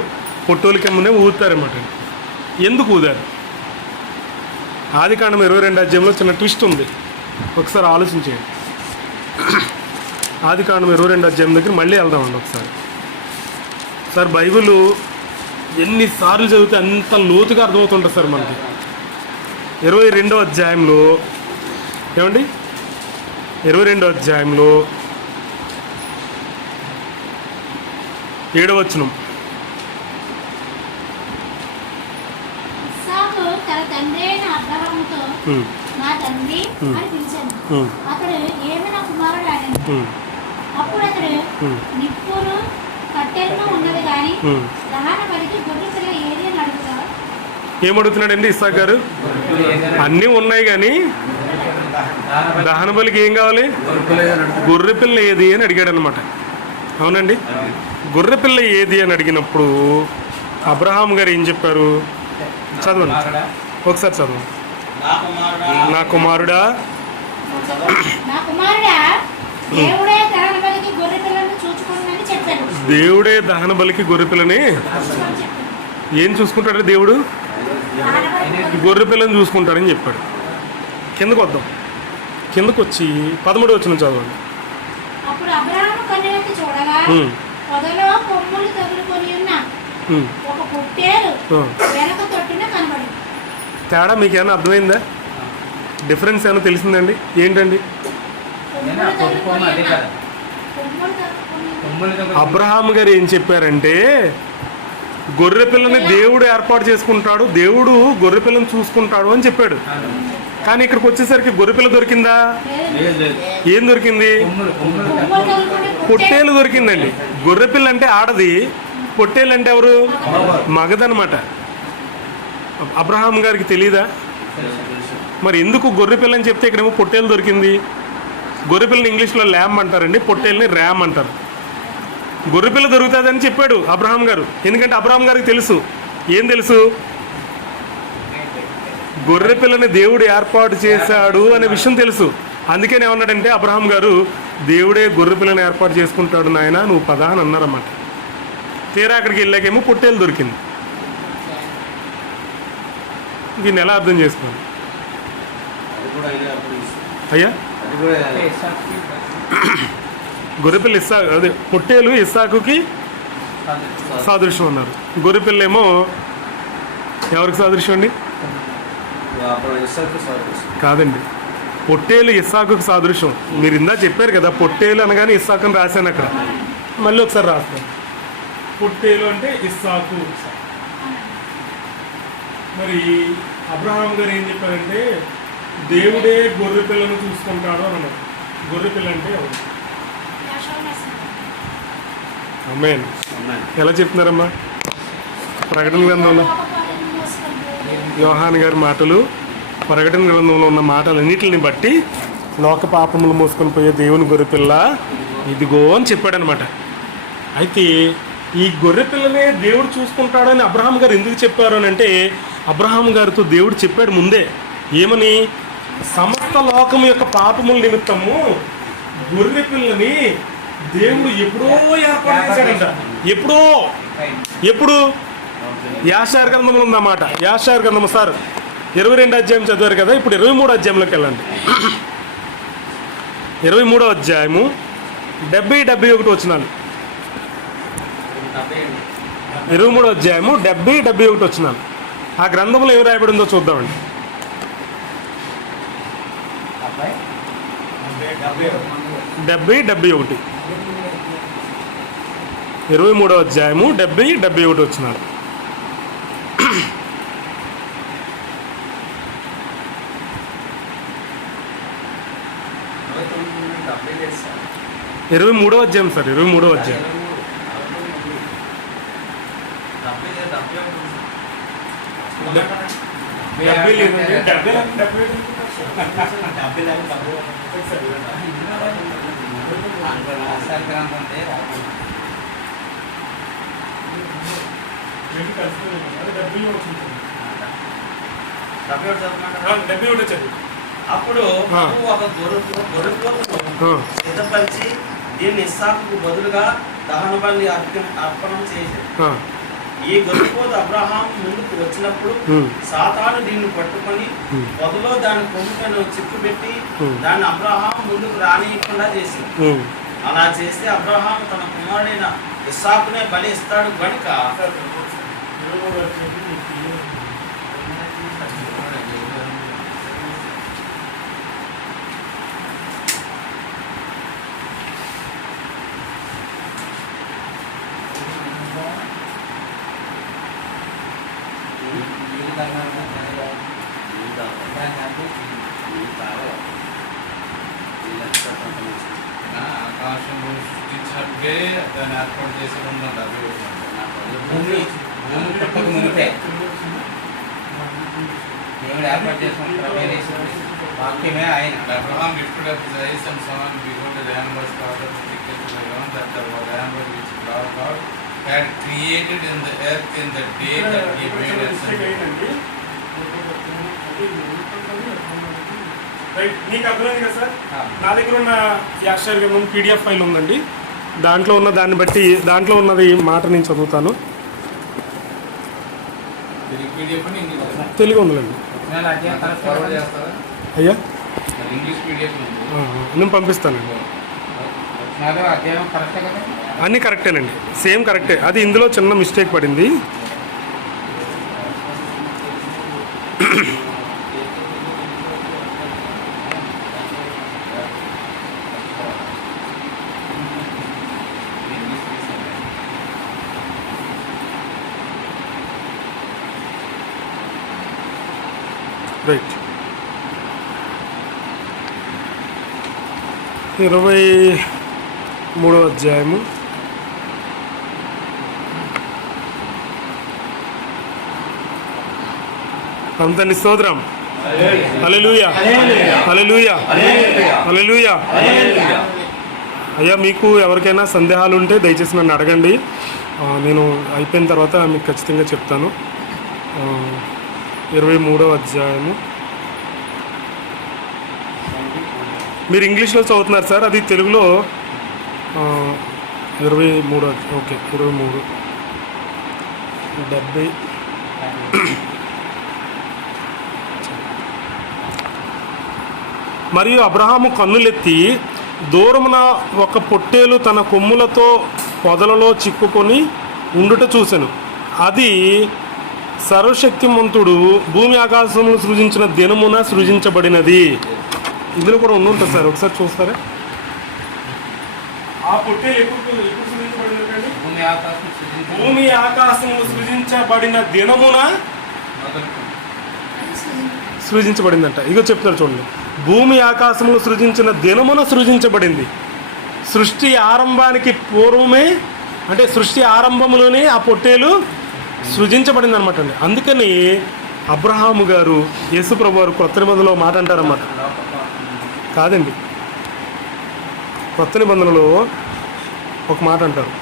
పొట్టేలు కొమ్మునే ఊదుతారన్నమాట. ఎందుకు ఊదారు? ఆదికాండం 22 అధ్యాయంలో చిన్న ట్విస్ట్ ఉంది, ఒకసారి ఆలోచించేయండి. ఆదికాండం 22 అధ్యాయం దగ్గర మళ్ళీ వెళ్దామండి ఒకసారి. సార్ బైబిల్ ఎన్నిసార్లు చదివితే అంత లోతుగా అర్థమవుతుంటుంది సార్ మనకి. 22వ అధ్యాయంలో ఏమండి, 22వ అధ్యాయంలో 7వ వచనం. ఇస్సాకు తన తండ్రి అయిన అబ్రహాముతో నా తండ్రి అని పిలిచాను. అతడు ఏమి నా కుమారుడు అడిగాను. అప్పుడు అతడు నిప్పులు కట్టెలను ఉన్నది కానీ దహన బలికి గొర్రె పిల్ల ఏది అని అడుగుతా. ఏమడుగుతున్నాడండి ఇస్సాకు గారు? అన్నీ ఉన్నాయి కానీ దహన బలికి ఏం కావాలి? గొర్రె పిల్ల ఏది అని అడిగాడు అనమాట. అవునండి, గొర్రె పిల్ల ఏది అని అడిగినప్పుడు అబ్రహాం గారు ఏం చెప్పారు? చదవండి ఒకసారి, చదవండి. నా కుమారుడా, నా కుమారుడా, దేవుడే దహన బలికి గొర్రె పిల్లను చూచుకోమని చెప్పాను. దేవుడే దహన బలికి గొర్రె పిల్లని ఏం చూసుకుంటాడు? దేవుడు గొర్రె పిల్లని చూసుకుంటాడని చెప్పాడు. కిందకు వద్దాం. కిందకు వచ్చి 13వ వచనం చదవండి. అప్పుడు అబ్రహాము కన్నులెత్తి చూడగా పొదలో కొమ్ములు తగులుకొని ఉన్న ఒక పొట్టేలు వెనక తొట్టున కనబడింది. తేడా మీకు ఏమైనా అర్థమైందా? డిఫరెన్స్ ఏమైనా తెలిసిందండి? ఏంటండి? కొమ్ములు తగులుకొని ఉన్న కొమ్ములు తగులుకొని అబ్రహాం గారు ఏం చెప్పారంటే గొర్రె పిల్లని దేవుడు ఏర్పాటు చేసుకుంటాడు, దేవుడు గొర్రె పిల్లని చూసుకుంటాడు అని చెప్పాడు. కానీ ఇక్కడికి వచ్చేసరికి గొర్రె పిల్ల దొరికిందా? ఏం దొరికింది? పొట్టేలు దొరికిందండి. గొర్రె పిల్ల అంటే ఆడది, పొట్టేలు అంటే ఎవరు? మగదనమాట. అబ్రహాం గారికి తెలీదా? మరి ఎందుకు గొర్రె పిల్ల అని చెప్తే ఇక్కడేమో పొట్టేలు దొరికింది? గొర్రె పిల్లని ఇంగ్లీష్లో ల్యామ్ అంటారండి, పొట్టేల్ని ర్యామ్ అంటారు. గొర్రెపిల్ల దొరుకుతుందని చెప్పాడు అబ్రహాం గారు. ఎందుకంటే అబ్రహాం గారికి తెలుసు, ఏం తెలుసు? గొర్రెపిల్లని దేవుడు ఏర్పాటు చేశాడు అనే విషయం తెలుసు. అందుకని ఏమన్నాడంటే అబ్రహాం గారు, దేవుడే గొర్రెపిల్లని ఏర్పాటు చేసుకుంటాడు నాయన, నువ్వు పదా అని అన్నారన్నమాట. తీరా అక్కడికి వెళ్ళాకేమో పొట్టేలు దొరికింది. దీన్ని ఎలా అర్థం చేసుకోండి అయ్యా? గొర్రెపిల్ల అదే పొట్టేలు ఇస్సాకుకి సాదృశ్యం అన్నారు. గొర్రెపిల్ల ఏమో ఎవరికి సాదృశ్యం అండి? కాదండి, పొట్టేలు ఇస్సాకుకి సాదృశ్యం. మీరు ఇందా చెప్పారు కదా, పొట్టేలు అనగానే ఇస్సాకు అని రాశాను అక్కడ. మళ్ళీ ఒకసారి రాస్తాను. పొట్టేలు అంటే ఇస్సాకు. మరి అబ్రహాం గారు ఏం చెప్పారంటే దేవుడే గొర్రె పిల్లను చూసుకుంటాడు అని అన్నారు. గొర్రె పిల్ల అంటే ఎవరు? ఆమేన్. ఎలా చెప్తున్నారమ్మా? ప్రకటన గ్రంథంలో యోహాన్ గారి మాటలు, ప్రకటన గ్రంథంలో ఉన్న మాటలన్నిటిని బట్టి లోక పాపములు మోసుకొని పోయే దేవుని గొర్రెపిల్ల ఇదిగో అని చెప్పాడనమాట. అయితే ఈ గొర్రెపిల్లనే దేవుడు చూసుకుంటాడని అబ్రహాం గారు ఎందుకు చెప్పారు అని అంటే, అబ్రహాం గారితో దేవుడు చెప్పాడు ముందే. ఏమని? సమస్త లోకం యొక్క పాపముల నిమిత్తము గొర్రెపిల్లని దేవుడు ఎప్పుడో ఏర్పాటు చేశాడంట. ఎప్పుడు? యాషార్ గ్రంథంలో ఉందన్నమాట. యాషార్ గ్రంథం సార్ 22 అధ్యాయం చదివారు కదా, ఇప్పుడు 23 అధ్యాయంలోకి వెళ్ళండి. 23వ అధ్యాయము 70-71 వచనాలు. 23వ అధ్యాయము 70-71 వచనాలు. ఆ గ్రంథంలో ఏమి రాయబడిందో చూద్దామండి. 70-71 23వ అధ్యాయము 70-71 వచనాలు. ఇరవై మూడవ అధ్యాయం సార్, 23వ అధ్యాయం. అప్పుడు ప్రభువు ఒక గొర్రెపోతును సిద్ధపరిచి దీన్ని ఇస్సాకుకు బదులుగా దహన బలి అర్పణం చేశాడు. ఈ గొర్రెపోతు అబ్రహాం ముందుకు వచ్చినప్పుడు సాతాను దీన్ని పట్టుకొని పొదలో దాని కొమ్ముకను చిక్కుపెట్టి దాన్ని అబ్రహాం ముందుకు రానియకుండా చేసింది. అలా చేస్తే అబ్రహాం తన కుమారుడైన ఇస్సాకునే బలి ఇస్తాడు కనుక ఆకాశంలో సృష్టించినప్పుడే దాన్ని ఏర్పాటు చేసి ఉందంట. భూమి పుట్టక మునిపే దేవుడు ఏర్పాటు చేసుకుంటారు. వాక్యమే ఆయన. Abraham lifted up his eyes and saw and behold the ram was caught up thickly to the ground, that the ram which God had created in the earth in the day that he made us. Right, మీకు అర్థమైంది కదా sir? నా దగ్గర ఉన్న ఈ అక్షర గ్రంథం PDF file ఉందండి. దాంట్లో ఉన్న దాన్ని బట్టి దాంట్లో ఉన్నది మాట నేను చదువుతాను. తెలుగు ఉందండి అయ్యా, ఇంగ్లీష్ మీడియం నేను పంపిస్తానండి. అన్నీ కరెక్టేనండి, సేమ్ కరెక్టే. అది ఇందులో చిన్న మిస్టేక్ పడింది. రైట్, 23వ అధ్యాయము అంతని స్తోత్రం. హల్లెలూయా, హల్లెలూయా, హల్లెలూయా. అయ్యా, మీకు ఎవరికైనా సందేహాలు ఉంటే దయచేసి నన్ను అడగండి. నేను అయిపోయిన తర్వాత మీకు ఖచ్చితంగా చెప్తాను. 23వ అధ్యాయము. మీరు ఇంగ్లీష్లో చదువుతున్నారు సార్, అది తెలుగులో 23. ఓకే, 23 70. మరియు అబ్రహాము కన్నులెత్తి దూరమున ఒక పొట్టేలు తన కొమ్ములతో పొదలలో చిక్కుకొని ఉండుట చూసెను. అది సర్వశక్తిమంతుడు భూమి ఆకాశములు సృజించిన దినమున సృజించబడినది. ఇందులో కూడా ఉంటుంది సార్, ఒకసారి చూస్తారా? ఆ పొట్టేలు ఎప్పుడు సృజించబడినది? భూమి ఆకాశములు సృజించబడిన దినమున సృజించబడిందంట. ఇగో చెప్తారు చూడండి, భూమి ఆకాశములు సృజించిన దినమున సృజించబడింది. సృష్టి ఆరంభానికి పూర్వమే, అంటే సృష్టి ఆరంభంలోనే ఆ పొట్టేలు సృజించబడింది అనమాట అండి. అందుకని అబ్రహాము గారు యేసుప్రభు వారు కొత్త నిబంధనలో మాట అంటారన్నమాట. కాదండి, కొత్త నిబంధనలో ఒక మాట అంటారు.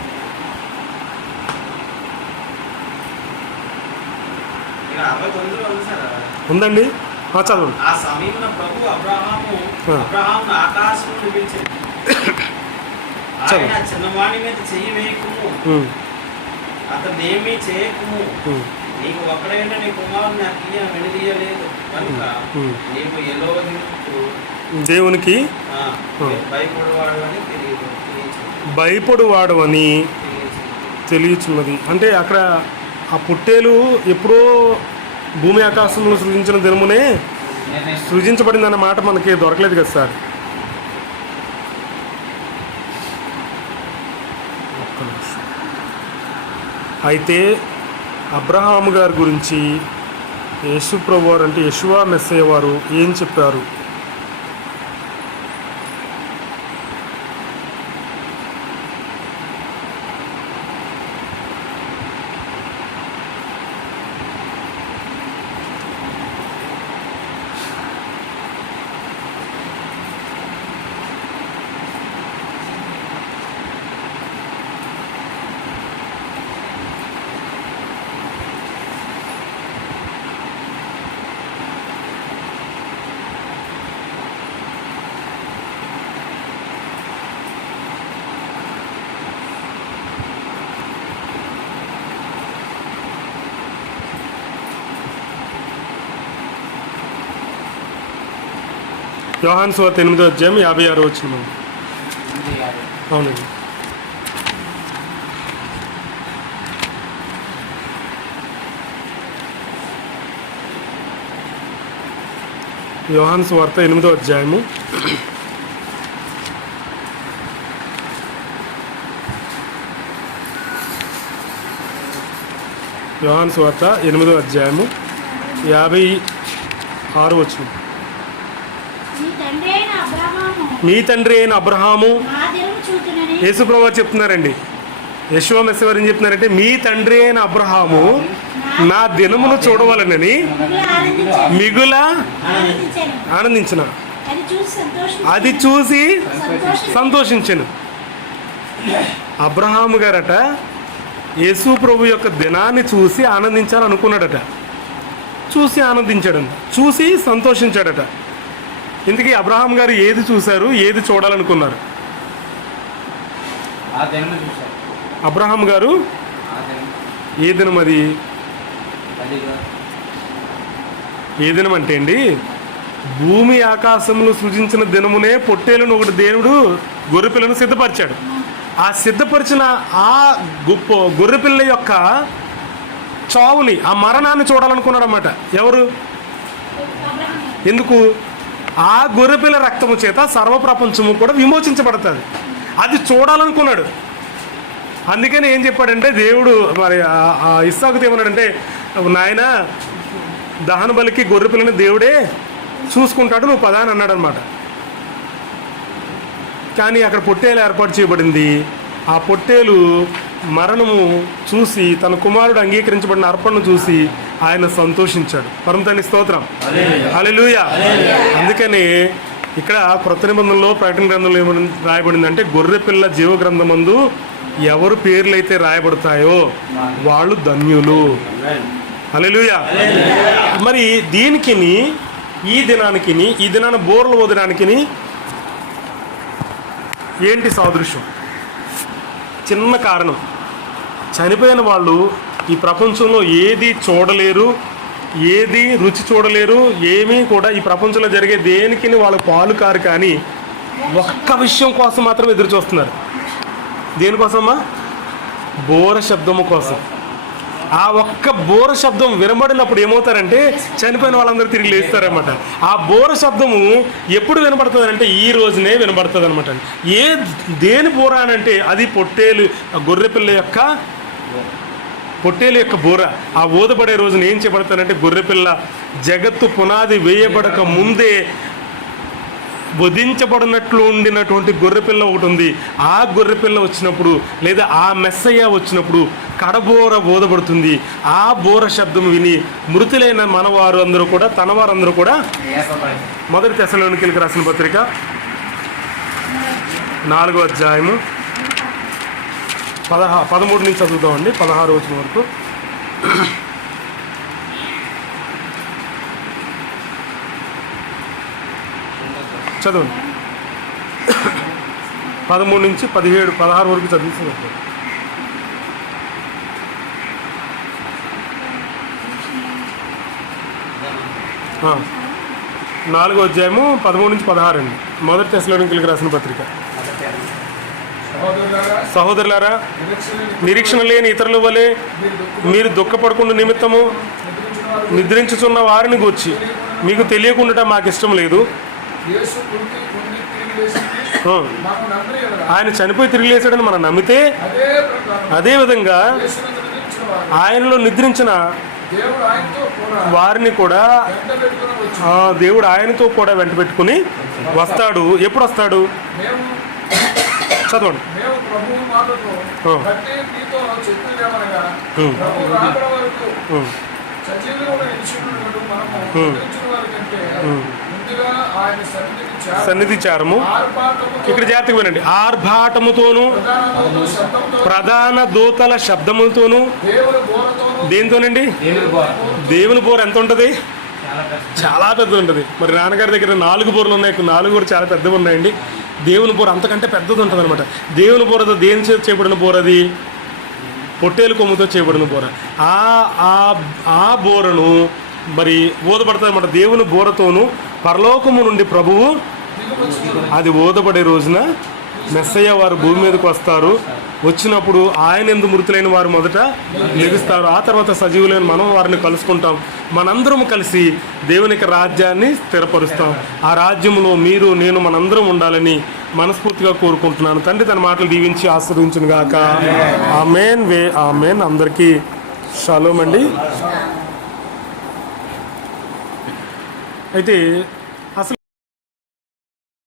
ఉందండి, చదవండి. ఆ సమయంలో ప్రభు అబ్రహాము ఆకాశం పిలిచాడు. ఆయన చిన్నవాణి మీద చెయ్యి వేయకుము, అతను ఏమీ చేయకుము. నీకు ఒక్కడైన నీ కుమారుని నాకు వెనుదీయలేదు కనుక నీకు దేవునికి భయపడువాడు అని తెలియచున్నది. అంటే అక్కడ ఆ పుట్టేలు ఎప్పుడో భూమి ఆకాశంలో సృజించిన దినమునే సృజించబడిందన్న మాట మనకి దొరకలేదు కదా సార్. అయితే అబ్రహాము గారి గురించి యేసు ప్రభు వారు, అంటే యెషువా మెస్సయ్య వారు ఏం చెప్పారు? యోహాను సువార్త 8వ అధ్యాయం 56 వచనం. అవునండి. యోహాను సువార్త 8వ అధ్యాయము 56వ వచనం. మీ తండ్రి అయిన అబ్రహాము యేసుప్రభువు చెప్తున్నారండి. యెషువా మెస్సీ వారు ఏం చెప్తున్నారంటే, మీ తండ్రి అయిన అబ్రహాము నా దినమును చూడవలనని మిగుల ఆనందించిన, అది చూసి సంతోషించను. అబ్రహాము గారట యేసు ప్రభు యొక్క దినాన్ని చూసి ఆనందించాలనుకున్నాడట. చూసి ఆనందించాడంట, చూసి సంతోషించాడట. ఇందుకీ అబ్రహాం గారు ఏది చూశారు, ఏది చూడాలనుకున్నారు? అబ్రహాం గారు ఏ దినం అది? ఏ దినం అంటే అండి, భూమి ఆకాశములు సృజించిన దినమునే పొట్టేలును ఒకటి దేవుడు గొర్రెపిల్లను సిద్ధపరిచాడు. ఆ సిద్ధపరిచిన ఆ గొర్రెపిల్ల యొక్క చావుని, ఆ మరణాన్ని చూడాలనుకున్నాడు అన్నమాట. ఎవరు? ఎందుకు? ఆ గొర్రెపిల్ల రక్తము చేత సర్వప్రపంచము కూడా విమోచించబడుతుంది. అది చూడాలనుకున్నాడు. అందుకని ఏం చెప్పాడంటే దేవుడు, మరి ఇస్సాకుతో ఏమన్నాడంటే, నాయన దహన బలికి గొర్రెపిల్లని దేవుడే చూసుకుంటాడు, నువ్వు పదా అని అన్నాడు అనమాట. కానీ అక్కడ పొట్టేలు ఏర్పాటు చేయబడింది. ఆ పొట్టేలు మరణము చూసి, తన కుమారుడు అంగీకరించబడిన అర్పణను చూసి ఆయన సంతోషించాడు. పరమతండ్రి స్తోత్రం, హల్లెలూయా. అందుకని ఇక్కడ క్రొత్త నిబంధనలో ప్రకటన గ్రంథంలో ఏమని రాయబడిందంటే, గొర్రెపిల్ల జీవ గ్రంథమందు ఎవరు పేర్లైతే రాయబడతాయో వాళ్ళు ధన్యులు. హల్లెలూయా. మరి దీనికి, ఈ దినానికి, ఈ దినాన బోర్లు వదడానికి ఏంటి సాదృశ్యం? చిన్న కారణం, చనిపోయిన వాళ్ళు ఈ ప్రపంచంలో ఏది చూడలేరు, ఏది రుచి చూడలేరు, ఏమీ కూడా ఈ ప్రపంచంలో జరిగే దేనికి వాళ్ళు పాలు కారు. కానీ ఒక్క విషయం కోసం మాత్రం ఎదురు చూస్తున్నారు. దేనికోసమ్మా? బోర శబ్దము కోసం. ఆ ఒక్క బోర శబ్దం వినబడినప్పుడు ఏమవుతారంటే చనిపోయిన వాళ్ళందరూ తిరిగి లేస్తారనమాట. ఆ బోర శబ్దము ఎప్పుడు వినబడుతుంది అంటే ఈ రోజునే వినబడుతుంది అనమాట. దేని బోర అని అంటే అది పొట్టేలు, గొర్రెపిల్ల యొక్క పొట్టేలు యొక్క బోర. ఆ ఊదబడే రోజున ఏం చేయబడతానంటే, గొర్రెపిల్ల జగత్తు పునాది వేయబడక ముందే వధించబడినట్లు ఉండినటువంటి గొర్రెపిల్ల ఒకటి ఉంది. ఆ గొర్రెపిల్ల వచ్చినప్పుడు, లేదా ఆ మెస్సయ్య వచ్చినప్పుడు కడబోర ఊదబడుతుంది. ఆ బోర శబ్దం విని మృతులైన మనవారు అందరూ కూడా, తన వారందరూ కూడా, మొదటి తెస్సలోనికీయులకు రాసిన పత్రిక 4వ అధ్యాయము 13 నుంచి చదువుతామండి, 16 వచనం వరకు. చదవండి. 13 నుంచి 17, 16 వరకు చదివిస్తుంది. 4వ అధ్యాయము 13 నుంచి 16 అండి. మొదటి తెస్సలోనికీయులకు రాసిన పత్రిక. సహోదరులారా, నిరీక్షణ లేని ఇతరుల వలె మీరు దుఃఖపడకుండా నిమిత్తము నిద్రించుచున్న వారిని గూర్చి మీకు తెలియకుండా మాకు ఇష్టం లేదు. ఆయన చనిపోయి తిరిగి లేచాడని మనం నమ్మితే, అదేవిధంగా ఆయనలో నిద్రించిన వారిని కూడా దేవుడు ఆయనతో కూడా వెంట పెట్టుకుని వస్తాడు. ఎప్పుడు వస్తాడు? చదవండి. సన్నిధి చారము. ఇక్కడ జాగ్రత్తగా వినండి. ఆర్భాటముతోను, ప్రధాన దూతల శబ్దములతోను, దేనితోనండి? దేవుని బోర ఎంత ఉంటుంది? చాలా పెద్దది ఉంటుంది. మరి నాన్నగారి దగ్గర 4 బోర్లు ఉన్నాయి, 4 కూడా చాలా పెద్దవి ఉన్నాయండి. దేవుని బోర అంతకంటే పెద్దది ఉంటుంది అనమాట. దేవుని బోరతో దేని చేత చేయబడిన బోర? అది పొట్టేలు కొమ్ముతో చేయబడిన బోర. ఆ బోరను మరి ఊదపడుతుంది అనమాట. దేవుని బోరతోనూ పరలోకము నుండి ప్రభువు అది ఊదబడే రోజున మెస్సయ్య వారు భూమి మీదకి వస్తారు. వచ్చినప్పుడు ఆయన ఎందు మృతులైన వారు మొదట లెగుస్తారు. ఆ తర్వాత సజీవులైన మనం వారిని కలుసుకుంటాం. మనందరం కలిసి దేవునికి రాజ్యాన్ని స్థిరపరుస్తాం. ఆ రాజ్యంలో మీరు నేను మనందరం ఉండాలని మనస్ఫూర్తిగా కోరుకుంటున్నాను. తండ్రి తన మాటలు దీవించి ఆశీర్వదించును గాక. ఆమేన్. ఆమేన్. అందరికీ షాలోమ్ అండి. అయితే